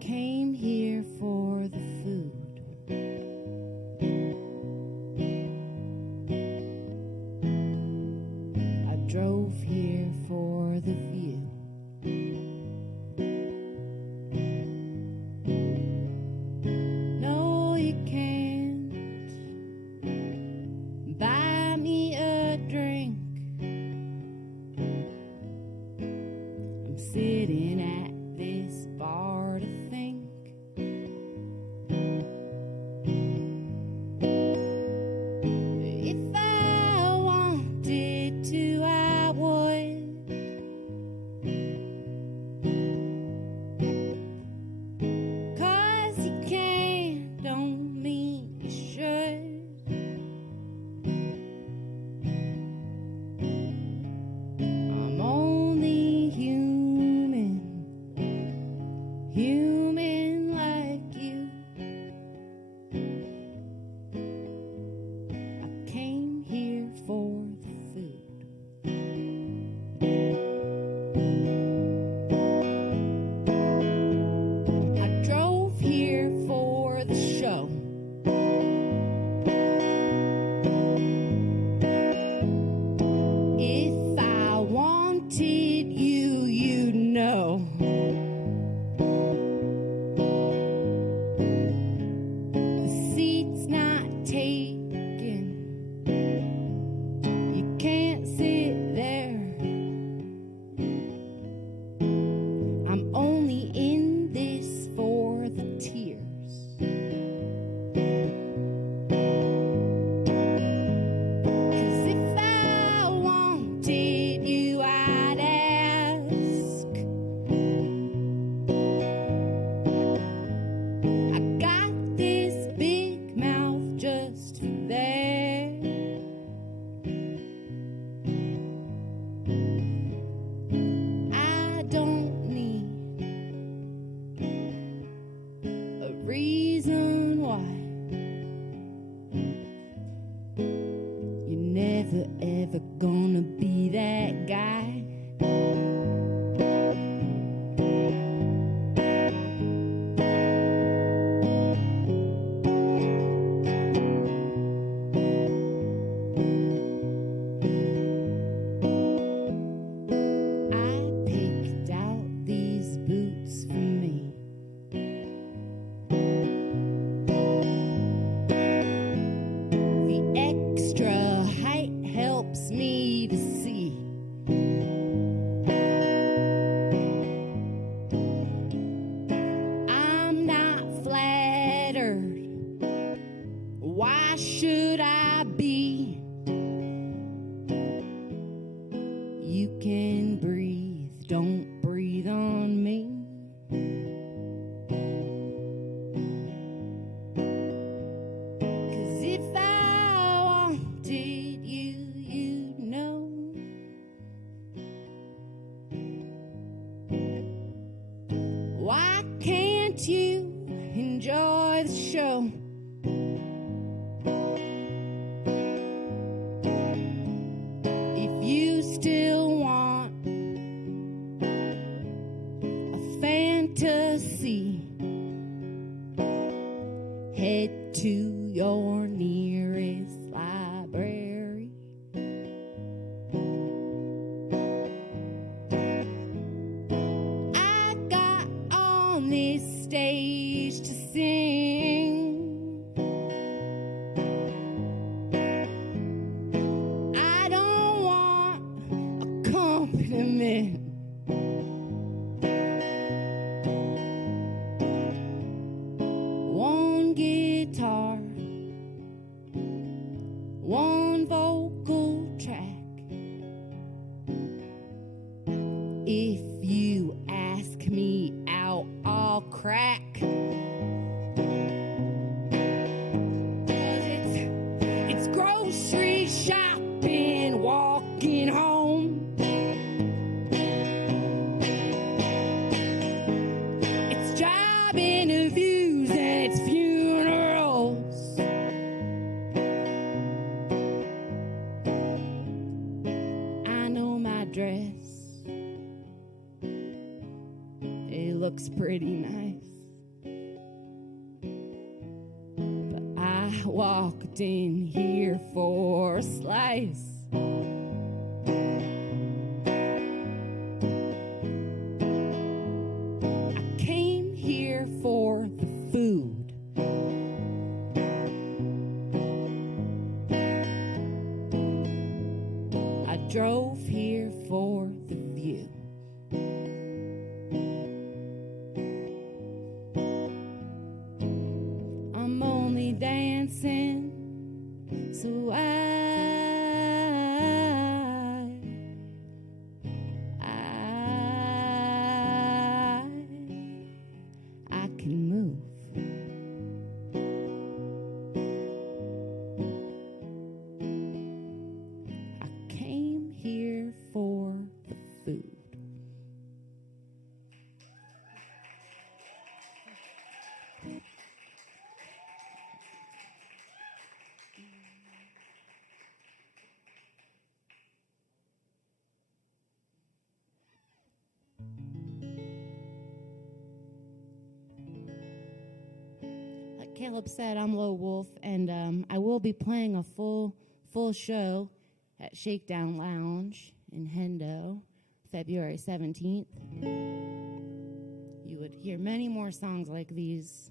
Came here for the food. I drove here for the view. No, you can't buy me a drink. I'm sitting at this bar to think. If I wanted to, I would. forever gonna be that guy. Looks pretty nice, but I walked in here for a slice. I came here for the food. I drove here for the view. Dancing, so I can move. I came here for the food. Caleb said, I'm Low Wolf, and I will be playing a full show at Shakedown Lounge in Hendo, February 17th. You would hear many more songs like these.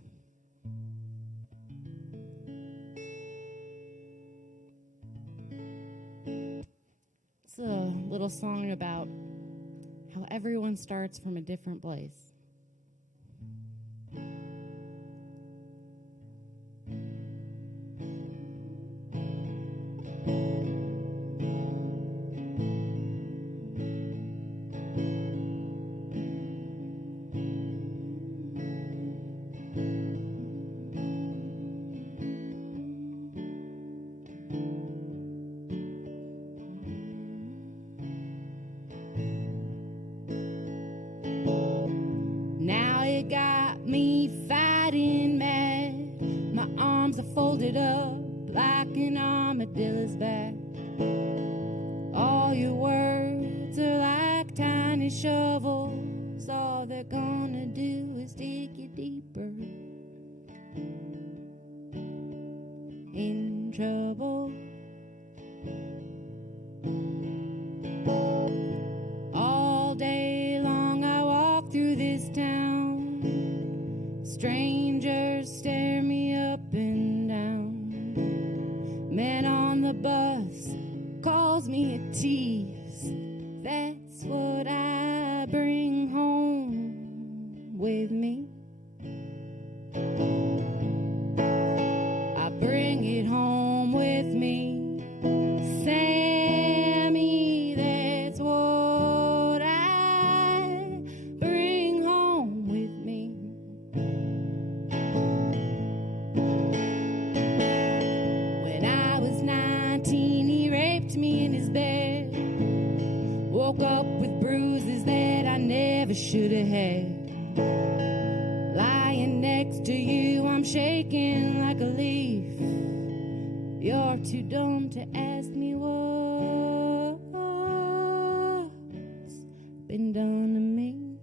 It's a little song about how everyone starts from a different place. Me fighting mad, my arms are folded up like an armadillo's back. shovels, all they're gonna do is dig you deeper in trouble. All day long I walk through this town. Strangers stare me up and down. Man on the bus calls me a tease. That's what I bring home with me. I bring it home with me. Sammy, that's what I bring home with me. When I was 19, he raped me in his bed. Woke up with bruises that I never should have had. Lying next to you, I'm shaking like a leaf. You're too dumb to ask me what's been done to me.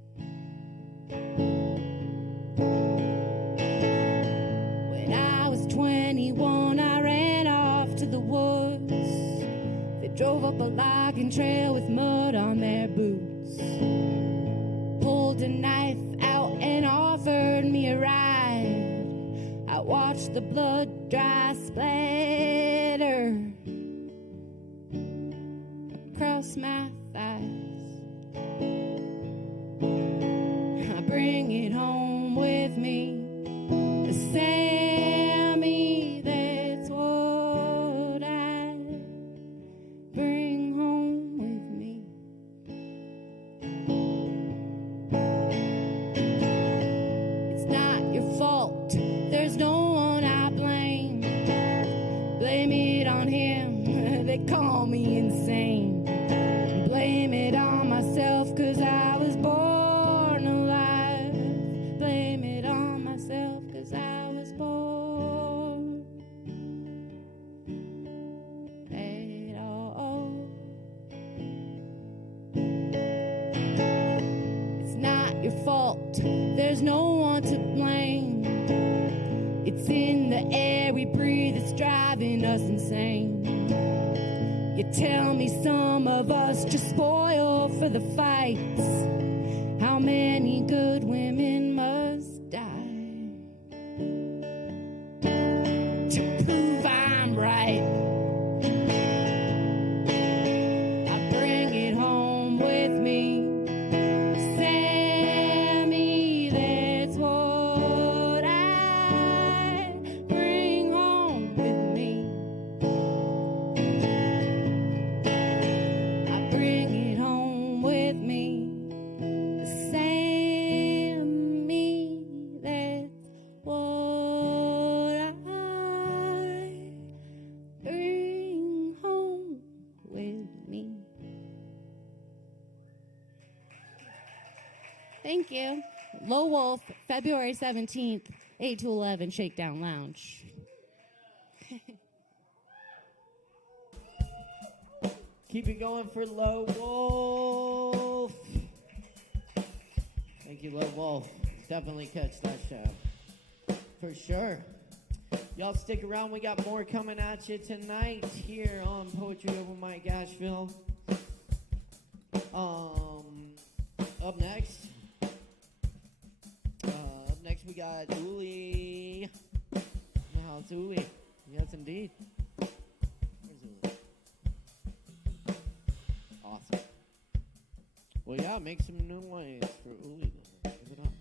When I was 21, I ran off to the woods. They drove up a logging trail with mud on their boots. Pulled a knife out and offered me a ride. I watched the blood dry splatter across my thighs. I bring it home with me. Sammy, that's what I bring home with me. It's not your fault, there's no one I blame. Blame it on him, they call me insane. Blame it on myself, 'cause I was born alive. Blame it on myself, 'cause I was born at all. It's not your fault, there's no one to blame. It's in the air we breathe, it's driving us insane. You tell me some of us just spoil for the fights. How many good women must die to prove I'm right? I bring it home with me. Sammy, that's what I bring home with me. I bring it home with me. Sammy, that's what I bring home with me. Thank you. Low Wolf, February 17th, 8 to 11, Shakedown Lounge. Keep it going for Low Wolf. Thank you, Low Wolf. Definitely catch that show. For sure. Y'all stick around. We got more coming at you tonight here on Poetry Over Mike Asheville. Up next. We got Uli. Now it's Uli. Yes, indeed. Where's Uli? Awesome. Well, yeah, make some new noise for Uli. Give it up.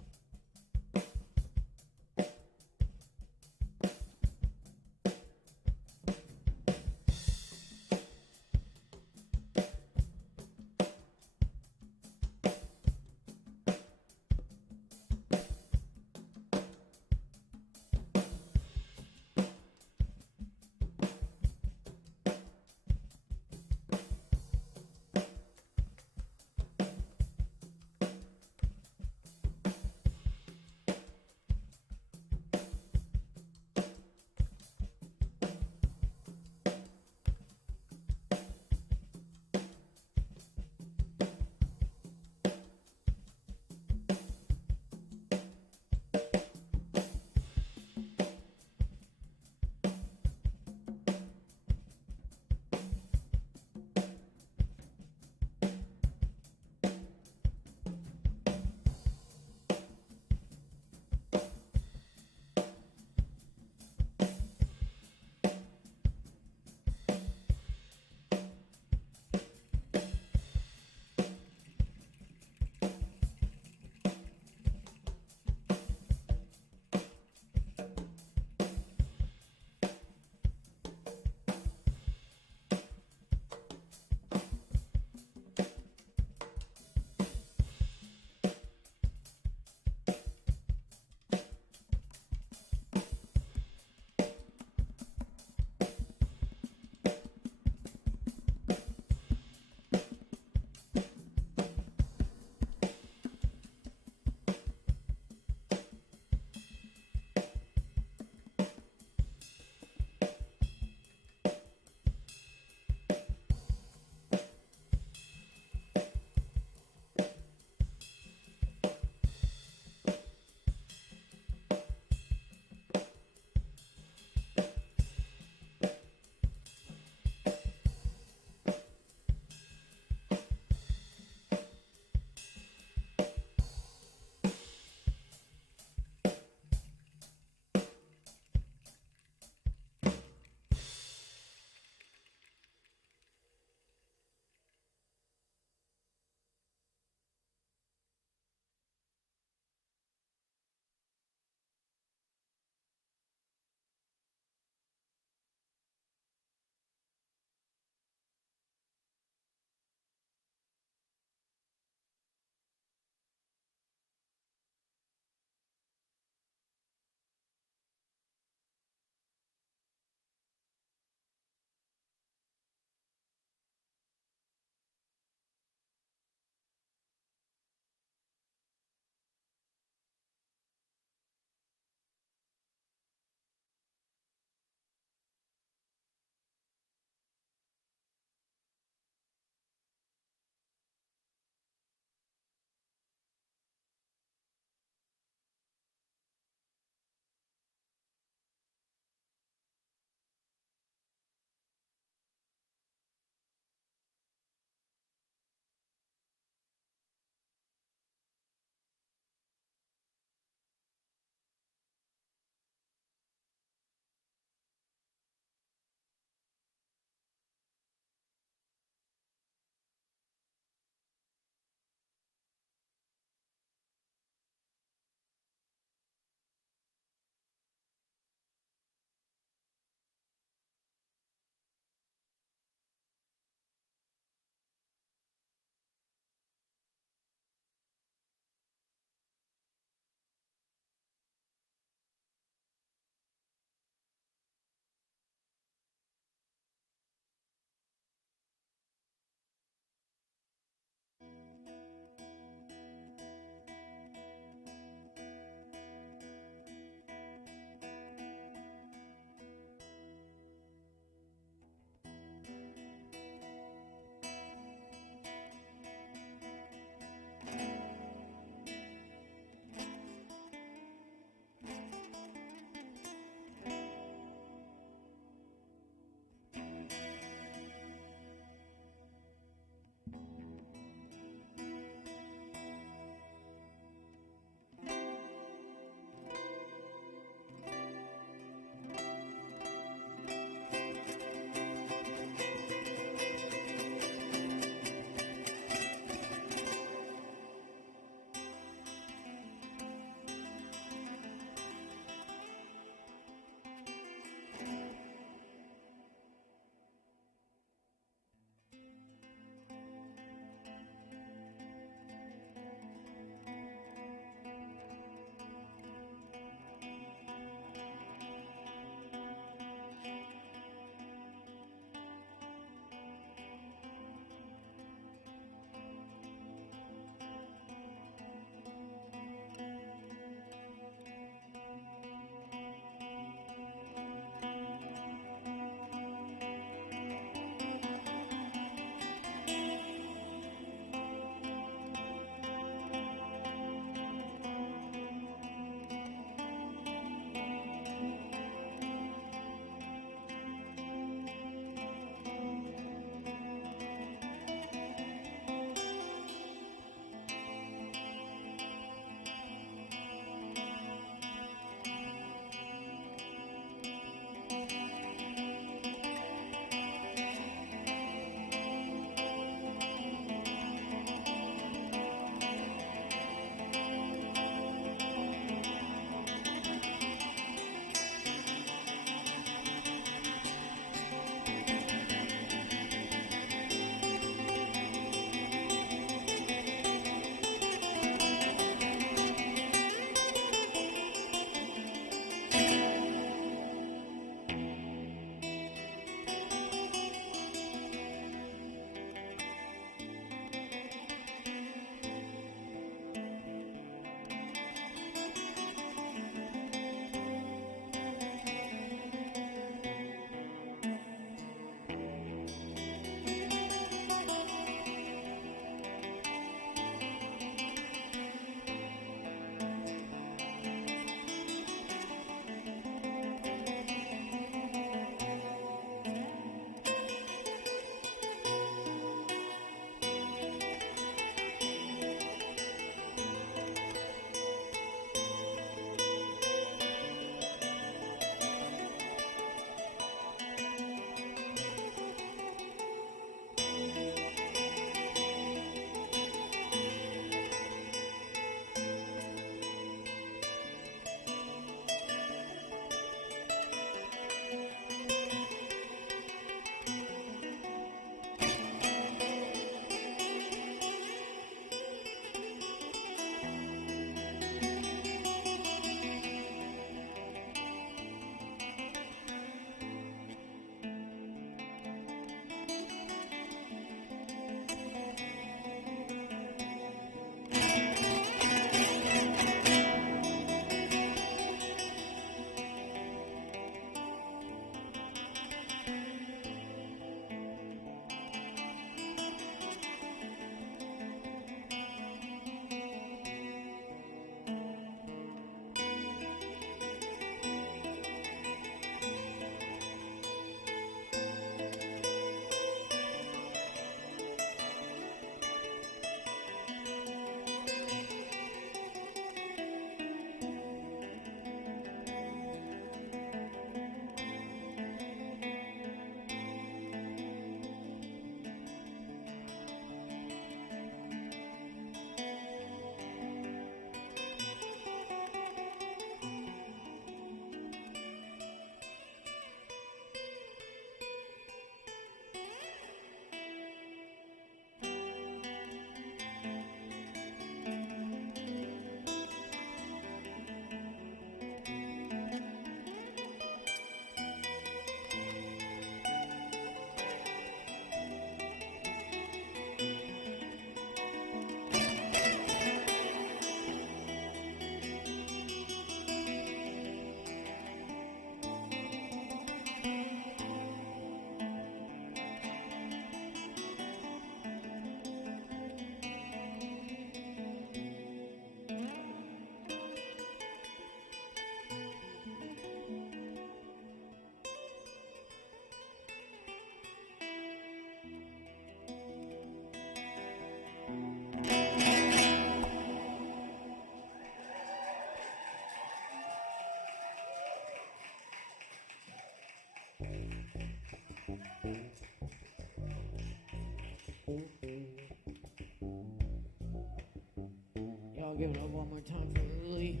give it up one more time for Lily.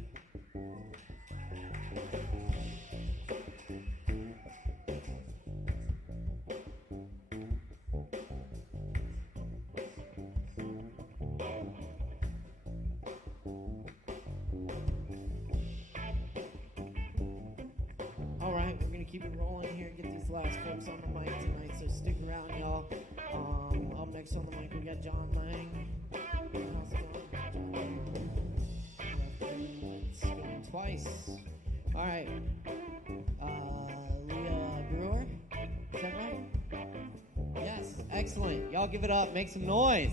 All right, we're gonna keep it rolling here. Get these last folks on the mic tonight, so stick around, y'all. Up next on the mic, we got John Lang. How's it going? It's going twice. All right, Leah Brewer. Is that right? Yes, excellent. Y'all give it up. Make some noise.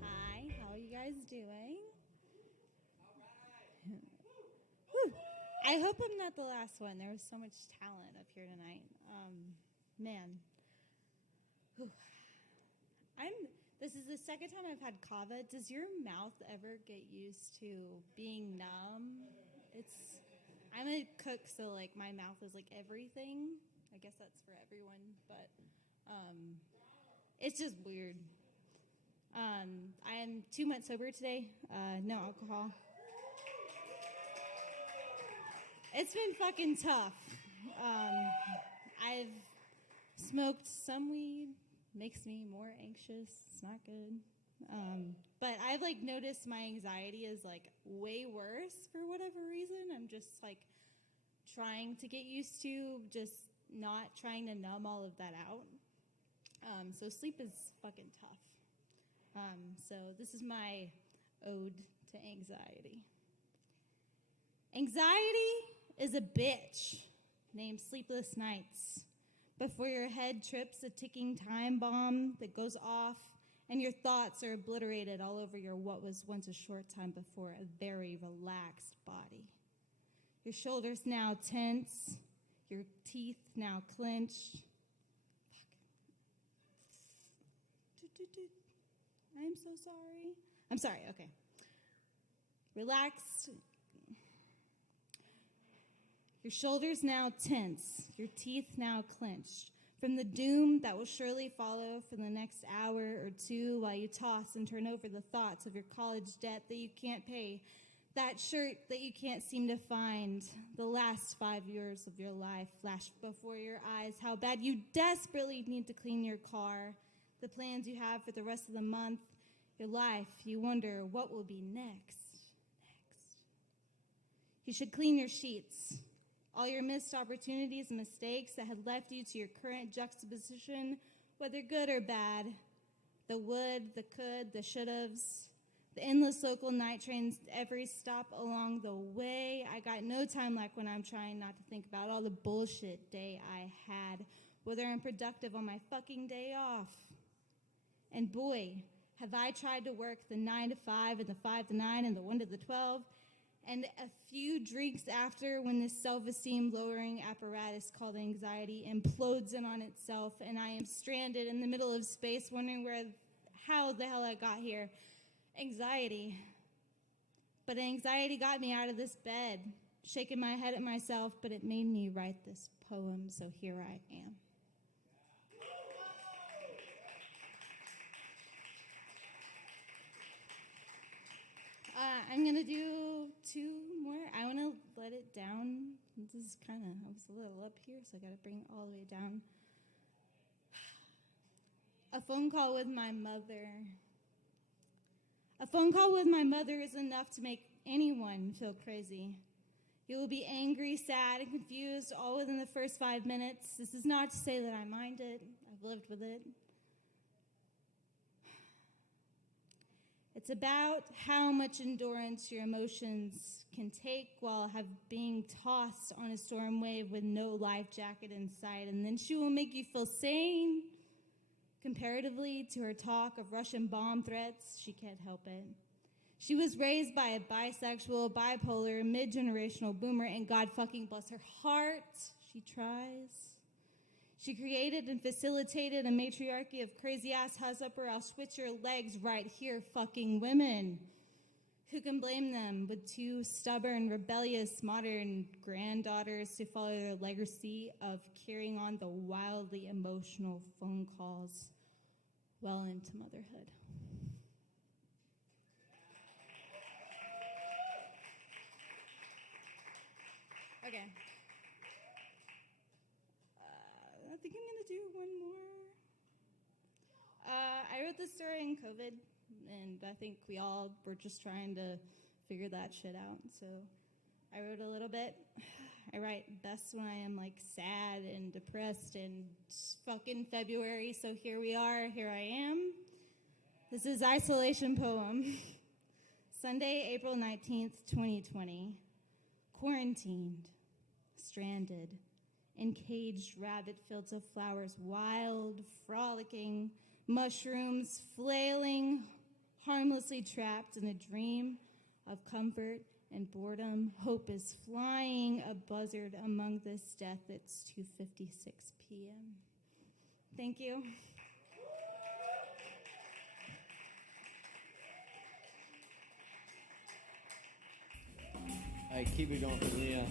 Hi, how are you guys doing? Whew. I hope I'm not the last one. There was so much talent up here tonight. Man. Whew. This is the second time I've had Kava. Does your mouth ever get used to being numb? I'm a cook, so like my mouth is like everything. I guess that's for everyone, but it's just weird. I am 2 months sober today. No alcohol. It's been fucking tough. I've smoked some weed. Makes me more anxious. It's not good. But I've like noticed my anxiety is like way worse for whatever reason. I'm just like trying to get used to just not trying to numb all of that out. So sleep is fucking tough. So this is my ode to anxiety. Anxiety is a bitch named Sleepless Nights. Before your head trips a ticking time bomb that goes off and your thoughts are obliterated all over your what was once a short time before a very relaxed body. Your shoulders now tense, your teeth now clenched. I'm so sorry. I'm sorry, okay. Relaxed. Your shoulders now tense, your teeth now clenched. From the doom that will surely follow for the next hour or two while you toss and turn over the thoughts of your college debt that you can't pay, that shirt that you can't seem to find, the last 5 years of your life flash before your eyes, how bad you desperately need to clean your car, the plans you have for the rest of the month, your life, you wonder what will be next. You should clean your sheets. All your missed opportunities and mistakes that had left you to your current juxtaposition, whether good or bad, the would, the could, the should'ves, the endless local night trains, every stop along the way. I got no time like when I'm trying not to think about all the bullshit day I had, whether I'm productive on my fucking day off. And boy, have I tried to work the 9 to 5 and the 5 to 9 and the 1 to the 12, and a few drinks after, when this self-esteem lowering apparatus called anxiety implodes in on itself, and I am stranded in the middle of space wondering how the hell I got here. Anxiety. But anxiety got me out of this bed, shaking my head at myself, but it made me write this poem, so here I am. I'm going to do 2 more. I want to let it down. This is I was a little up here, so I got to bring it all the way down. A phone call with my mother. A phone call with my mother is enough to make anyone feel crazy. You will be angry, sad, and confused all within the first 5 minutes. This is not to say that I mind it. I've lived with it. It's about how much endurance your emotions can take while being tossed on a storm wave with no life jacket in sight. And then she will make you feel sane. Comparatively to her talk of Russian bomb threats, she can't help it. She was raised by a bisexual, bipolar, mid-generational boomer, and God fucking bless her heart, she tries. She created and facilitated a matriarchy of crazy-ass hus-upper, I'll switch your legs right here fucking women. Who can blame them with two stubborn, rebellious, modern granddaughters to follow their legacy of carrying on the wildly emotional phone calls well into motherhood? Okay. I think I'm going to do one more. I wrote this story in COVID, and I think we all were just trying to figure that shit out. So I wrote a little bit. I write best when I am like sad and depressed, and it's fucking February, so here we are, here I am. This is Isolation Poem. Sunday, April 19th, 2020. Quarantined, stranded, in caged rabbit fields of flowers, wild, frolicking, mushrooms flailing, harmlessly trapped in a dream of comfort and boredom. Hope is flying a buzzard among this death. It's 2:56 p.m. Thank you. All right, keep it going for Leah.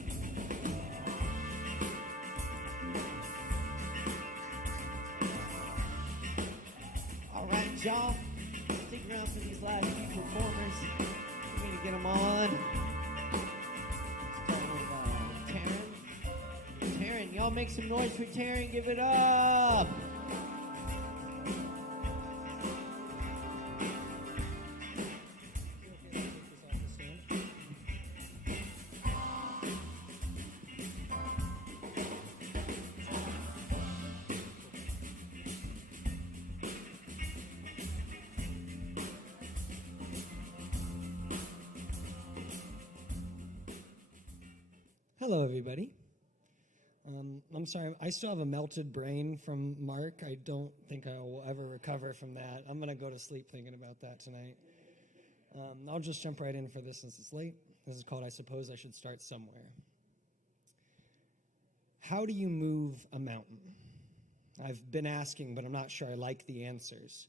All right, y'all. Stick around for these last few performers. We're going to get them on. Start with Taryn. Taryn, y'all make some noise for Taryn. Give it up. Hello, everybody. I'm sorry, I still have a melted brain from Mark. I don't think I will ever recover from that. I'm going to go to sleep thinking about that tonight. I'll just jump right in for this since it's late. This is called I Suppose I Should Start Somewhere. How do you move a mountain? I've been asking, but I'm not sure I like the answers.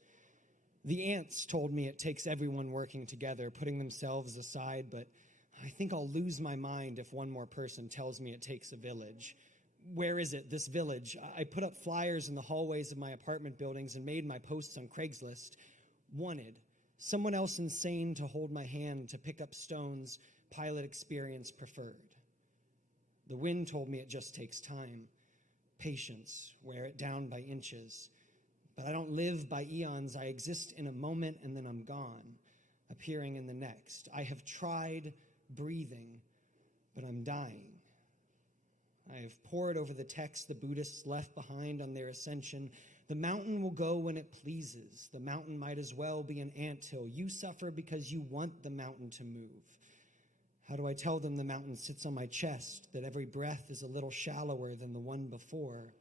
The ants told me it takes everyone working together, putting themselves aside, but I think I'll lose my mind if one more person tells me it takes a village. Where is it, this village? I put up flyers in the hallways of my apartment buildings and made my posts on Craigslist. Wanted. Someone else insane to hold my hand, to pick up stones, pilot experience preferred. The wind told me it just takes time. Patience, wear it down by inches. But I don't live by eons. I exist in a moment and then I'm gone, appearing in the next. I have tried breathing, but I'm dying. I have pored over the text the Buddhists left behind on their ascension. The mountain will go when it pleases. The mountain might as well be an anthill. You suffer because you want the mountain to move. How do I tell them the mountain sits on my chest, that every breath is a little shallower than the one before?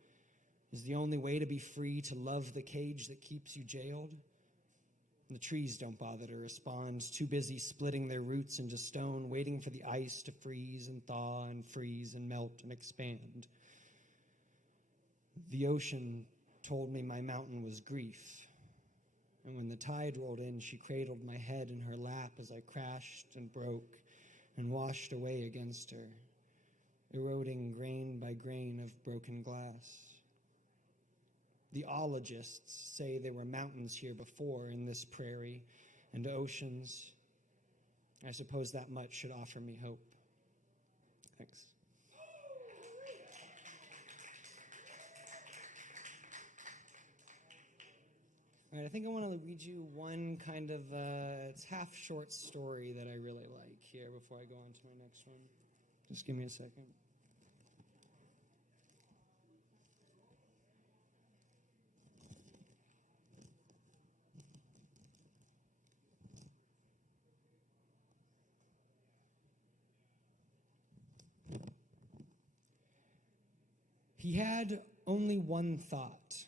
Is the only way to be free to love the cage that keeps you jailed? The trees don't bother to respond, too busy splitting their roots into stone, waiting for the ice to freeze and thaw and freeze and melt and expand. The ocean told me my mountain was grief. And when the tide rolled in, she cradled my head in her lap as I crashed and broke and washed away against her, eroding grain by grain of broken glass. The ologists say there were mountains here before in this prairie and oceans. I suppose that much should offer me hope. Thanks. All right, I think I want to read you one kind of, it's half short story that I really like here before I go on to my next one. Just give me a second. He had only one thought,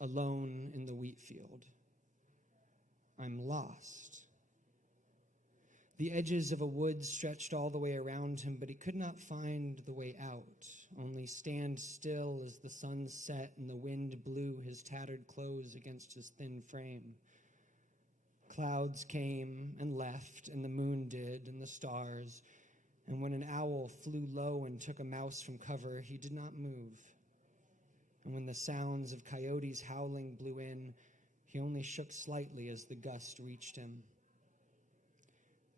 alone in the wheat field. I'm lost. The edges of a wood stretched all the way around him, but he could not find the way out, only stand still as the sun set and the wind blew his tattered clothes against his thin frame. Clouds came and left, and the moon did, and the stars, and when an owl flew low and took a mouse from cover, he did not move. And when the sounds of coyotes howling blew in, he only shook slightly as the gust reached him.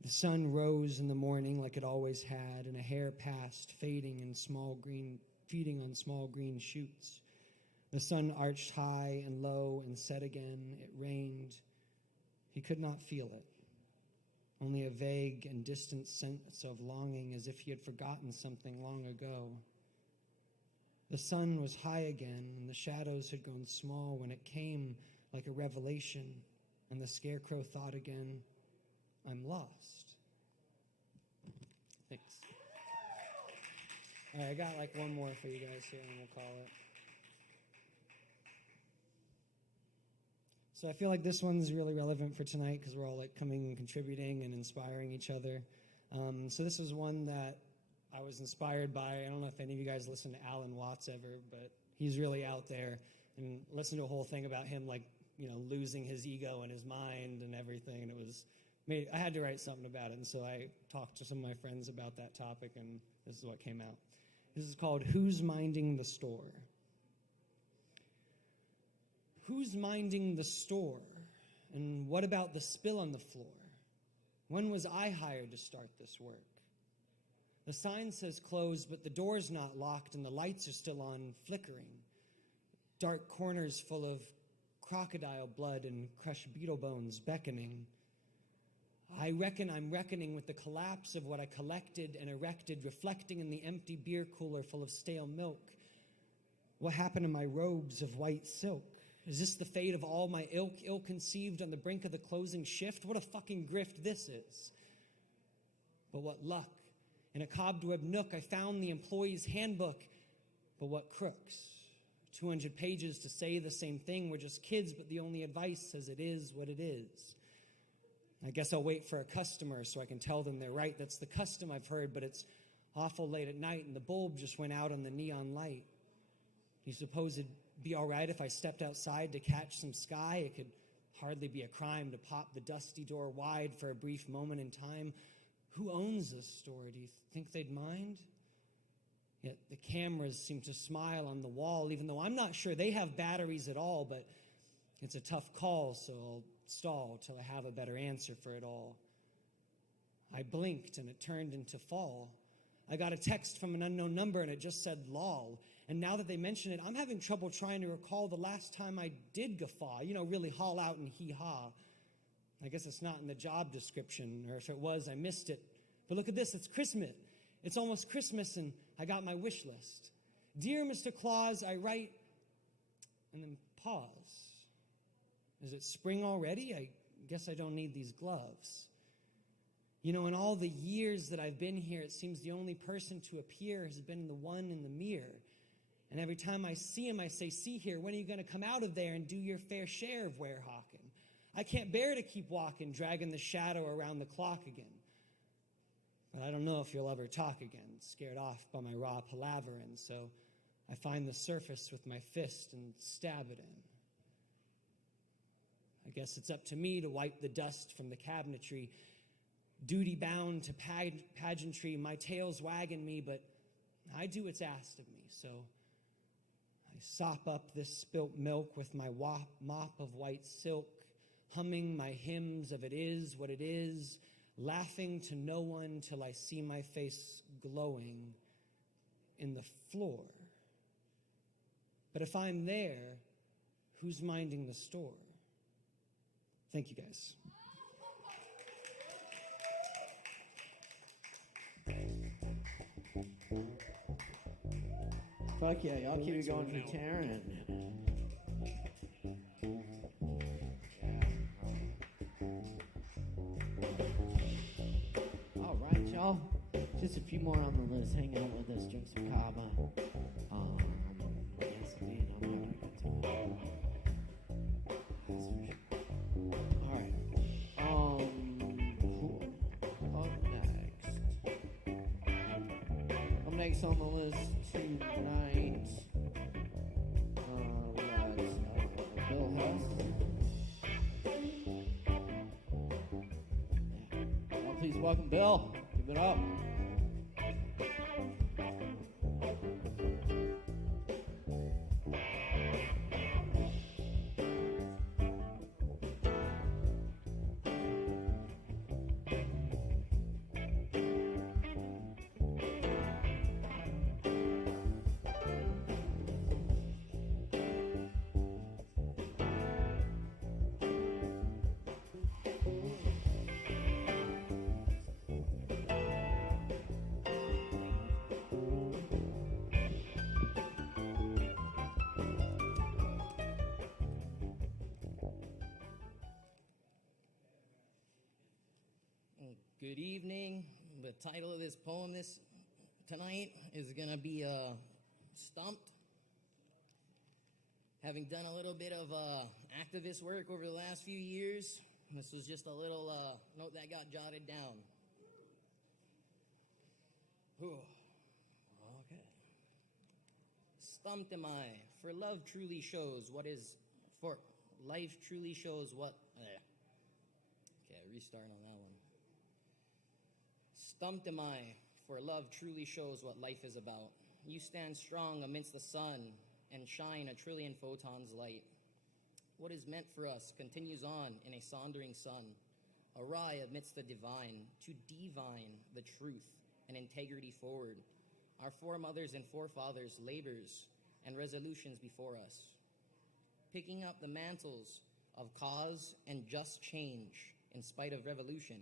The sun rose in the morning like it always had, and a hare passed, feeding on small green shoots. The sun arched high and low and set again. It rained. He could not feel it, only a vague and distant sense of longing as if he had forgotten something long ago. The sun was high again, and the shadows had grown small when it came like a revelation, and the scarecrow thought again, I'm lost. Thanks. All right, I got like one more for you guys here, and we'll call it. So I feel like this one's really relevant for tonight because we're all like coming and contributing and inspiring each other. So this was one that I was inspired by. I don't know if any of you guys listen to Alan Watts ever, but he's really out there. And listened to a whole thing about him, like, you know, losing his ego and his mind and everything. And it was I had to write something about it. And so I talked to some of my friends about that topic, and this is what came out. This is called Who's Minding the Store? Who's minding the store? And what about the spill on the floor? When was I hired to start this work? The sign says closed, but the door's not locked and the lights are still on, flickering. Dark corners full of crocodile blood and crushed beetle bones beckoning. I reckon I'm reckoning with the collapse of what I collected and erected, reflecting in the empty beer cooler full of stale milk. What happened to my robes of white silk? Is this the fate of all my ilk, ill-conceived on the brink of the closing shift? What a fucking grift this is. But what luck. In a cobweb nook, I found the employee's handbook. But what crooks. 200 pages to say the same thing. We're just kids, but the only advice says it is what it is. I guess I'll wait for a customer so I can tell them they're right. That's the custom I've heard, but it's awful late at night and the bulb just went out on the neon light. Do you suppose it'd be all right if I stepped outside to catch some sky? It could hardly be a crime to pop the dusty door wide for a brief moment in time. Who owns this store? Do you think they'd mind? Yet the cameras seem to smile on the wall, even though I'm not sure they have batteries at all, but it's a tough call, so I'll stall till I have a better answer for it all. I blinked and it turned into fall. I got a text from an unknown number and it just said lol. And now that they mention it, I'm having trouble trying to recall the last time I did guffaw, really haul out and hee-haw. I guess it's not in the job description, or if it was, I missed it. But look at this, it's Christmas. It's almost Christmas and I got my wish list. Dear Mr. Claus, I write, and then pause. Is it spring already? I guess I don't need these gloves. In all the years that I've been here, it seems the only person to appear has been the one in the mirror. And every time I see him, I say, see here, when are you going to come out of there and do your fair share of warehawking? I can't bear to keep walking, dragging the shadow around the clock again. But I don't know if you'll ever talk again, scared off by my raw palaverin, so I find the surface with my fist and stab it in. I guess it's up to me to wipe the dust from the cabinetry, duty-bound to pageantry, my tail's wagging me, but I do what's asked of me, so I sop up this spilt milk with my mop of white silk, humming my hymns of it is what it is, laughing to no one till I see my face glowing in the floor. But if I'm there, who's minding the store? Thank you, guys. Fuck yeah, y'all keep it going for Taryn. All right, y'all. Just a few more on the list. Hang out with us, drink some Kava. Yes, indeed. I'm having a good time. All right. Cool. acts on the list tonight. We got Bill Huss. Well, please welcome Bill. Give it up. Good evening. The title of this poem tonight is going to be Stumped. Having done a little bit of activist work over the last few years, this was just a little note that got jotted down. Okay. Stumped am I, for love truly shows what is, for life truly shows what, okay, restart on that one. Stumped am I, for love truly shows what life is about. You stand strong amidst the sun and shine a trillion photons light. What is meant for us continues on in a sondering sun, awry amidst the divine, to divine the truth and integrity forward. Our foremothers and forefathers' labors and resolutions before us. Picking up the mantles of cause and just change in spite of revolution.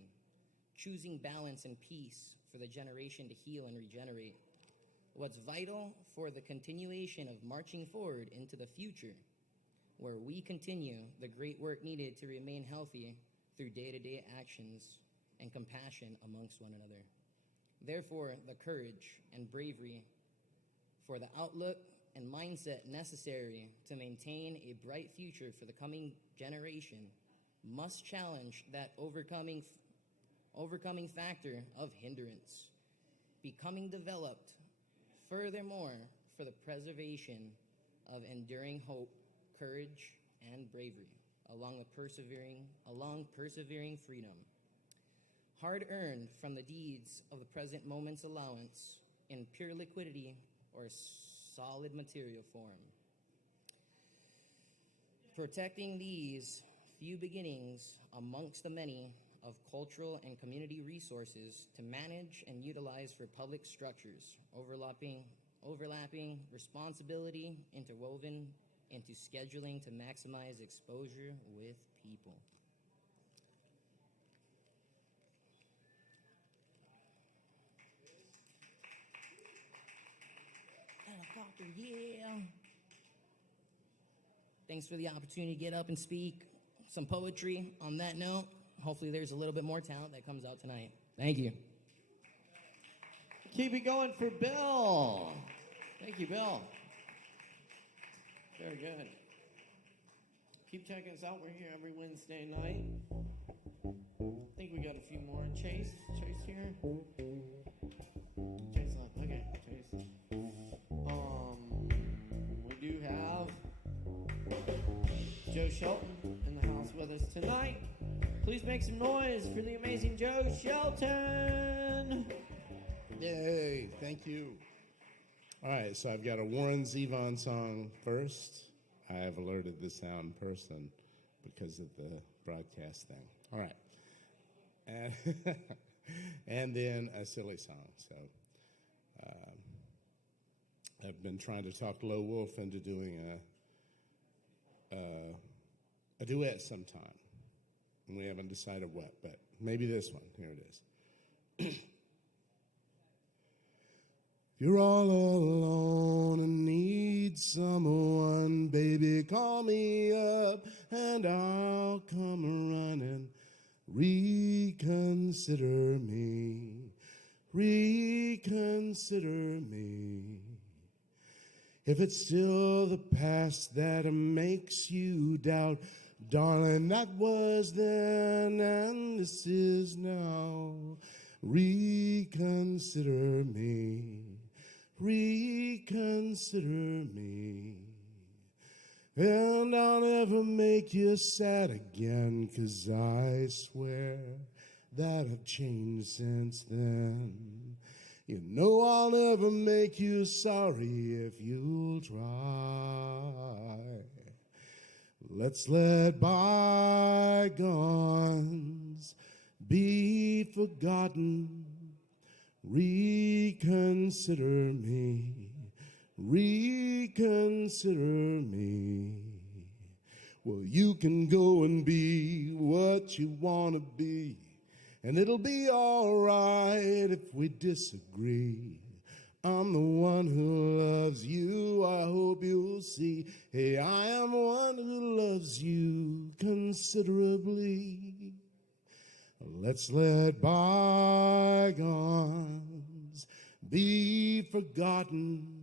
Choosing balance and peace for the generation to heal and regenerate. What's vital for the continuation of marching forward into the future, where we continue the great work needed to remain healthy through day-to-day actions and compassion amongst one another. Therefore, the courage and bravery for the outlook and mindset necessary to maintain a bright future for the coming generation must challenge that overcoming factor of hindrance, becoming developed furthermore for the preservation of enduring hope, courage, and bravery, along persevering freedom, hard earned from the deeds of the present moment's allowance in pure liquidity or solid material form. Protecting these few beginnings amongst the many of cultural and community resources to manage and utilize for public structures, overlapping responsibility interwoven into scheduling to maximize exposure with people. Helicopter, yeah. Thanks for the opportunity to get up and speak some poetry. On that note, hopefully there's a little bit more talent that comes out tonight. Thank you. Keep it going for Bill. Thank you, Bill. Very good. Keep checking us out. We're here every Wednesday night. I think we got a few more. Chase here. Chase left. Okay, Chase. We do have Joe Shelton in the house with us tonight. Please make some noise for the amazing Joe Shelton. Yay, thank you. All right, so I've got a Warren Zevon song first. I have alerted the sound person because of the broadcast thing. All right. And then a silly song. So I've been trying to talk Low Wolf into doing a duet sometime. And we haven't decided what, but maybe this one. Here it is. You're all alone and need someone, baby, call me up and I'll come running. Reconsider me, reconsider me. If it's still the past that makes you doubt, darling, that was then and this is now. Reconsider me. reconsider me. And I'll never make you sad again, 'cause I swear that I've changed since then. You know I'll never make you sorry if you'll try. Let's let bygones be forgotten. Reconsider me. Reconsider me. Well, you can go and be what you want to be, and it'll be all right if we disagree. I'm the one who loves you, I hope you'll see. Hey, I am one who loves you considerably. Let's let bygones be forgotten.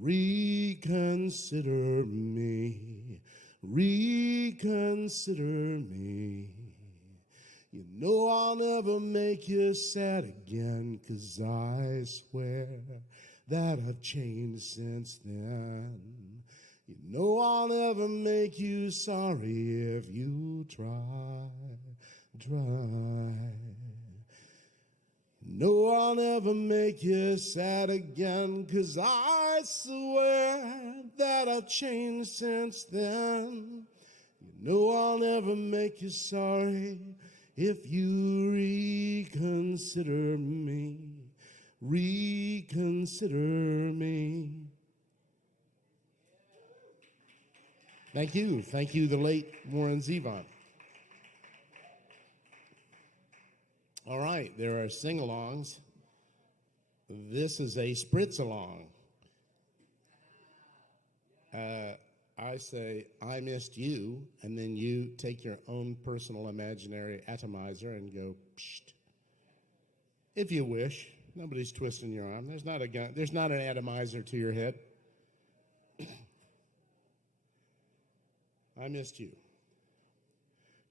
Reconsider me, reconsider me. You know I'll never make you sad again, 'cause I swear that I've changed since then. You know I'll never make you sorry if you try. No, I'll never make you sad again, 'cause I swear that I've changed since then. You know I'll never make you sorry if you reconsider me. Reconsider me. Thank you. Thank you, the late Warren Zevon. All right, there are sing-alongs. This is a spritz-along. I say, I missed you, and then you take your own personal imaginary atomizer and go, psht. If you wish. Nobody's twisting your arm. There's not a gun. There's not an atomizer to your head. I missed you.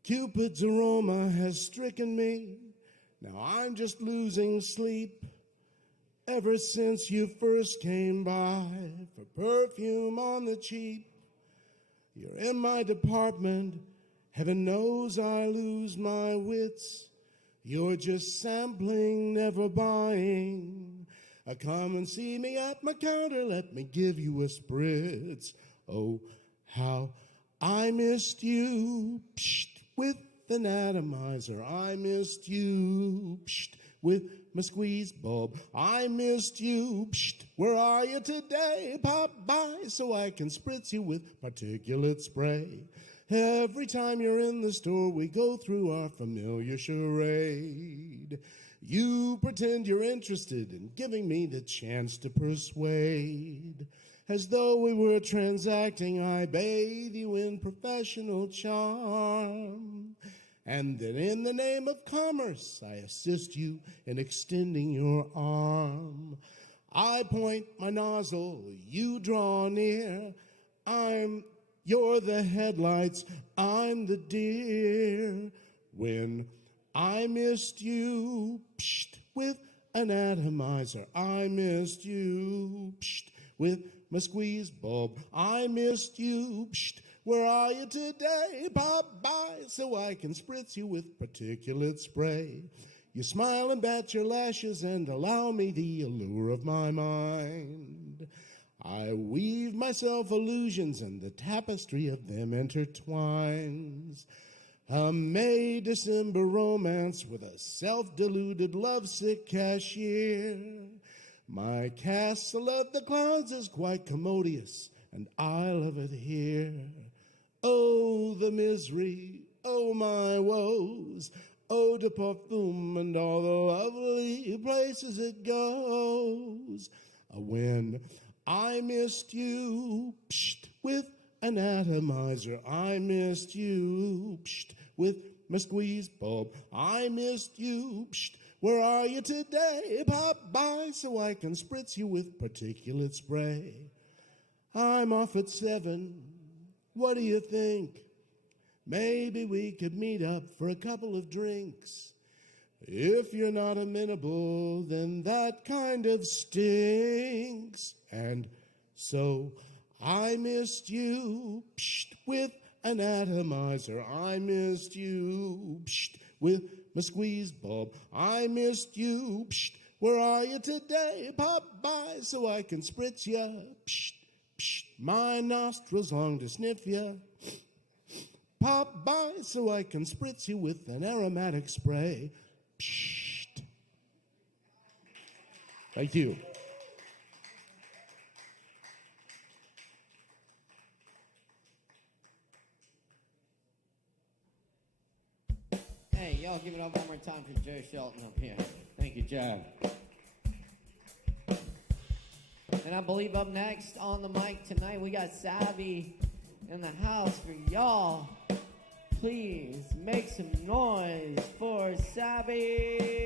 Cupid's aroma has stricken me. Now I'm just losing sleep ever since you first came by for perfume on the cheap. You're in my department. Heaven knows I lose my wits. You're just sampling, never buying. Come and see me at my counter. Let me give you a spritz. Oh, how I missed you. Psht, with an atomizer. I missed you. Psht, with my squeeze bulb. I missed you. Psht, where are you today? Pop by so I can spritz you with particulate spray. Every time you're in the store, we go through our familiar charade. You pretend you're interested in giving me the chance to persuade. As though we were transacting, I bathe you in professional charm. And then in the name of commerce, I assist you in extending your arm. I point my nozzle, you draw near. You're the headlights, I'm the deer. When I missed you, psht, with an atomizer. I missed you, psht, with my squeeze bulb. I missed you, psht, where are you today? Pop by so I can spritz you with particulate spray. You smile and bat your lashes and allow me the allure of my mind. I weave myself illusions and the tapestry of them intertwines. A May-December romance with a self-deluded lovesick cashier. My castle of the clouds is quite commodious, and I love it here. Oh, the misery, oh, my woes, eau de parfum and all the lovely places it goes. When I missed you, psht, with an atomizer. I missed you, psht, with my squeeze bulb. I missed you, psht, where are you today? Pop by so I can spritz you with particulate spray. I'm off at 7. What do you think? Maybe we could meet up for a couple of drinks. If you're not amenable, then that kind of stinks. And so I missed you with an atomizer. I missed you with my squeeze bulb. I missed you. Where are you today? Pop by so I can spritz ya. My nostrils long to sniff ya. Pop by so I can spritz you with an aromatic spray. Thank you. Hey, y'all give it up one more time for Joe Shelton up here. Thank you, Joe. And I believe up next on the mic tonight, we got Savvy in the house for y'all. Please make some noise for Savvy.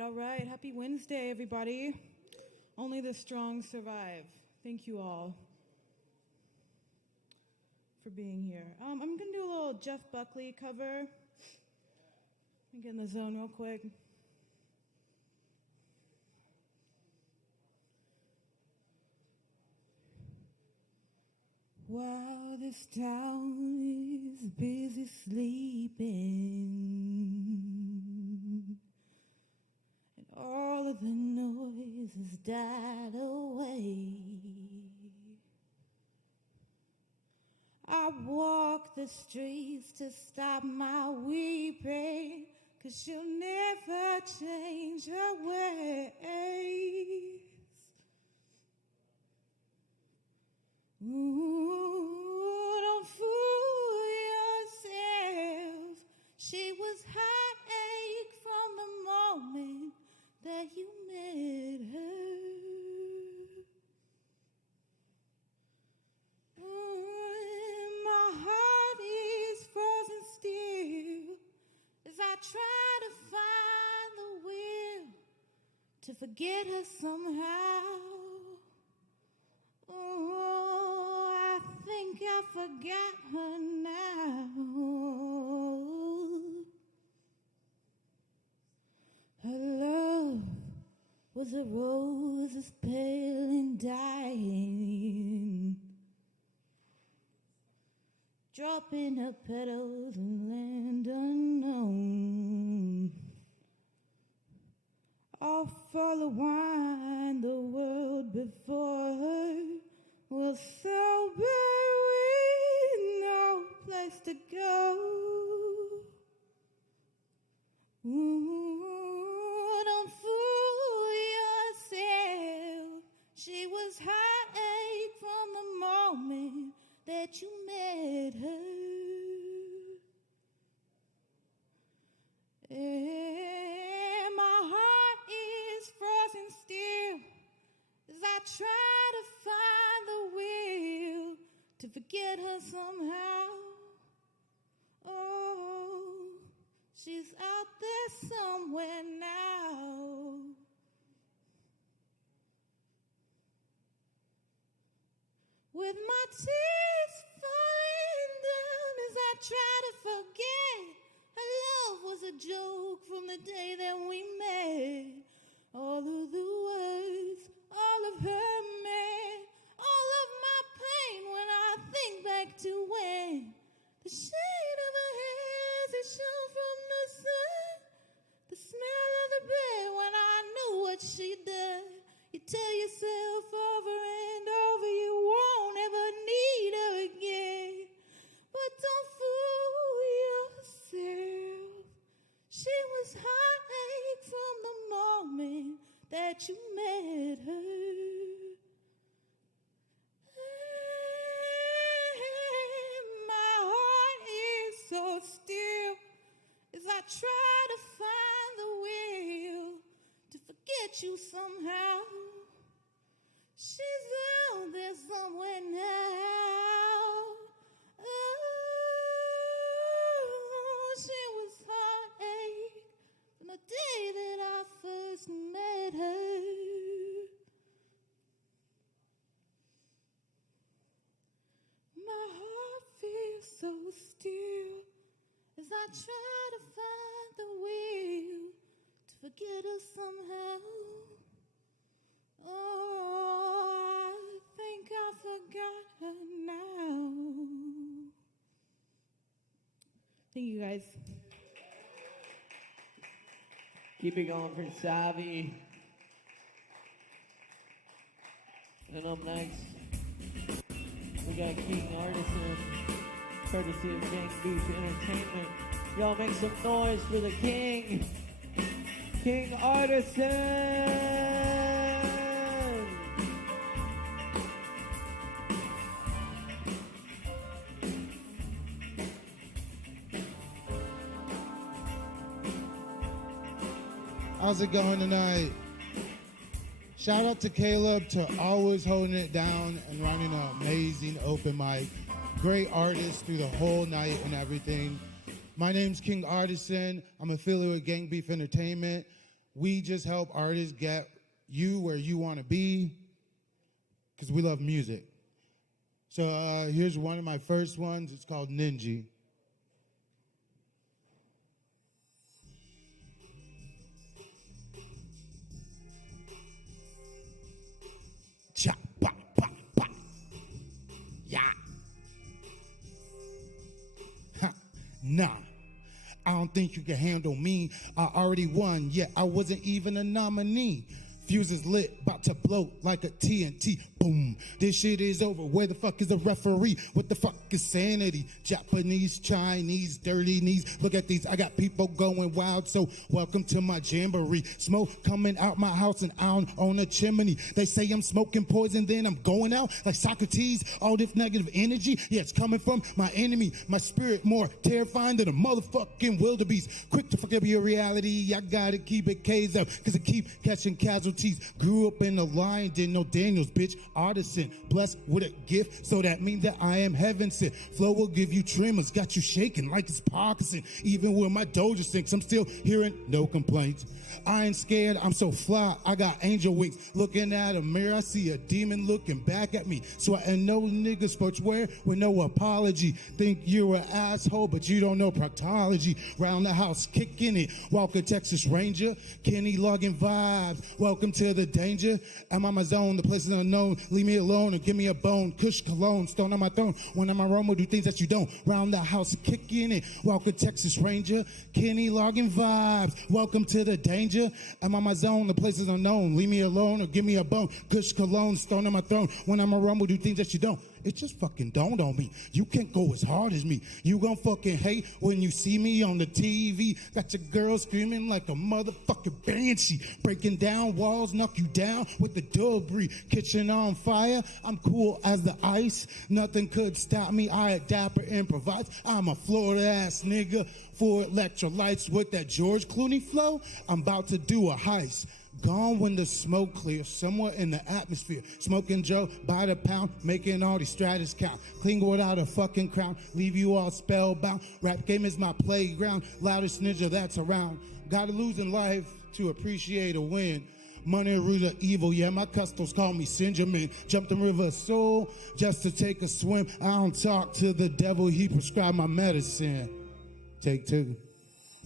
All right. Happy Wednesday, everybody. Only the strong survive. Thank you all for being here. I'm going to do a little Jeff Buckley cover. Let me get in the zone real quick. While this town is busy sleeping, and all of the noise has died away, I walk the streets to stop my weeping, 'cause she'll never change her ways. Ooh, don't fool yourself. She was heartache from the moment that you met her. My heart is frozen still as I try to find the will to forget her somehow. Oh, I think I forgot her now. Her love was a rose as pale and dying, dropping her petals in land unknown. All for the wine, the world before her was so bare with no place to go. Ooh, don't fool yourself. She was heartache from the moment that you met her. And my heart is frozen still as I try to find the will to forget her somehow. Oh, she's out there somewhere now. With my tears falling down as I try to forget, her love was a joke from the day that we met. All of the words, all of her men, all of my pain when I think back to when the shade of her hair is shown from the sun, the smell of the bed when I knew what she'd done. You tell yourself over and over you won't ever need her again, but don't fool yourself. She was heartache from the moment that you met her. And my heart is so still as I try to find the will to forget you somehow. She's out there somewhere now. Oh, she's I try to find the will to forget her somehow. Oh, I think I forgot her now. Thank you guys. Keep it going for Savvy. And up next, we got King Artisan, courtesy of Gang Beach Entertainment. Y'all make some noise for the King. King Artisan! How's it going tonight? Shout out to Caleb to always holding it down and running an amazing open mic. Great artist through the whole night and everything. My name's King Artisan. I'm affiliated with Gang Beef Entertainment. We just help artists get you where you want to be because we love music. So here's one of my first ones. It's called Ninja. Cha, pa, pa, pa. Yeah. Ha. Nah. I don't think you can handle me. I already won, yet I wasn't even a nominee. Fuse is lit, about to blow like a TNT. Boom. This shit is over. Where the fuck is the referee? What the fuck is sanity? Japanese, Chinese, dirty knees. Look at these. I got people going wild, so welcome to my jamboree. Smoke coming out my house and out on a chimney. They say I'm smoking poison, then I'm going out like Socrates. All this negative energy, yeah, it's coming from my enemy. My spirit more terrifying than a motherfucking wildebeest. Quick to forget your reality. I gotta keep it K's up, cause I keep catching casualties. Grew up in the lion, didn't know Daniels, bitch. Artisan, blessed with a gift, so that means that I am heaven sent. Flow will give you tremors, got you shaking like it's Parkinson. Even when my doja sinks, I'm still hearing no complaints. I ain't scared, I'm so fly, I got angel wings. Looking at a mirror, I see a demon looking back at me. So I know niggas sportswear with no apology. Think you're an asshole, but you don't know proctology. Round the house, kicking it, Walker, Texas Ranger. Kenny logging vibes, welcome to the danger. I'm on my zone, the place is unknown. Leave me alone and give me a bone. Kush cologne, stone on my throne. When I'm aroma, do things that you don't. Round the house, kicking it, Walker, Texas Ranger. Kenny logging vibes, welcome to the danger. I'm on my zone, the place is unknown. Leave me alone or give me a bone. Kush cologne, stone on my throne. When I'm a rumble, do things that you don't. It just fucking dawned on me. You can't go as hard as me. You gon' fucking hate when you see me on the TV. Got your girl screaming like a motherfucking banshee. Breaking down walls, knock you down with the debris. Kitchen on fire, I'm cool as the ice. Nothing could stop me, I adapt or improvise. I'm a Florida ass nigga. 4 electrolytes with that George Clooney flow. I'm about to do a heist. Gone when the smoke clears, somewhere in the atmosphere. Smoking Joe by the pound, making all these stratus count. Clean without a fucking crown, leave you all spellbound. Rap game is my playground, loudest ninja that's around. Gotta lose in life to appreciate a win. Money root of evil, yeah, my customs call me Sinjamin. Jumped in River Soul just to take a swim. I don't talk to the devil, he prescribed my medicine. Take 2.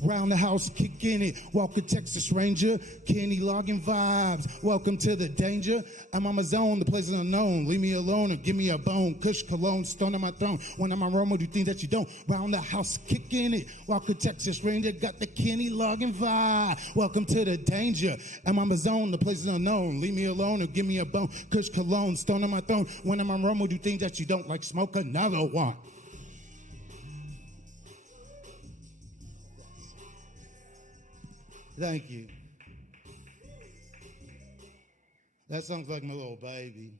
Round the house, kicking it, Walker, Texas Ranger. Kenny logging vibes, welcome to the danger. I'm on my zone, the place is unknown. Leave me alone and give me a bone. Kush cologne, stone on my throne. When I'm on Roma, do things that you don't. Round the house, kicking it, Walker, Texas Ranger. Got the Kenny logging vibe, welcome to the danger. I'm on my zone, the place is unknown. Leave me alone and give me a bone. Kush cologne, stone on my throne. When I'm on Roma, do things that you don't. Like smoke another one. Thank you. That sounds like my little baby.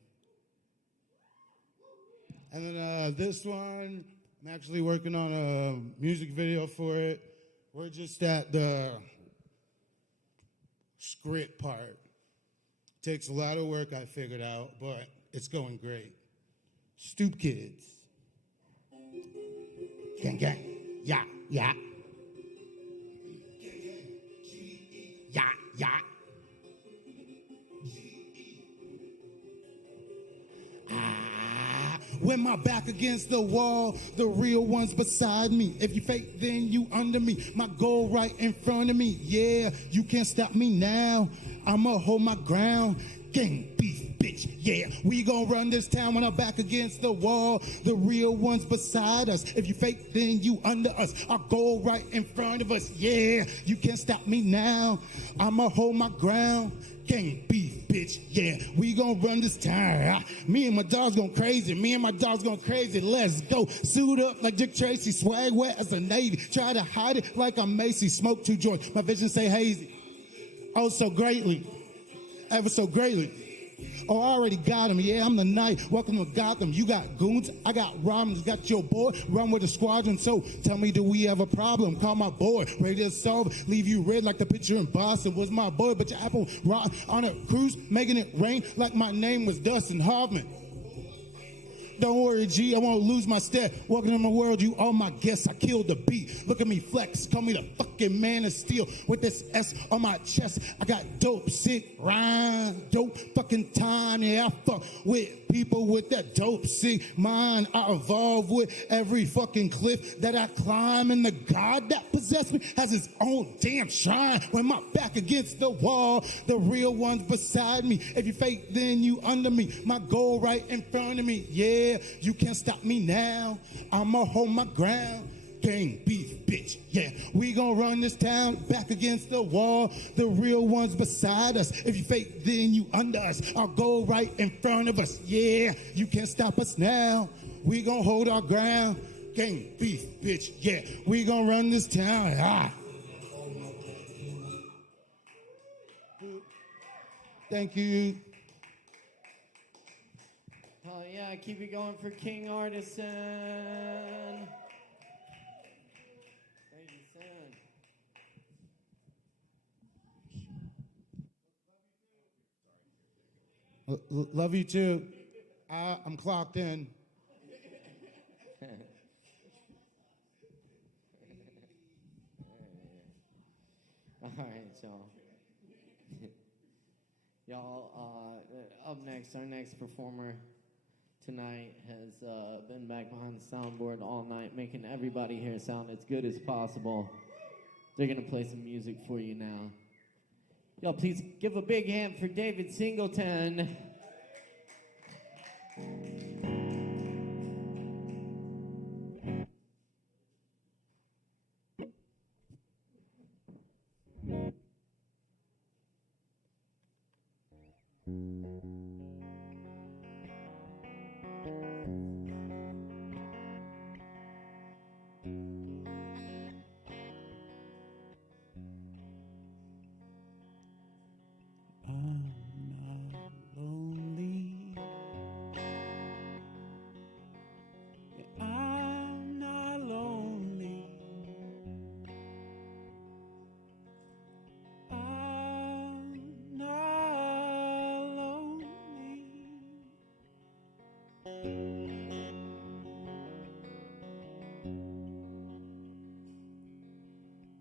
And then this one, I'm actually working on a music video for it. We're just at the script part. Takes a lot of work, I figured out, but it's going great. Stoop Kids. Gang, gang. Yeah, yeah. Yeah, yeah. When my back against the wall, the real ones beside me. If you fake, then you under me. My goal right in front of me. Yeah, you can't stop me now. I'ma hold my ground. Gang beef, bitch, yeah. We gon' run this town when I'm back against the wall. The real ones beside us. If you fake, then you under us. Our goal right in front of us. Yeah, you can't stop me now. I'ma hold my ground. Gang beef, bitch, yeah. We gon' run this town. Me and my dogs going crazy. Me and my dogs going crazy. Let's go. Suit up like Dick Tracy. Swag wet as a Navy. Try to hide it like I'm Macy. Smoke 2 joints. My vision say hazy. Oh, so greatly. Ever so greatly. Oh, I already got him. Yeah, I'm the knight. Welcome to Gotham. You got goons. I got Romans. Got your boy. Run with the squadron. So tell me, do we have a problem? Call my boy. Ready to solve it. Leave you red like the picture in Boston. Was my boy, but your apple rock on a cruise. Making it rain like my name was Dustin Hoffman. Don't worry, G, I won't lose my step. Welcome to my world, you all my guests. I killed the beat. Look at me flex. Call me the fucking man of steel. With this S on my chest, I got dope, sick, rhyme, dope, fucking time. Yeah, I fuck with people with that dope, sick mind. I evolve with every fucking cliff that I climb. And the God that possessed me has his own damn shrine. When my back against the wall, the real ones beside me. If you fake, then you under me. My goal right in front of me. Yeah, you can't stop me now. I'ma hold my ground. Gang beef, bitch, yeah. We gon' run this town back against the wall. The real ones beside us. If you fake, then you under us. Our goal right in front of us. Yeah, you can't stop us now. We gon' hold our ground. Gang beef, bitch, yeah. We gon' run this town. Ah. Thank you. Oh yeah, keep it going for King Artisan. Love you too. I'm clocked in. All right, y'all. Up next, our next performer tonight has been back behind the soundboard all night, making everybody here sound as good as possible. They're gonna play some music for you now. Y'all, please give a big hand for David Singleton.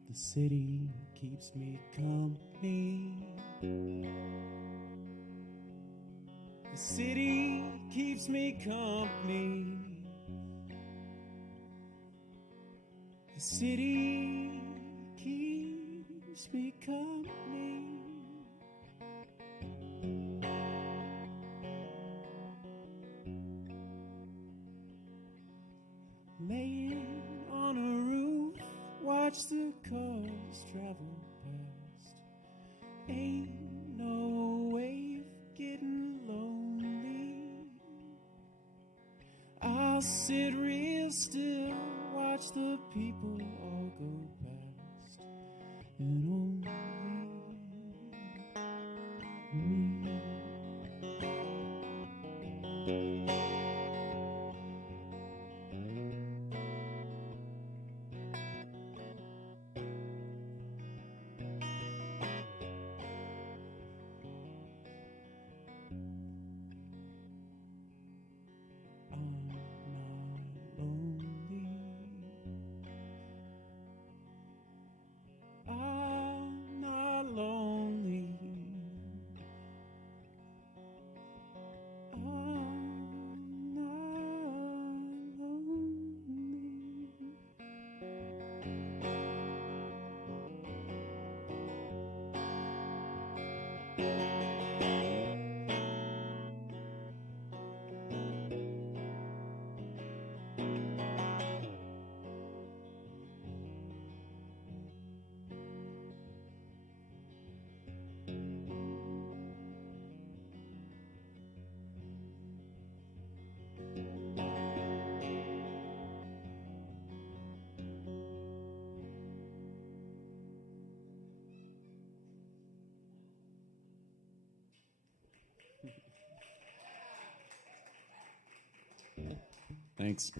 The city keeps me company. The city keeps me company. The city keeps me company. Laying on a roof, watch the cars travel past. Ain't no way of getting lonely. I'll sit real still, watch the people all go past, and only me. Thanks.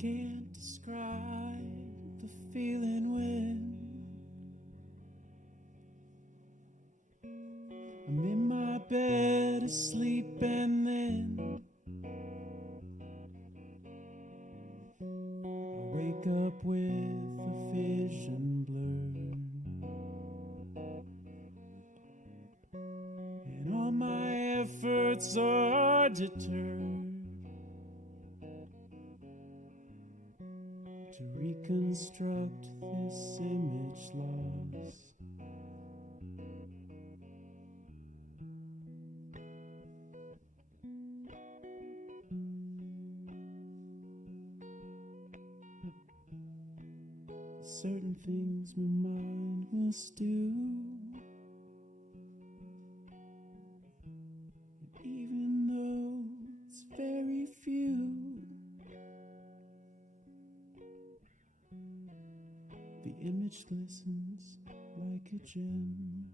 Can't describe the feeling when I'm in my bed asleep and then I wake up with a vision blurred and all my efforts are deterred to reconstruct this image lost. Certain things my mind must do, and even though it's very few, the image glistens like a gem.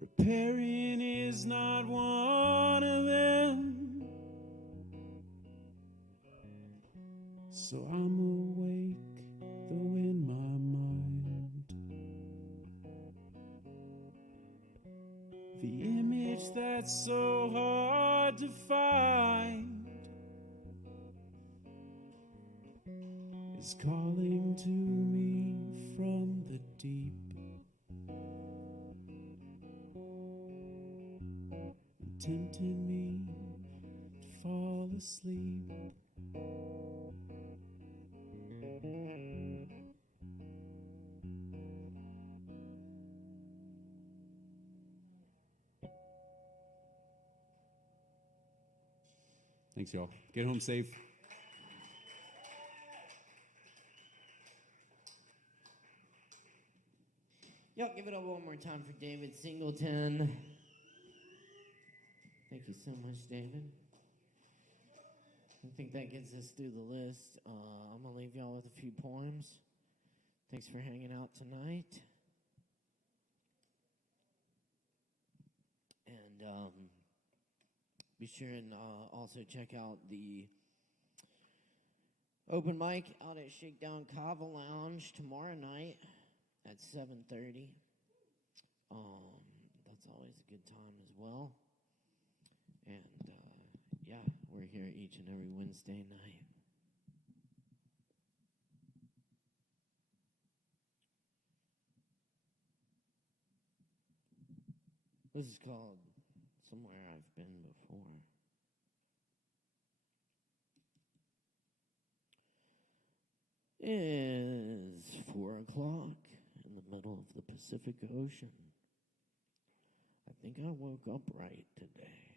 Repairing is not one of them, so I'm awake, though in my mind the image that's so hard to find is calling to me from the deep and tempting me to fall asleep. Thanks, y'all. Get home safe. Y'all give it up one more time for David Singleton. Thank you so much, David. I think that gets us through the list. I'm going to leave y'all with a few poems. Thanks for hanging out tonight. And be sure and also check out the open mic out at Shakedown Kava Lounge tomorrow night at 7:30. That's always a good time as well. And yeah, we're here each and every Wednesday night. This is called Somewhere I've Been Before. It is 4 o'clock in the middle of the Pacific Ocean. I think I woke up right today.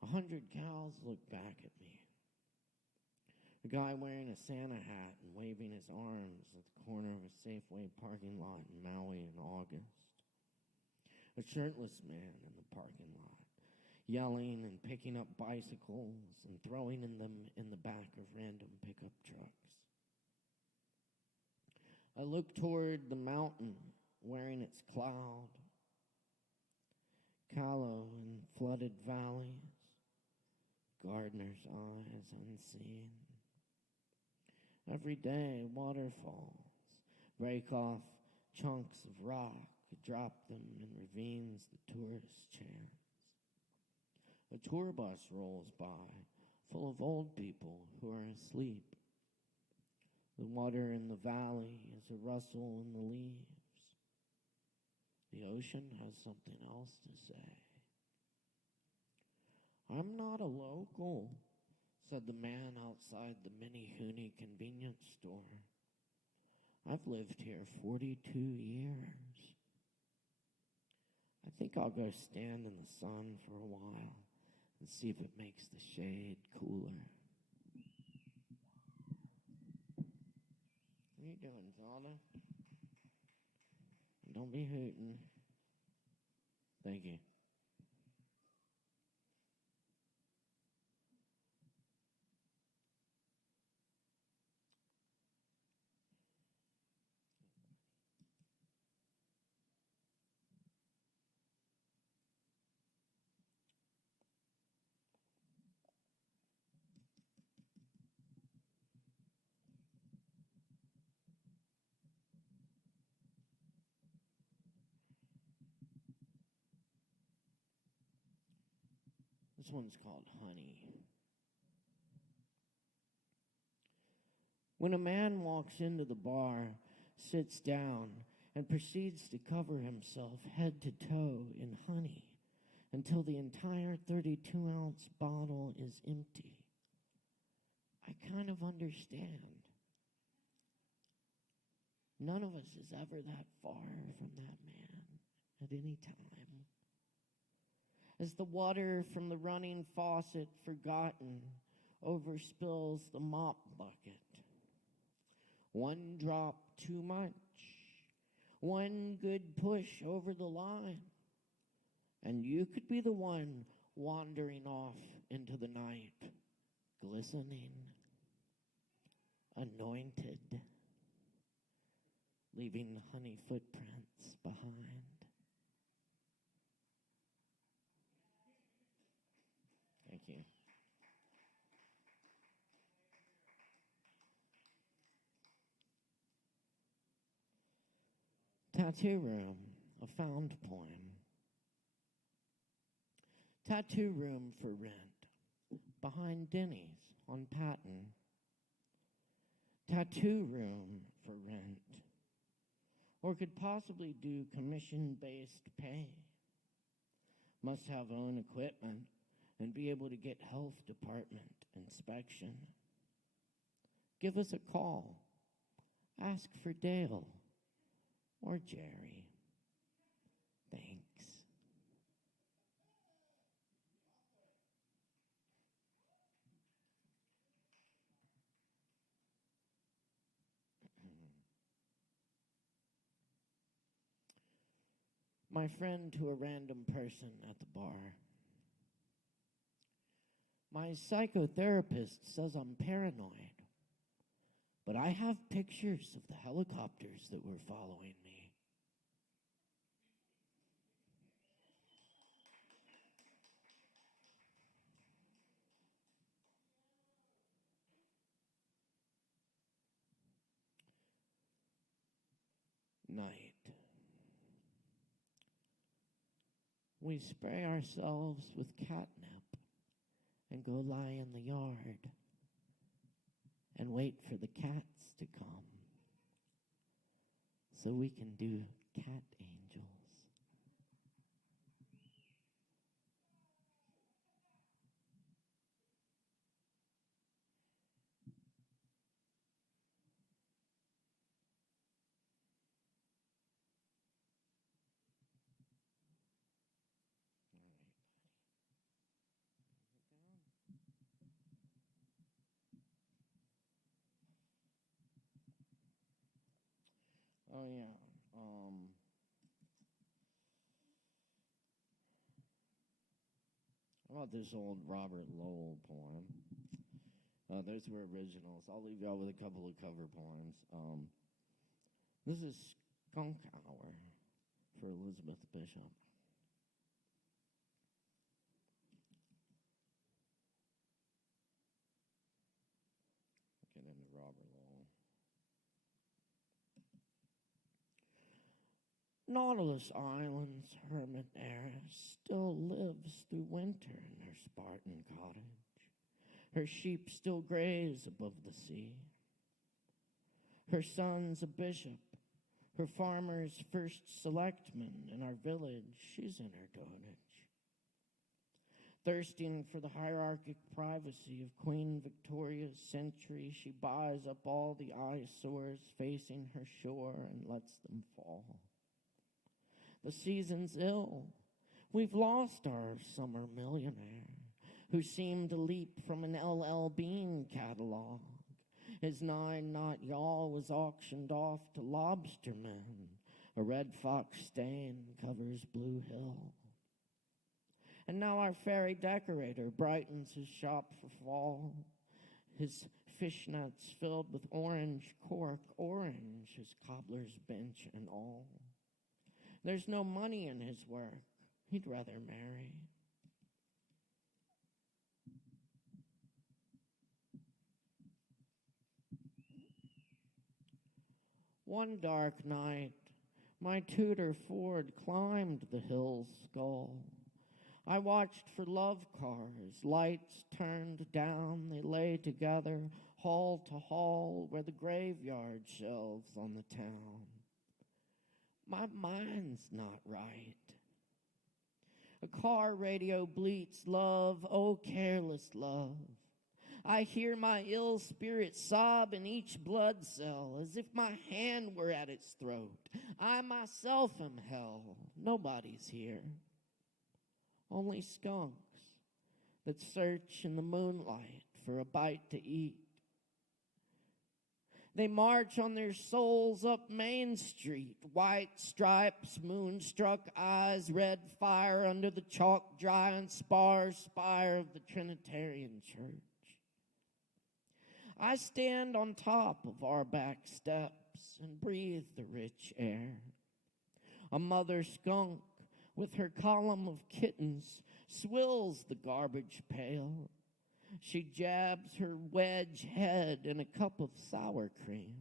100 cows look back at me. A guy wearing a Santa hat and waving his arms at the corner of a Safeway parking lot in Maui in August. A shirtless man in the parking lot, yelling and picking up bicycles and throwing them in the back of random pickup trucks. I look toward the mountain wearing its cloud, callow and flooded valleys, gardener's eyes unseen. Every day, waterfalls break off chunks of rock, drop them in ravines the tourists chant. A tour bus rolls by, full of old people who are asleep. The water in the valley is a rustle in the leaves. The ocean has something else to say. I'm not a local, said the man outside the Mini Hooney convenience store. I've lived here 42 years. I think I'll go stand in the sun for a while and see if it makes the shade cooler. What are you doing, Zelda? Don't be hooting. Thank you. This one's called Honey. When a man walks into the bar, sits down, and proceeds to cover himself head to toe in honey until the entire 32-ounce bottle is empty, I kind of understand. None of us is ever that far from that man at any time. As the water from the running faucet, forgotten, overspills the mop bucket. One drop too much. One good push over the line. And you could be the one wandering off into the night, glistening, anointed, leaving honey footprints behind. Thank you. Tattoo Room, a found poem. Tattoo room for rent, behind Denny's on Patton. Tattoo room for rent, or could possibly do commission-based pay. Must have own equipment and be able to get health department inspection. Give us a call. Ask for Dale or Jerry. Thanks. My friend to a random person at the bar. My psychotherapist says I'm paranoid, but I have pictures of the helicopters that were following me. Night. We spray ourselves with catnip and go lie in the yard and wait for the cats to come so we can do cat angels. Oh, yeah. How about this old Robert Lowell poem? Those were originals. I'll leave y'all with a couple of cover poems. This is Skunk Hour for Elizabeth Bishop. Get into Robert Lowell. Nautilus Island's hermit heiress still lives through winter in her Spartan cottage. Her sheep still graze above the sea. Her son's a bishop, Her farmer's first selectman in our village, she's in her dotage. Thirsting for the hierarchic privacy of Queen Victoria's century, she buys up all the eyesores facing her shore and lets them fall. The season's ill. We've lost our summer millionaire, who seemed to leap from an LL Bean catalog. His 9-knot yawl was auctioned off to lobstermen. A red fox stain covers Blue Hill. And now our fairy decorator brightens his shop for fall. His fishnets filled with orange cork, orange his cobbler's bench and all. There's no money in his work. He'd rather marry. One dark night, my tutor Ford climbed the hill's skull. I watched for love cars, lights turned down, they lay together, hall to hall, where the graveyard shelves on the town. My mind's not right. A car radio bleats, love, oh careless love. I hear my ill spirit sob in each blood cell, as if my hand were at its throat. I myself am hell. Nobody's here. Only skunks that search in the moonlight for a bite to eat. They march on their souls up Main Street, white stripes, moonstruck eyes, red fire under the chalk giant spire of the Trinitarian Church. I stand on top of our back steps and breathe the rich air. A mother skunk with her column of kittens swills the garbage pail. She jabs her wedge head in a cup of sour cream,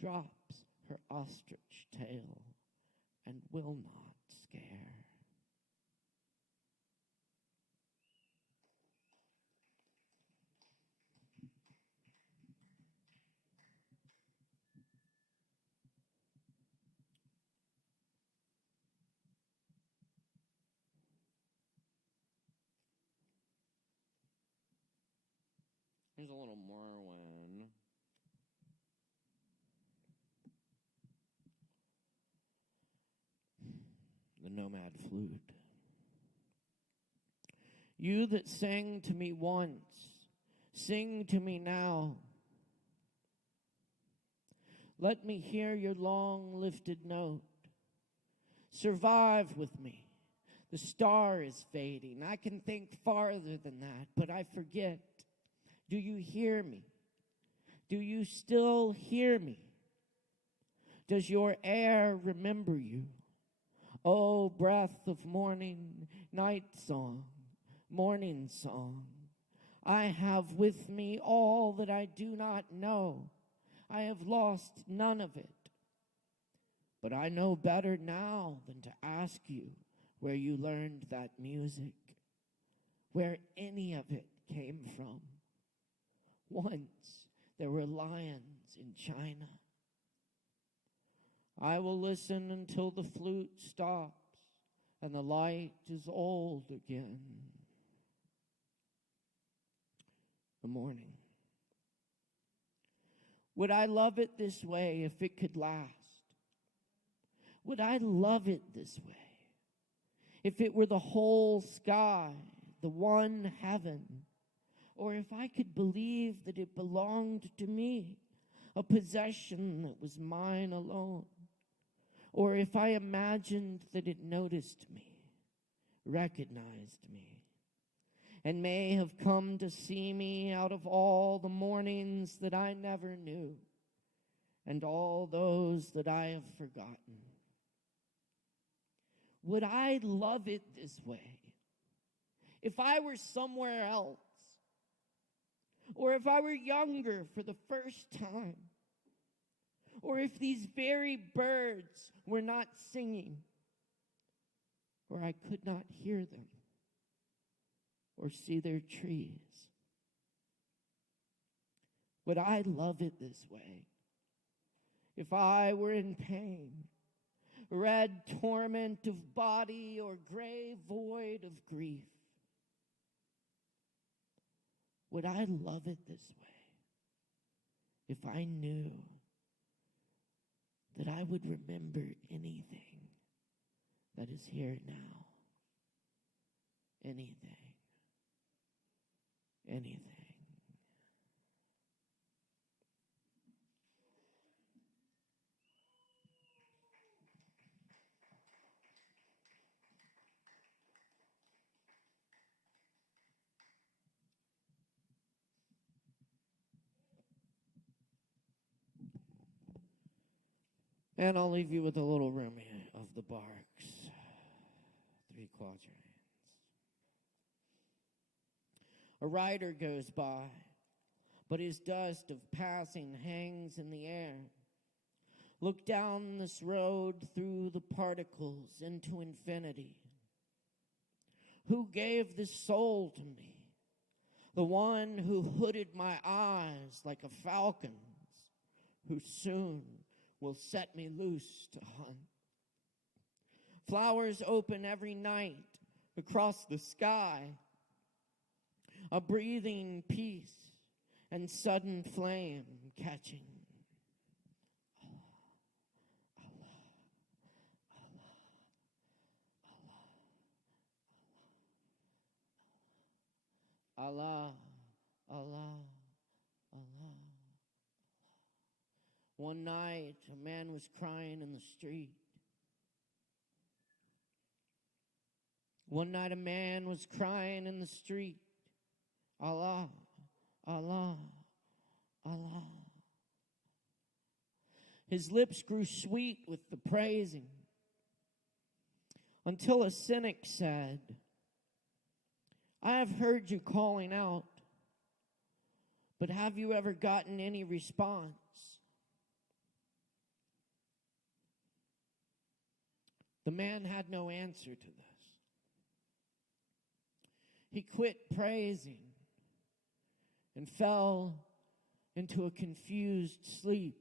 drops her ostrich tail, and will not scare. Here's a little Merwin. The Nomad Flute. You that sang to me once, sing to me now. Let me hear your long lifted note. Survive with me. The star is fading. I can think farther than that, but I forget. Do you hear me? Do you still hear me? Does your air remember you? Oh, breath of morning, night song, morning song. I have with me all that I do not know. I have lost none of it. But I know better now than to ask you where you learned that music, where any of it came from. Once there were lions in China. I will listen until the flute stops and the light is old again. The morning. Would I love it this way if it could last? Would I love it this way if it were the whole sky, the one heaven? Or if I could believe that it belonged to me, a possession that was mine alone. Or if I imagined that it noticed me, recognized me, and may have come to see me out of all the mornings that I never knew, and all those that I have forgotten. Would I love it this way if I were somewhere else? Or if I were younger for the first time? Or if these very birds were not singing? Or I could not hear them? Or see their trees? Would I love it this way if I were in pain, red torment of body or gray void of grief? Would I love it this way if I knew that I would remember anything that is here now? Anything. Anything. And I'll leave you with a little room here of the barks. 3 quatrains. A rider goes by, but his dust of passing hangs in the air. Look down this road through the particles into infinity. Who gave this soul to me? The one who hooded my eyes like a falcon's, who soon will set me loose to hunt. Flowers open every night across the sky, a breathing peace and sudden flame catching. Allah, Allah, Allah. One night, a man was crying in the street. One night, a man was crying in the street. Allah, Allah, Allah. His lips grew sweet with the praising, until a cynic said, I have heard you calling out, but have you ever gotten any response? The man had no answer to this. He quit praising and fell into a confused sleep.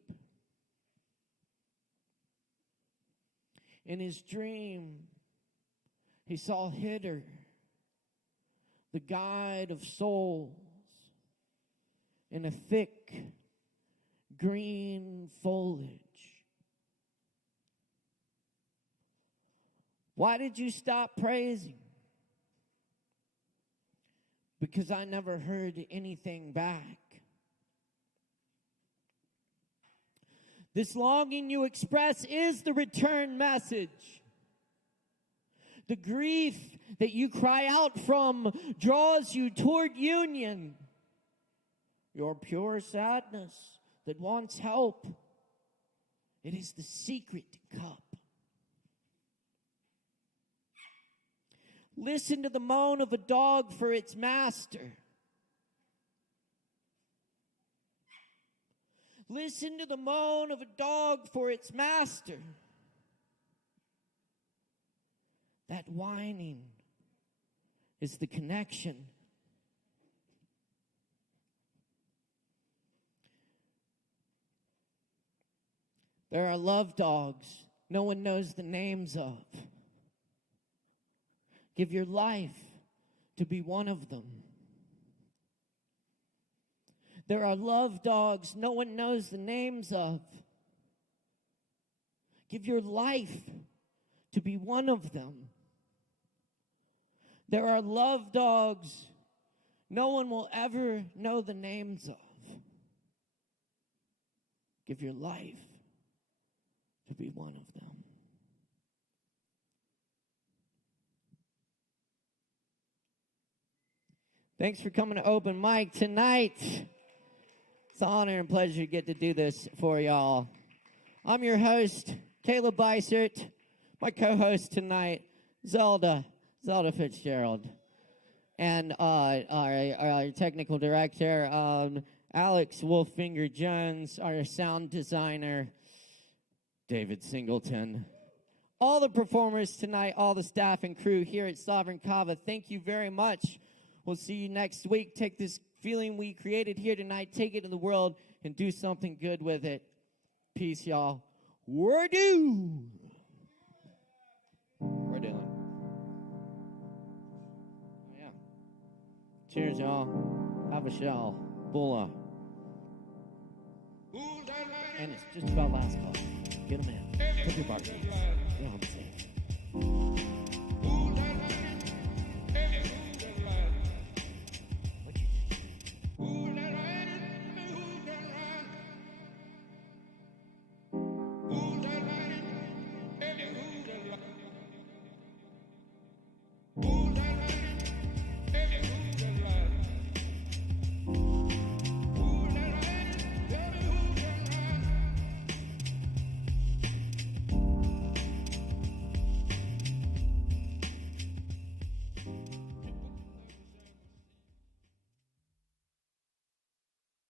In his dream, he saw Hitter, the guide of souls, in a thick green foliage. Why did you stop praising? Because I never heard anything back. This longing you express is the return message. The grief that you cry out from draws you toward union. Your pure sadness that wants help, it is the secret cup. Listen to the moan of a dog for its master. Listen to the moan of a dog for its master. That whining is the connection. There are love dogs no one knows the names of. Give your life to be one of them. There are love dogs no one knows the names of. Give your life to be one of them. There are love dogs no one will ever know the names of. Give your life to be one of them. Thanks for coming to Open Mic tonight. It's an honor and pleasure to get to do this for y'all. I'm your host, Caleb Beissert. My co-host tonight, Zelda Fitzgerald. And our technical director, Alex Wolfinger Jones, our sound designer, David Singleton. All the performers tonight, all the staff and crew here at Sovereign Kava, thank you very much. We'll see you next week. Take this feeling we created here tonight, take it to the world, and do something good with it. Peace, y'all. We're due. We're doing. Yeah. Cheers, y'all. Have a shell. Bulla. And it's just about last call. Get them in. Put your bar. You know what I'm saying.